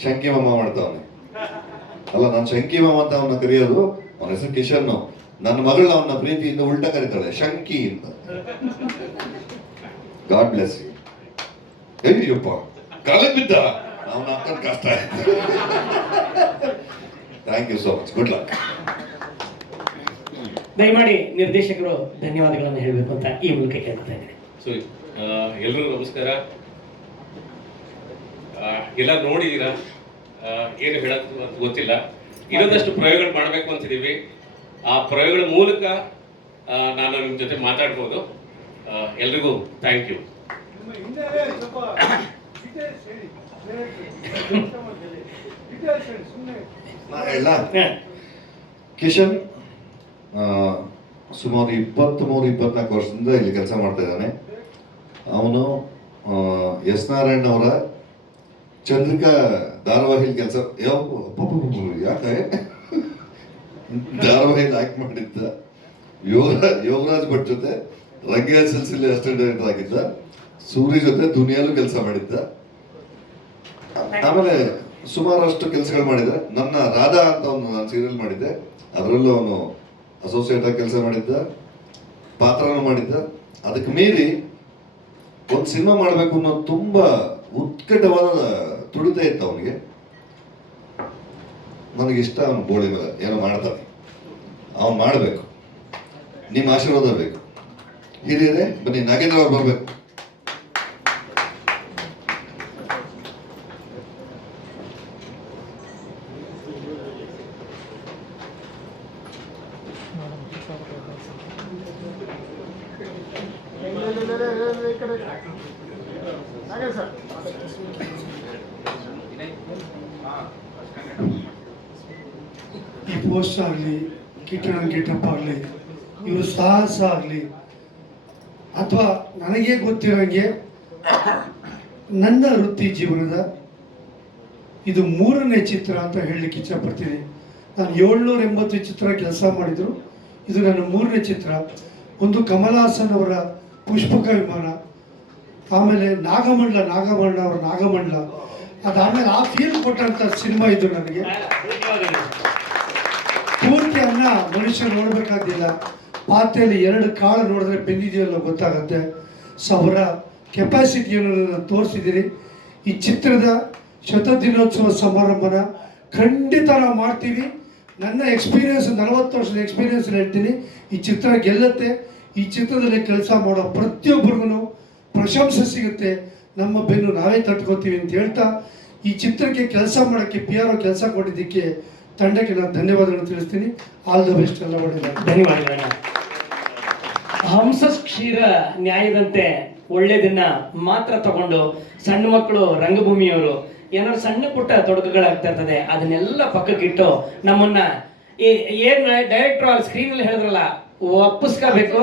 ಶಂಕಿ ಮಾಮ ಮಾಡ್ತಾವನೆ. ಅಲ್ಲ, ನಾನು ಶಂಕಿ ಮಾಮ ಅಂತ ಅವನ್ನ ಕರೆಯೋದು, ಅವನ ಹೆಸರು ಕಿಶನ್. ನನ್ನ ಮಗಳು ಅವನ ಪ್ರೀತಿಯಿಂದ ಉಲ್ಟಾ ಕರೀತಾಳೆ, ಶಂಕಿ ಅಂತ. God bless you. ಅಯ್ಯಪ್ಪ ಕಾಲಕ್ಕೆ ಬಿದ್ದ ಅವನ ಅಕ್ಕನ ಕಷ್ಟ. Thank you so much. Good luck. ದಯಮಾಡಿ ನಿರ್ದೇಶಕರು ಧನ್ಯವಾದಗಳನ್ನು ಹೇಳಬೇಕು ಅಂತ ಈ ಮೂಲಕ ಕೇಳ್ತಾ ಇದ್ದೀನಿ. ಸೊ ಎಲ್ರಿಗೂ ನಮಸ್ಕಾರ. ಎಲ್ಲ ನೋಡಿದ್ದೀರಾ, ಏನು ಹೇಳೋದು ಅಂತ ಗೊತ್ತಿಲ್ಲ. ಇನ್ನೊಂದಷ್ಟು ಪ್ರಯೋಗಗಳು ಮಾಡಬೇಕು ಅಂತಿದ್ದೀವಿ. ಆ ಪ್ರಯೋಗಗಳ ಮೂಲಕ ನಾನು ನಿಮ್ಮ ಜೊತೆ ಮಾತಾಡ್ಬೋದು. ಎಲ್ರಿಗೂ ಥ್ಯಾಂಕ್ ಯು. ಕಿಶನ್ ಸುಮಾರು 23-24 ವರ್ಷದಿಂದ ಇಲ್ಲಿ ಕೆಲಸ ಮಾಡ್ತಾ ಇದ್ದಾನೆ. ಅವನು ಎಸ್ ನಾರಾಯಣ್ ಅವರ ಚಂದ್ರಿಕಾ ಧಾರಾವಾಹಿಲಿ ಕೆಲಸ ಯಾಕೆ ಧಾರಾವಾಹಿಲಿ ಆಕ್ಟ್ ಮಾಡಿದ್ದ. ಯೋಗರಾಜ್ ಭಟ್ ಜೊತೆ ರಂಗೇ ಸಿಲ್ಸಿಲೆ ಅಸಿಸ್ಟೆಂಟ್ ಡೈರೆಕ್ಟರ್ ಆಗಿದ್ದ. ಸೂರಿ ಜೊತೆ ದುನಿಯಾಲು ಕೆಲಸ ಮಾಡಿದ್ದ. ಆಮೇಲೆ ಸುಮಾರಷ್ಟು ಕೆಲಸಗಳು ಮಾಡಿದ್ದ. ನನ್ನ ರಾಧಾ ಅಂತ ನಾನು ಸೀರಿಯಲ್ ಮಾಡಿದ್ದೆ, ಅದರಲ್ಲೂ ಅವನು ಅಸೋಸಿಯೇಟ್ ಆಗಿ ಕೆಲಸ ಮಾಡಿದ್ದ, ಪಾತ್ರನೂ ಮಾಡಿದ್ದ. ಅದಕ್ಕೆ ಮೀರಿ ಒಂದು ಸಿನಿಮಾ ಮಾಡಬೇಕು ಅನ್ನೋ ತುಂಬಾ ಉತ್ಕಟವಾದ ತುಡಿತ ಇತ್ತು ಅವನಿಗೆ. ನನಗಿಷ್ಟ ಅವನು ಬೋಳಿ ಮೇಲೆ ಏನೋ ಮಾಡ್ತಾನೆ, ಅವನು ಮಾಡಬೇಕು. ನಿಮ್ಮ ಆಶೀರ್ವಾದ ಬೇಕು. ಹಿರಿಯರೇ ಬನ್ನಿ, ನಾಗೇಂದ್ರ ಅವ್ರು ಬರಬೇಕು. ಈ ಪೋಸ್ಟ್ ಆಗಲಿ, ಕಿಟನ್ ಗೆಟಪ್ ಆಗಲಿ, ಇವರು ಸಾಹಸ ಆಗಲಿ, ಅಥವಾ ನನಗೆ ಗೊತ್ತಿರೋಂಗೆ ನನ್ನ ವೃತ್ತಿ ಜೀವನದ ಇದು 3ನೇ ಚಿತ್ರ ಅಂತ ಹೇಳಲಿಕ್ಕೆ ಇಚ್ಛಪಡ್ತೀನಿ. ನಾನು 780 ಚಿತ್ರ ಕೆಲಸ ಮಾಡಿದ್ರು, ಇದು ನನ್ನ 3ನೇ ಚಿತ್ರ. ಒಂದು ಕಮಲ್ ಹಾಸನ್ ಅವರ ಪುಷ್ಪಕ ವಿಮಾನ, ಆಮೇಲೆ ನಾಗಮಂಡಲ ಅವರ ನಾಗಮಂಡಲ, ಅದಾದಮೇಲೆ ಆ ಫೀಲ್ ಕೊಟ್ಟಂಥ ಸಿನಿಮಾ ಇದು ನನಗೆ. ಪೂರ್ತಿ ಅನ್ನ ಮನುಷ್ಯ ನೋಡಬೇಕಾದಿಲ್ಲ, ಪಾತ್ರೆಯಲ್ಲಿ 2 ಕಾಳು ನೋಡಿದ್ರೆ ಬೆಂದಿದೆಯಲ್ಲ ಗೊತ್ತಾಗುತ್ತೆ. ಸೊ ಅವರ ಕೆಪಾಸಿಟಿಯನ್ನು ತೋರಿಸಿದ್ದೀರಿ. ಈ ಚಿತ್ರದ ಶತದಿನೋತ್ಸವ ಸಮಾರಂಭನ ಖಂಡಿತ ನಾವು ಮಾಡ್ತೀವಿ. ನನ್ನ ಎಕ್ಸ್ಪೀರಿಯನ್ಸ್ 40 ವರ್ಷದ ಎಕ್ಸ್ಪೀರಿಯನ್ಸ್ ಹೇಳ್ತೀನಿ, ಈ ಚಿತ್ರ ಗೆಲ್ಲುತ್ತೆ. ಈ ಚಿತ್ರದಲ್ಲಿ ಕೆಲಸ ಮಾಡೋ ಪ್ರತಿಯೊಬ್ಬರಿಗೂ ಪ್ರಶಂಸೆ ಸಿಗುತ್ತೆ. ನಮ್ಮ ಬೆನ್ನು ನಾವೇ ತಟ್ಕೋತೀವಿ ಅಂತ ಹೇಳ್ತಾ, ಈ ಚಿತ್ರಕ್ಕೆ ಕೆಲಸ ಮಾಡೋಕ್ಕೆ PRO ಕೆಲಸ ಕೊಟ್ಟಿದ್ದಕ್ಕೆ ತಂಡಕ್ಕೆ ನಾನು ಧನ್ಯವಾದಗಳು ತಿಳಿಸ್ತೀನಿ. ಆಲ್ ದ ಬೆಸ್ಟ್ ಎಲ್ಲ ಒಳ್ಳೆಯದು. ಧನ್ಯವಾದಗಳು. ಹಂಸ ಕ್ಷೀರ ನ್ಯಾಯದಂತೆ ಒಳ್ಳೇದನ್ನ ಮಾತ್ರ ತಗೊಂಡು ಸಣ್ಣ ಮಕ್ಕಳು ರಂಗಭೂಮಿಯವರು ಏನಾದ್ರು ಸಣ್ಣ ಪುಟ್ಟ ತೊಡಕುಗಳಾಗ್ತಾ ಇರ್ತದೆ, ಅದನ್ನೆಲ್ಲ ಪಕ್ಕಕ್ಕಿಟ್ಟು ನಮ್ಮನ್ನ ಏನ್ ಡೈರೆಕ್ಟರ್ ಅವ್ರ ಸ್ಕ್ರೀನ್ ಅಲ್ಲಿ ಹೇಳಿದ್ರಲ್ಲ, ಒಪ್ಪಿಸ್ಕೋಬೇಕು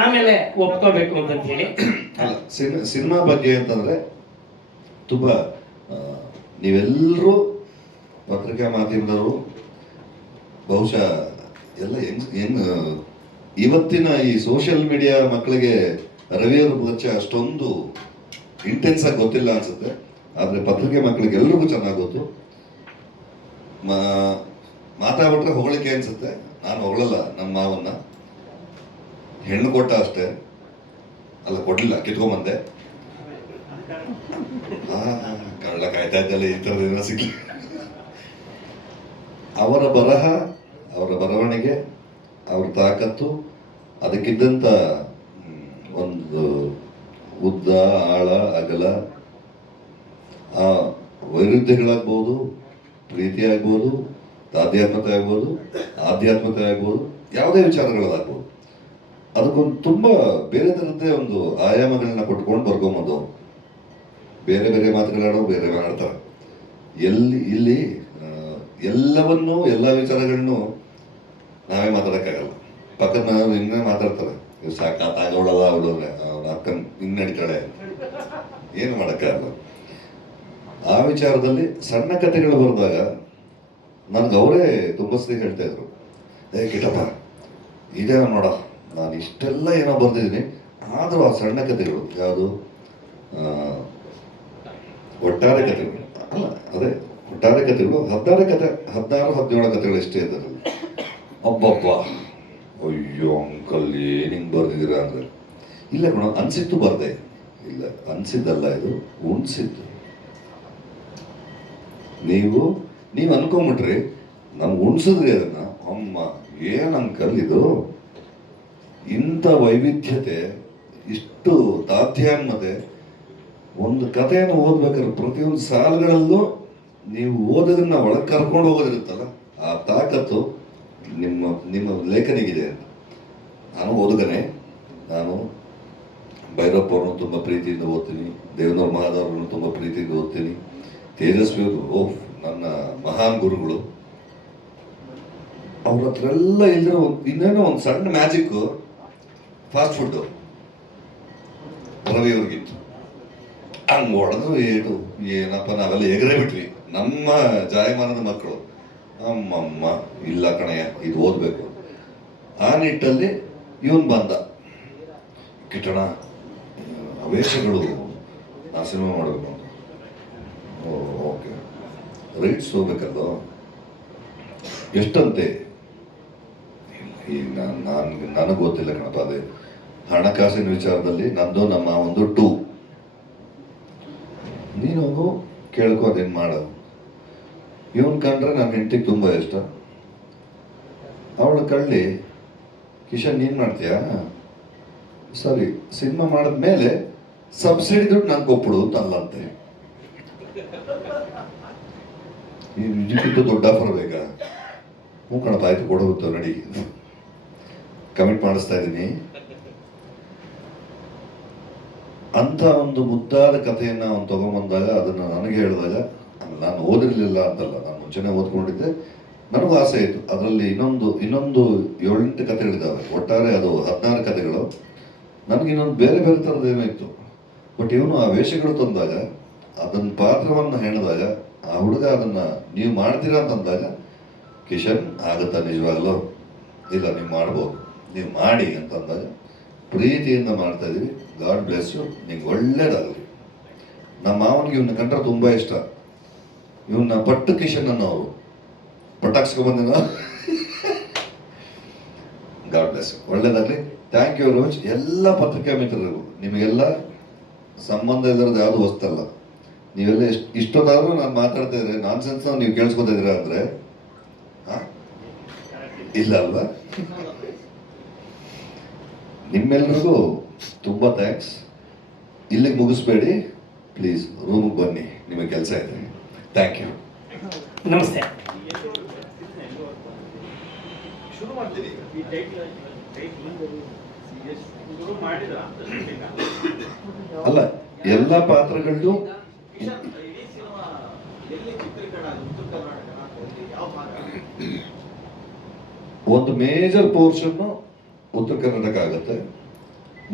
ಆಮೇಲೆ ಒಪ್ಕೋಬೇಕು ಅಂತ ಹೇಳಿ. ಅಲ್ಲ, ಸಿನಿಮಾ ಬಗ್ಗೆ ಅಂತಂದ್ರೆ ತುಂಬಾ ನೀವೆಲ್ಲರೂ ಪತ್ರಿಕಾ ಮಾಧ್ಯಮದವರು ಬಹುಶಃ ಎಲ್ಲ ಹೆಂಗ್ ಇವತ್ತಿನ ಈ ಸೋಷಿಯಲ್ ಮೀಡಿಯಾ ಮಕ್ಕಳಿಗೆ ರವಿಯವರ ಪರಿಚಯ ಅಷ್ಟೊಂದು ಇಂಟೆನ್ಸ್ ಆಗಿ ಗೊತ್ತಿಲ್ಲ ಅನ್ಸುತ್ತೆ. ಆದ್ರೆ ಪತ್ರಿಕೆ ಮಕ್ಕಳಿಗೆ ಎಲ್ರಿಗೂ ಚೆನ್ನಾಗಿ ಗೊತ್ತು. ಮಾತಾಡ್ಬಿಟ್ರೆ ಹೊಗಳಿಕೆ ಅನ್ಸುತ್ತೆ. ನಾನು ಹೊಗಳಲ್ಲ ನಮ್ಮ ಮಾವನ್ನ, ಹೆಣ್ಣು ಕೊಟ್ಟ ಅಷ್ಟೇ, ಅಲ್ಲ ಕೊಡ್ಲಿಲ್ಲ, ಕಿತ್ಕೊಂಬಂದೆ. ಕಳ್ಳ ಕಾಯ್ತಾ ಇದ್ದಲ್ಲ ಈ ಥರದೇನೋ ಸಿಗ್ಲಿ. ಅವರ ಬರಹ, ಅವರ ಬರವಣಿಗೆ, ಅವ್ರ ತಾಕತ್ತು, ಅದಕ್ಕಿದ್ದಂಥ ಒಂದು ಉದ್ದ, ಆಳ, ಅಗಲ, ಆ ವೈರುಧ್ಯಗಳಾಗ್ಬೋದು, ಪ್ರೀತಿ ಆಗ್ಬೋದು, ತಾಧ್ಯಾತ್ಮತೆ ಆಗ್ಬೋದು, ಆಧ್ಯಾತ್ಮತೆ ಆಗ್ಬೋದು, ಯಾವುದೇ ವಿಚಾರಗಳಾಗ್ಬೋದು, ಅದಕ್ಕೊಂದು ತುಂಬ ಬೇರೆ ಥರದ್ದೇ ಒಂದು ಆಯಾಮಗಳನ್ನ ಕೊಟ್ಕೊಂಡು ಬರ್ಕೊಂಬೋದು. ಬೇರೆ ಬೇರೆ ಮಾತುಗಳಾಡೋ ಬೇರೆ ಮಾತಾಡ್ತಾರೆ. ಇಲ್ಲಿ ಎಲ್ಲವನ್ನೂ, ಎಲ್ಲ ವಿಚಾರಗಳನ್ನೂ ನಾವೇ ಮಾತಾಡೋಕ್ಕಾಗಲ್ಲ. ಪಕ್ಕದ ಮನೆಯವರು ಇನ್ನೇ ಮಾತಾಡ್ತಾರೆ, ಇವ್ ಸಾಕಾಗೋಳಲ್ಲ ಅವಳವ್ರೆ, ಅವನ ಅಕ್ಕನ ಹಿಂಗ್ ನಡೀತಾಳೆ, ಏನು ಮಾಡೋಕ್ಕಾಗಲ್ಲ. ಆ ವಿಚಾರದಲ್ಲಿ ಸಣ್ಣ ಕಥೆಗಳು ಬರೆದಾಗ ನನ್ಗೆ ಅವರೇ ತುಂಬ ಸತಿ ಹೇಳ್ತಾ ಇದ್ರು, ಕಿಟಪ್ಪ ಇದೇ ನೋಡ, ನಾನು ಇಷ್ಟೆಲ್ಲ ಏನೋ ಬರ್ದಿದ್ದೀನಿ, ಆದರೂ ಆ ಸಣ್ಣ ಕಥೆಗಳು ಯಾವುದು ಒಟ್ಟಾರೆ ಕಥೆಗಳು ಅಲ್ಲ, ಅದೇ ಒಟ್ಟಾರೆ ಕಥೆಗಳು 16-17 ಕಥೆಗಳು ಎಷ್ಟೇ ಇದ್ದಾರೆ. ಅಬ್ಬಬ್ಬ, ಅಯ್ಯೋ ಅಂಕಲ್ ಏನು ಹಿಂಗೆ ಬರ್ದಿದ್ದೀರಾ ಅಂದರೆ, ಇಲ್ಲ ಕಣ ಅನ್ಸಿತ್ತು ಬರ್ದೆ, ಇಲ್ಲ ಅನ್ಸಿದ್ದಲ್ಲ, ಇದು ಉಣ್ಸಿದ್ದು. ನೀವು ಅನ್ಕೊಂಬಿಟ್ರಿ, ನಮ್ಗೆ ಉಣ್ಸಿದ್ರಿ ಅದನ್ನ, ಅಮ್ಮ ಏನ್ ಅಂಕಲ್ ಇದು, ಇಂಥ ವೈವಿಧ್ಯತೆ, ಇಷ್ಟು ತಾಧ್ಯಾತ್ಮತೆ. ಒಂದು ಕಥೆಯನ್ನು ಓದ್ಬೇಕಾದ್ರೆ ಪ್ರತಿಯೊಂದು ಸಾಲುಗಳಲ್ಲೂ ನೀವು ಓದೋದನ್ನ ಒಳಗೆ ಕರ್ಕೊಂಡು ಹೋಗೋದಿರುತ್ತಲ್ಲ, ಆ ತಾಕತ್ತು ನಿಮ್ಮ ನಿಮ್ಮ ಲೇಖನಿಗಿದೆ. ನಾನು ಓದುಗನೇ, ನಾನು ಭೈರಪ್ಪ ಅವ್ರನ್ನು ತುಂಬ ಪ್ರೀತಿಯಿಂದ ಓದ್ತೀನಿ, ದೇವೇಂದ್ರ ಮಹಾದೇವ್ರನ್ನು ತುಂಬ ಪ್ರೀತಿಯಿಂದ ಓದ್ತೀನಿ, ತೇಜಸ್ವಿ ಅವರು ನನ್ನ ಮಹಾನ್ ಗುರುಗಳು. ಅವ್ರ ಹತ್ರ ಎಲ್ಲ ಇಲ್ದಿರೋ ಇನ್ನೇನೋ ಒಂದು ಸಣ್ಣ ಮ್ಯಾಜಿಕ್ಕು ಫಾಸ್ಟ್ ಫುಡ್ಡು ರವಿಯವ್ರಿಗಿತ್ತು. ಹಂಗೆ ಹೊಡೆದ್ರು ಏನು ಏನಪ್ಪ ನಾವೆಲ್ಲ ಎಗರೇ ಬಿಟ್ವಿ, ನಮ್ಮ ಜಾಯಮಾನದ ಮಕ್ಕಳು. ಅಮ್ಮಮ್ಮ ಇಲ್ಲ ಕಣಯ್ಯ, ಇದು ಓದಬೇಕು. ಆ ನಿಟ್ಟಲ್ಲಿ ಇವನು ಬಂದ, ಕಿಟಣ ವೇಷಗಳು ನಾ ಸಿನಿಮಾ ಮಾಡಬೇಕು ಅಂತ. ಓಕೆ, ರೈಟ್ಸ್ ಹೋಗ್ಬೇಕಲ್ವ, ಎಷ್ಟಂತೆ? ನನಗೆ ಗೊತ್ತಿಲ್ಲ ಕಣಪ್ಪ, ಅದೇ ಹಣಕಾಸಿನ ವಿಚಾರದಲ್ಲಿ ನಂದು ನಮ್ಮ ಒಂದು 2. ನೀನು ಕೇಳ್ಕೊ, ಅದೇನು ಮಾಡೋದು. ಇವನ್ ಕಂಡ್ರೆ ನನ್ನ ಹೆಂಡತಿಗೆ ತುಂಬ ಇಷ್ಟ. ಅವಳು ಕಳ್ಳಿ, ಕಿಶನ್ ನೀನು ಮಾಡ್ತೀಯಾ? ಸರಿ, ಸಿನಿಮಾ ಮಾಡಿದ್ಮೇಲೆ ಸಬ್ಸಿಡಿ ದುಡ್ಡು ನಂಗೆ ಕೊಟ್ಬಿಡು ಅಂತ ಅಲ್ಲಂತೆ. ಇದಕ್ಕಿಂತ ದೊಡ್ಡ ಆಫರ್ ಬೇಕಾ? ಹ್ಞೂ ಕಣಪ್ಪ, ಆಯ್ತು ಕೊಡೋಗುತ್ತೋ ನಡಿ, ಕಮಿಟ್ ಮಾಡಿಸ್ತಾ ಇದ್ದೀನಿ ಅಂತ ಒಂದು ಮುದ್ದಾದ ಕಥೆಯನ್ನು ಅವನು ತಗೊಂಬಂದಾಗ, ಅದನ್ನು ನನಗೆ ಹೇಳಿದಾಗ, ನಾನು ಓದಿರಲಿಲ್ಲ ಅಂತಲ್ಲ, ನಾನು ಮುಂಚೆನೇ ಓದ್ಕೊಂಡಿದ್ದೆ, ನನಗೂ ಆಸೆ ಇತ್ತು. ಅದರಲ್ಲಿ ಇನ್ನೊಂದು 7-8 ಕಥೆಗಳಿದ್ದಾವೆ, ಒಟ್ಟಾರೆ ಅದು 16 ಕಥೆಗಳು. ನನಗೆ ಇನ್ನೊಂದು ಬೇರೆ ಬೇರೆ ಥರದ್ದು ಏನೋ ಇತ್ತು. ಬಟ್ ಇವನು ಆ ವೇಷಗಳು ತಂದಾಗ, ಅದನ್ನ ಪಾತ್ರವನ್ನು ಹೇಳಿದಾಗ, ಆ ಹುಡುಗ ಅದನ್ನು ನೀವು ಮಾಡ್ತೀರಾ ಅಂತಂದಾಗ, ಕಿಶನ್ ಆಗುತ್ತಾ ನಿಜವಾಗ್ಲೂ? ಇಲ್ಲ, ನೀವು ಮಾಡ್ಬೋದು, ನೀವು ಮಾಡಿ ಅಂತಂದಾಗ ಪ್ರೀತಿಯಿಂದ ಮಾಡ್ತಾ ಇದೀವಿ. ಗಾಡ್ ಬ್ಲೆಸ್ ಯು, ನಿಂಗೆ ಒಳ್ಳೇದಾಗಲಿ. ನಮ್ಮ ಮಾವನಿಗೆ ಇವನ್ನ ಕಂಡ್ರೆ ತುಂಬ ಇಷ್ಟ. ಇವನ್ನ ಪಟ್ಟು ಕಿಶನ್ ಅನ್ನೋರು ಪಟಾಕ್ಸ್ಕೊಂಡ್ಬಂದಿನ. ಗಾಡ್ ಬ್ಲೆಸ್, ಒಳ್ಳೇದಾಗಲಿ. Thank you very much. ಎಲ್ಲ ಪತ್ರಿಕಾ ಮಿತ್ರರಿಗೂ, ನಿಮಗೆಲ್ಲ ಸಂಬಂಧ ಇಲ್ಲದ ಯಾವುದು ಹೊಸ್ತಲ್ಲ. ನೀವೆಲ್ಲ ಇಷ್ಟೊತ್ತಾದ್ರೂ ನಾನು ಮಾತಾಡ್ತಾ ಇದ್ರೆ ನಾನ್ಸೆನ್ಸ್ ನೀವು ಕೇಳಿಸ್ಕೊತಾ ಇದ್ದೀರಾ ಅಂದರೆ ಇಲ್ಲ ಅಲ್ವಾ? ನಿಮ್ಮೆಲ್ರಿಗೂ ತುಂಬ ಥ್ಯಾಂಕ್ಸ್. ಇಲ್ಲಿಗೆ ಮುಗಿಸ್ಬೇಡಿ ಪ್ಲೀಸ್, ರೂಮಿಗೆ ಬನ್ನಿ, ನಿಮಗೆ ಕೆಲಸ ಇದೆ. Thank you. ನಮಸ್ತೆ. ಅಲ್ಲ, ಎಲ್ಲ ಪಾತ್ರಗಳದ್ದು ಒಂದು ಮೇಜರ್ ಪೋರ್ಷನ್ನು ಉತ್ತರ ಕರ್ನಾಟಕ ಆಗುತ್ತೆ,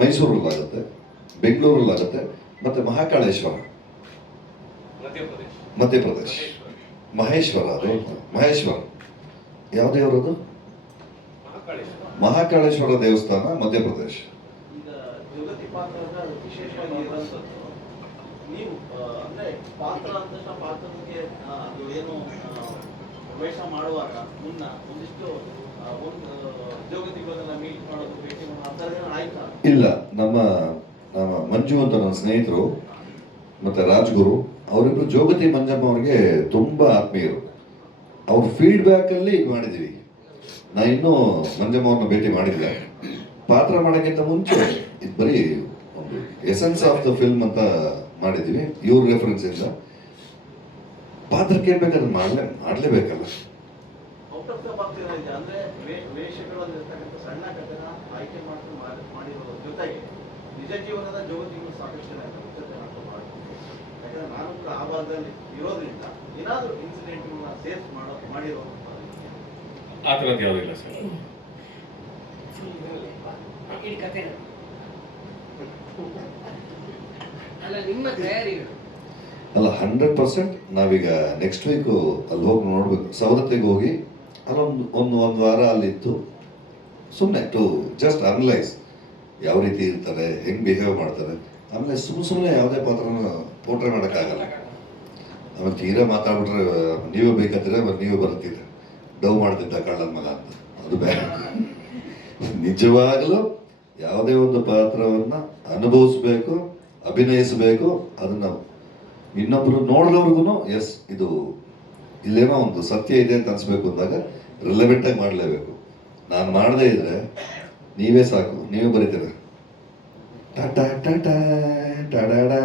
ಮೈಸೂರಲ್ಲಾಗುತ್ತೆ, ಬೆಂಗಳೂರಲ್ಲಾಗುತ್ತೆ, ಮತ್ತೆ ಮಹಾಕಾಳೇಶ್ವರ ಮಧ್ಯಪ್ರದೇಶ್. ಮಹೇಶ್ವರ, ಅದು ಮಹೇಶ್ವರ ಯಾವ ದೇವರದು? ಮಹಾಕಾಳೇಶ್ವರ ದೇವಸ್ಥಾನ, ಮಧ್ಯಪ್ರದೇಶ್. ಇಲ್ಲ, ನಮ್ಮ ಮಂಜು ಅಂತ ನನ್ನ ಸ್ನೇಹಿತರು ಮತ್ತೆ ರಾಜ್ಗುರು, ಅವರಿಬ್ರು ಜೋಗತಿ ಮಂಜಮ್ಮ ಅವ್ರಿಗೆ ತುಂಬಾ ಆತ್ಮೀಯರು. ಅವ್ರ ಫೀಡ್ಬ್ಯಾಕ್ ಅಲ್ಲಿ ಇದು ಮಾಡಿದೀವಿ. ನಾ ಇನ್ನೂ ಮಂಜಮ್ಮ ಅವ್ರನ್ನ ಭೇಟಿ ಮಾಡಿಲ್ಲ. ಪಾತ್ರ ಮಾಡೋಕ್ಕಿಂತ ಮುಂಚೆ ಇದು ಬರೀ ಒಂದು ಎಸೆನ್ಸ್ ಆಫ್ ದ ಫಿಲ್ಮ್ ಅಂತ ಮಾಡಿದೀವಿ. ಇವ್ರ ರೆಫರೆನ್ಸ್ ಇಂದ ಪಾತ್ರಕ್ಕೆ ಏನ್ ಬೇಕಾದ್ರೆ ಮಾಡ್ಲೇಬೇಕಲ್ಲ. ನಿಜ ಜೀವನದ ಜಗತ್ತಿಗೂ ಸಾಕಷ್ಟು ಯಾಕಂದ್ರೆ ನಾನು ಕೂಡ ಆ ಭಾಗದಲ್ಲಿ ಇರೋದ್ರಿಂದ ಏನಾದರೂ ಇನ್ಸಿಡೆಂಟ್ ಸೇಫ್ ಮಾಡಿರೋ ಆ ಥರದ್ದು ಯಾವುದಿಲ್ಲ ಸರ್. ಅಲ್ಲ, 100% ನಾವೀಗ ನೆಕ್ಸ್ಟ್ ವೀಕ್ ಅಲ್ಲಿ ಹೋಗಿ ನೋಡ್ಬೇಕು. ಸವದತ್ತಿಗೆ ಹೋಗಿ ಅಲ್ಲೊಂದು ವಾರ ಅಲ್ಲಿತ್ತು, ಸುಮ್ಮನೆ ಟು ಜಸ್ಟ್ ಅನಲೈಸ್ ಯಾವ ರೀತಿ ಇರ್ತಾರೆ, ಹೆಂಗೆ ಬಿಹೇವ್ ಮಾಡ್ತಾರೆ. ಆಮೇಲೆ ಸುಮ್ಮನೆ ಯಾವುದೇ ಪಾತ್ರನ ಪೋಟ್ರೆ ಮಾಡೋಕ್ಕಾಗಲ್ಲ. ಆಮೇಲೆ ತೀರಾ ಮಾತಾಡ್ಬಿಟ್ರೆ ನೀವೇ ಬೇಕಾದ್ರೆ ನೀವೇ ಬರ್ತೀರ, ಡವ್ ಮಾಡ್ತಿದ್ದ ಕಳ್ಳನ ಮಗ ಅಂತ. ಅದು ಬೇಡ. ನಿಜವಾಗಲೂ ಯಾವುದೇ ಒಂದು ಪಾತ್ರವನ್ನು ಅನುಭವಿಸ್ಬೇಕು, ಅಭಿನಯಿಸಬೇಕು. ಅದನ್ನ ಇನ್ನೊಬ್ರು ನೋಡಿದವ್ರಿಗೂ ಎಸ್ ಇದು ಇಲ್ಲೇನೋ ಒಂದು ಸತ್ಯ ಇದೆ ಅಂತ ಅನ್ಸ್ಬೇಕು ಅಂದಾಗ ರಿಲೆವೆಂಟ್ ಆಗಿ ಮಾಡಲೇಬೇಕು. ನಾನು ಮಾಡದೇ ಇದ್ರೆ ನೀವೇ ಸಾಕು, ನೀವೇ ಬರೀತೀರ ಟಾಟಾ ಟಾಟಾ ಟಾಡಾ.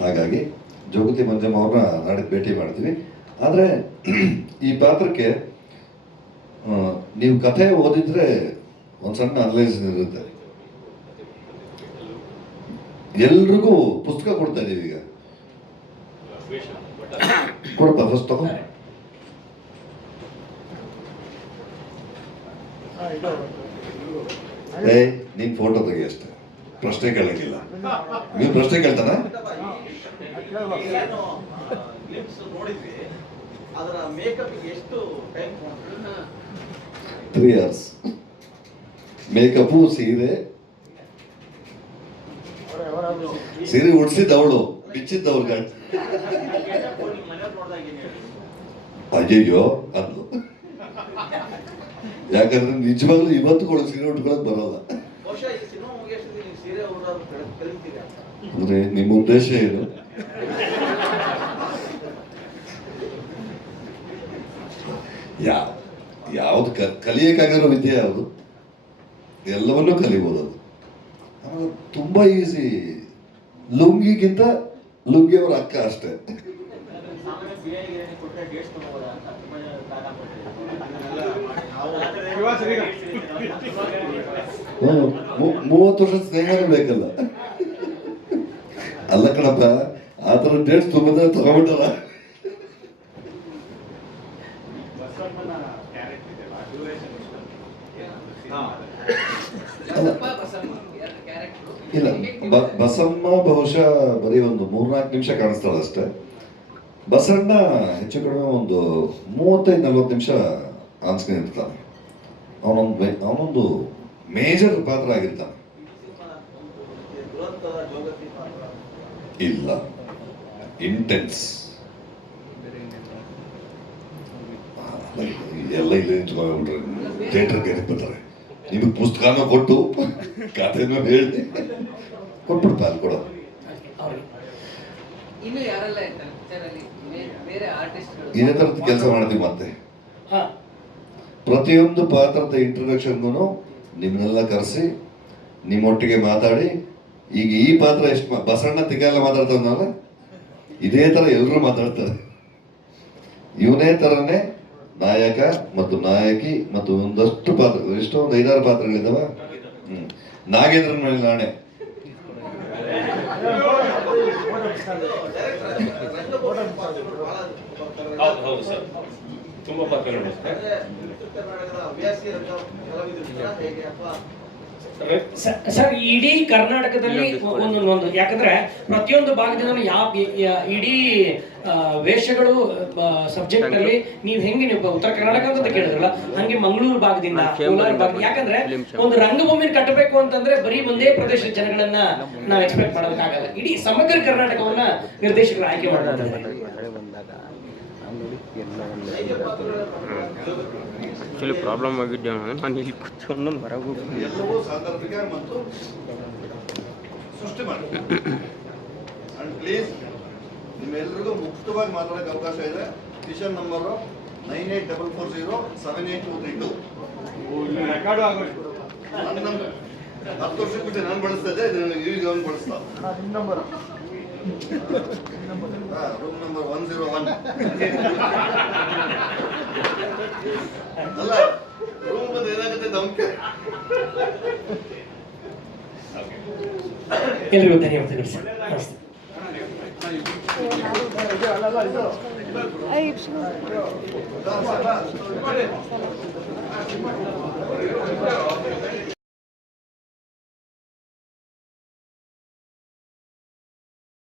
ಹಾಗಾಗಿ ಜೋಗತಿ ಮಂಜಮ್ಮ ಅವ್ರನ್ನ ನಾಡಿದ್ದು ಭೇಟಿ ಮಾಡ್ತೀವಿ. ಆದರೆ ಈ ಪಾತ್ರಕ್ಕೆ ನೀವು ಕಥೆ ಓದಿದ್ರೆ ಒಂದು ಸಣ್ಣ ಅನಲೈಸ್ ಇರುತ್ತೆ. ಎಲ್ರಿಗೂ ಪುಸ್ತಕ ಕೊಡ್ತಾ ಇದೀವಿ ಈಗ. ಕೊಡಪ್ಪ ಫಸ್ಟ್ ತಗೋ. ನೀನ್ ಫೋಟೋ ತೆಗಿ ಅಷ್ಟೇ, ಪ್ರಶ್ನೆ ಕೇಳಂಗಿಲ್ಲ. ನೀವು ಪ್ರಶ್ನೆ ಕೇಳ್ತಾನ? ನೋಡಿದ್ವಿ, ಅದರ ಮೇಕಪ್ ಎಷ್ಟು ಟೈಮ್? 3 hours. ಮೇಕಪ್ಪು, ಸೀರೆ ಉಡ್ಸಿದ್ದವಳು, ಬಿಚ್ಚಿದ್ದವ್ರು ಗಂಡ. ಅಯ್ಯಯ್ಯೋ ಅಂದ್ಲು. ಯಾಕಂದ್ರೆ ನಿಜವಾಗ್ಲೂ ಇವತ್ತು ಸೀರೆ ಉಟ್ಕೊಳಕ್ ಬರೋಲ್ಲ. ಅಂದ್ರೆ ನಿಮ್ಮ ಉದ್ದೇಶ ಏನು? ಯಾವ್ದು ಕಲಿಯಕ್ಕಾಗಿರೋ ವಿದ್ಯೆ ಯಾವುದು? ಎಲ್ಲವನ್ನೂ ಕಲಿಬೋದು. ಅದು ತುಂಬಾ ಈಸಿ. ಲುಂಗಿಗಿಂತ ಲುಂಗಿಯವರ ಅಕ್ಕ ಅಷ್ಟೇ. 30 ವರ್ಷದ ಸ್ನೇಹನೂ ಬೇಕಲ್ಲ. ಅಲ್ಲ ಕಣಪ್ಪ, ಆ ಥರ ಡೇಟ್ಸ್ ತುಂಬಿದ್ರೆ ತಗೊಂಡ್ಬಿಟ್ಟಲ್ಲ. ಇಲ್ಲ, ಬಸಮ್ಮ ಬಹುಶಃ ಬರೀ ಒಂದು 3-4 ನಿಮಿಷ ಕಾಣಿಸ್ತಾಳೆ ಅಷ್ಟೇ. ಬಸಣ್ಣ ಹೆಚ್ಚು ಕಡಿಮೆ ಒಂದು 35-40 ನಿಮಿಷ ಆನ್ಸ್ಕ್ರೀನ್ ಇರ್ತಾನೆ. ಅವನೊಂದು ಮೇಜರ್ ಪಾತ್ರ ಆಗಿರ್ತಾನೆ. ಇಲ್ಲ, ಇಂಟೆನ್ಸ್ ಎಲ್ಲ ಇಲ್ಲ ನಿಂತ್ಕೊಂಡ್ಬಿಟ್ರೆ ಥಿಯೇಟರ್ಗೆ ಬರ್ತಾರೆ. ನಿಮಗೆ ಪುಸ್ತಕನೂ ಕೊಟ್ಟು ಕಥೆನೂ ಹೇಳಿ ಕೊಟ್ಬಿಡ್ತಾ ಅಲ್ಲಿ ಕೊಡೋ. ಇದೇ ಥರದ ಕೆಲಸ ಮಾಡ್ತೀವಿ. ಮತ್ತೆ ಪ್ರತಿಯೊಂದು ಪಾತ್ರದ ಇಂಟ್ರೊಡಕ್ಷನ್ಗೂ ನಿಮ್ಮನ್ನೆಲ್ಲ ಕರೆಸಿ ನಿಮ್ಮೊಟ್ಟಿಗೆ ಮಾತಾಡಿ, ಈಗ ಈ ಪಾತ್ರ ಎಷ್ಟು ಬಸಣ್ಣ ತಿಗಾಲ ಮಾತಾಡ್ತಾನಲ್ಲ, ಇದೇ ಥರ ಎಲ್ಲರೂ ಮಾತಾಡ್ತಾರೆ. ಇವನೇ ಥರನೇ ನಾಯಕ ಮತ್ತು ನಾಯಕಿ ಮತ್ತು ಒಂದಷ್ಟು ಪಾತ್ರ, ಎಷ್ಟೊಂದು 5-6 ಪಾತ್ರಗಳಿದ್ದಾವ. ನಾಗೇಂದ್ರನ ಮೇಲೆ ನಾಣೆ. ಹೌದು ಸರ್, ತುಂಬಾ ಪಾತ್ರಗಳು. ಸರ್, ಇಡೀ ಕರ್ನಾಟಕದಲ್ಲಿ ಒಂದೊಂದು, ಯಾಕಂದ್ರೆ ಪ್ರತಿಯೊಂದು ಭಾಗದಿಂದ ಇಡೀ ವೇಷಗಳು ಸಬ್ಜೆಕ್ಟ್ ಅಲ್ಲಿ ನೀವು ಹೆಂಗೆ ನೀವು ಉತ್ತರ ಕರ್ನಾಟಕ ಅಂತ ಕೇಳಿದ್ರಲ್ಲ, ಹಂಗೆ ಮಂಗಳೂರು ಭಾಗದಿಂದ, ಕೋಲಾರ ಭಾಗ, ಯಾಕಂದ್ರೆ ಒಂದು ರಂಗಭೂಮಿ ಕಟ್ಟಬೇಕು ಅಂತಂದ್ರೆ ಬರೀ ಒಂದೇ ಪ್ರದೇಶದ ಜನಗಳನ್ನ ನಾವು ಎಕ್ಸ್ಪೆಕ್ಟ್ ಮಾಡೋದಕ್ಕಾಗಲ್ಲ. ಇಡೀ ಸಮಗ್ರ ಕರ್ನಾಟಕವನ್ನ ನಿರ್ದೇಶಕರು ಆಯ್ಕೆ ಮಾಡ್ತಾರೆ. ಆಕ್ಚುಲಿ ಪ್ರಾಬ್ಲಮ್ ಆಗಿದ್ದೆ, ನಾನು ಇಲ್ಲಿ ಕೂತ್ಕೊಂಡು ಹೊರಗೆ ಎಲ್ಲವೂ ಸಾಂದರ್ಭಿಕ ಮತ್ತು ಸೃಷ್ಟಿ ಮಾಡಿ. ಅಂಡ್ ಪ್ಲೀಸ್, ನಿಮ್ಮೆಲ್ಲರಿಗೂ ಮುಕ್ತವಾಗಿ ಮಾತಾಡೋಕೆ ಅವಕಾಶ ಇದೆ. ಕಿಶನ್ ನಂಬರು 9844078232. ನನ್ನ ನಂಬರ್ 10 ವರ್ಷಕ್ಕೆ ಬಿಟ್ಟು ನಾನು ಬಳಸ್ತಾ ಇದ್ದೆ, ಈಗ ಅವನು ಬಳಸ್ತಾ. Room number 101. ಅಲ್ಲ, ರೂಮ್ ಬಂದು ಏನಾಗುತ್ತೆ ಧಮಕೆ. ಎಲ್ರಿಗೂ ಧನ್ಯವಾದಗಳು ಸರ್. ನಮಸ್ತೆ. Ay,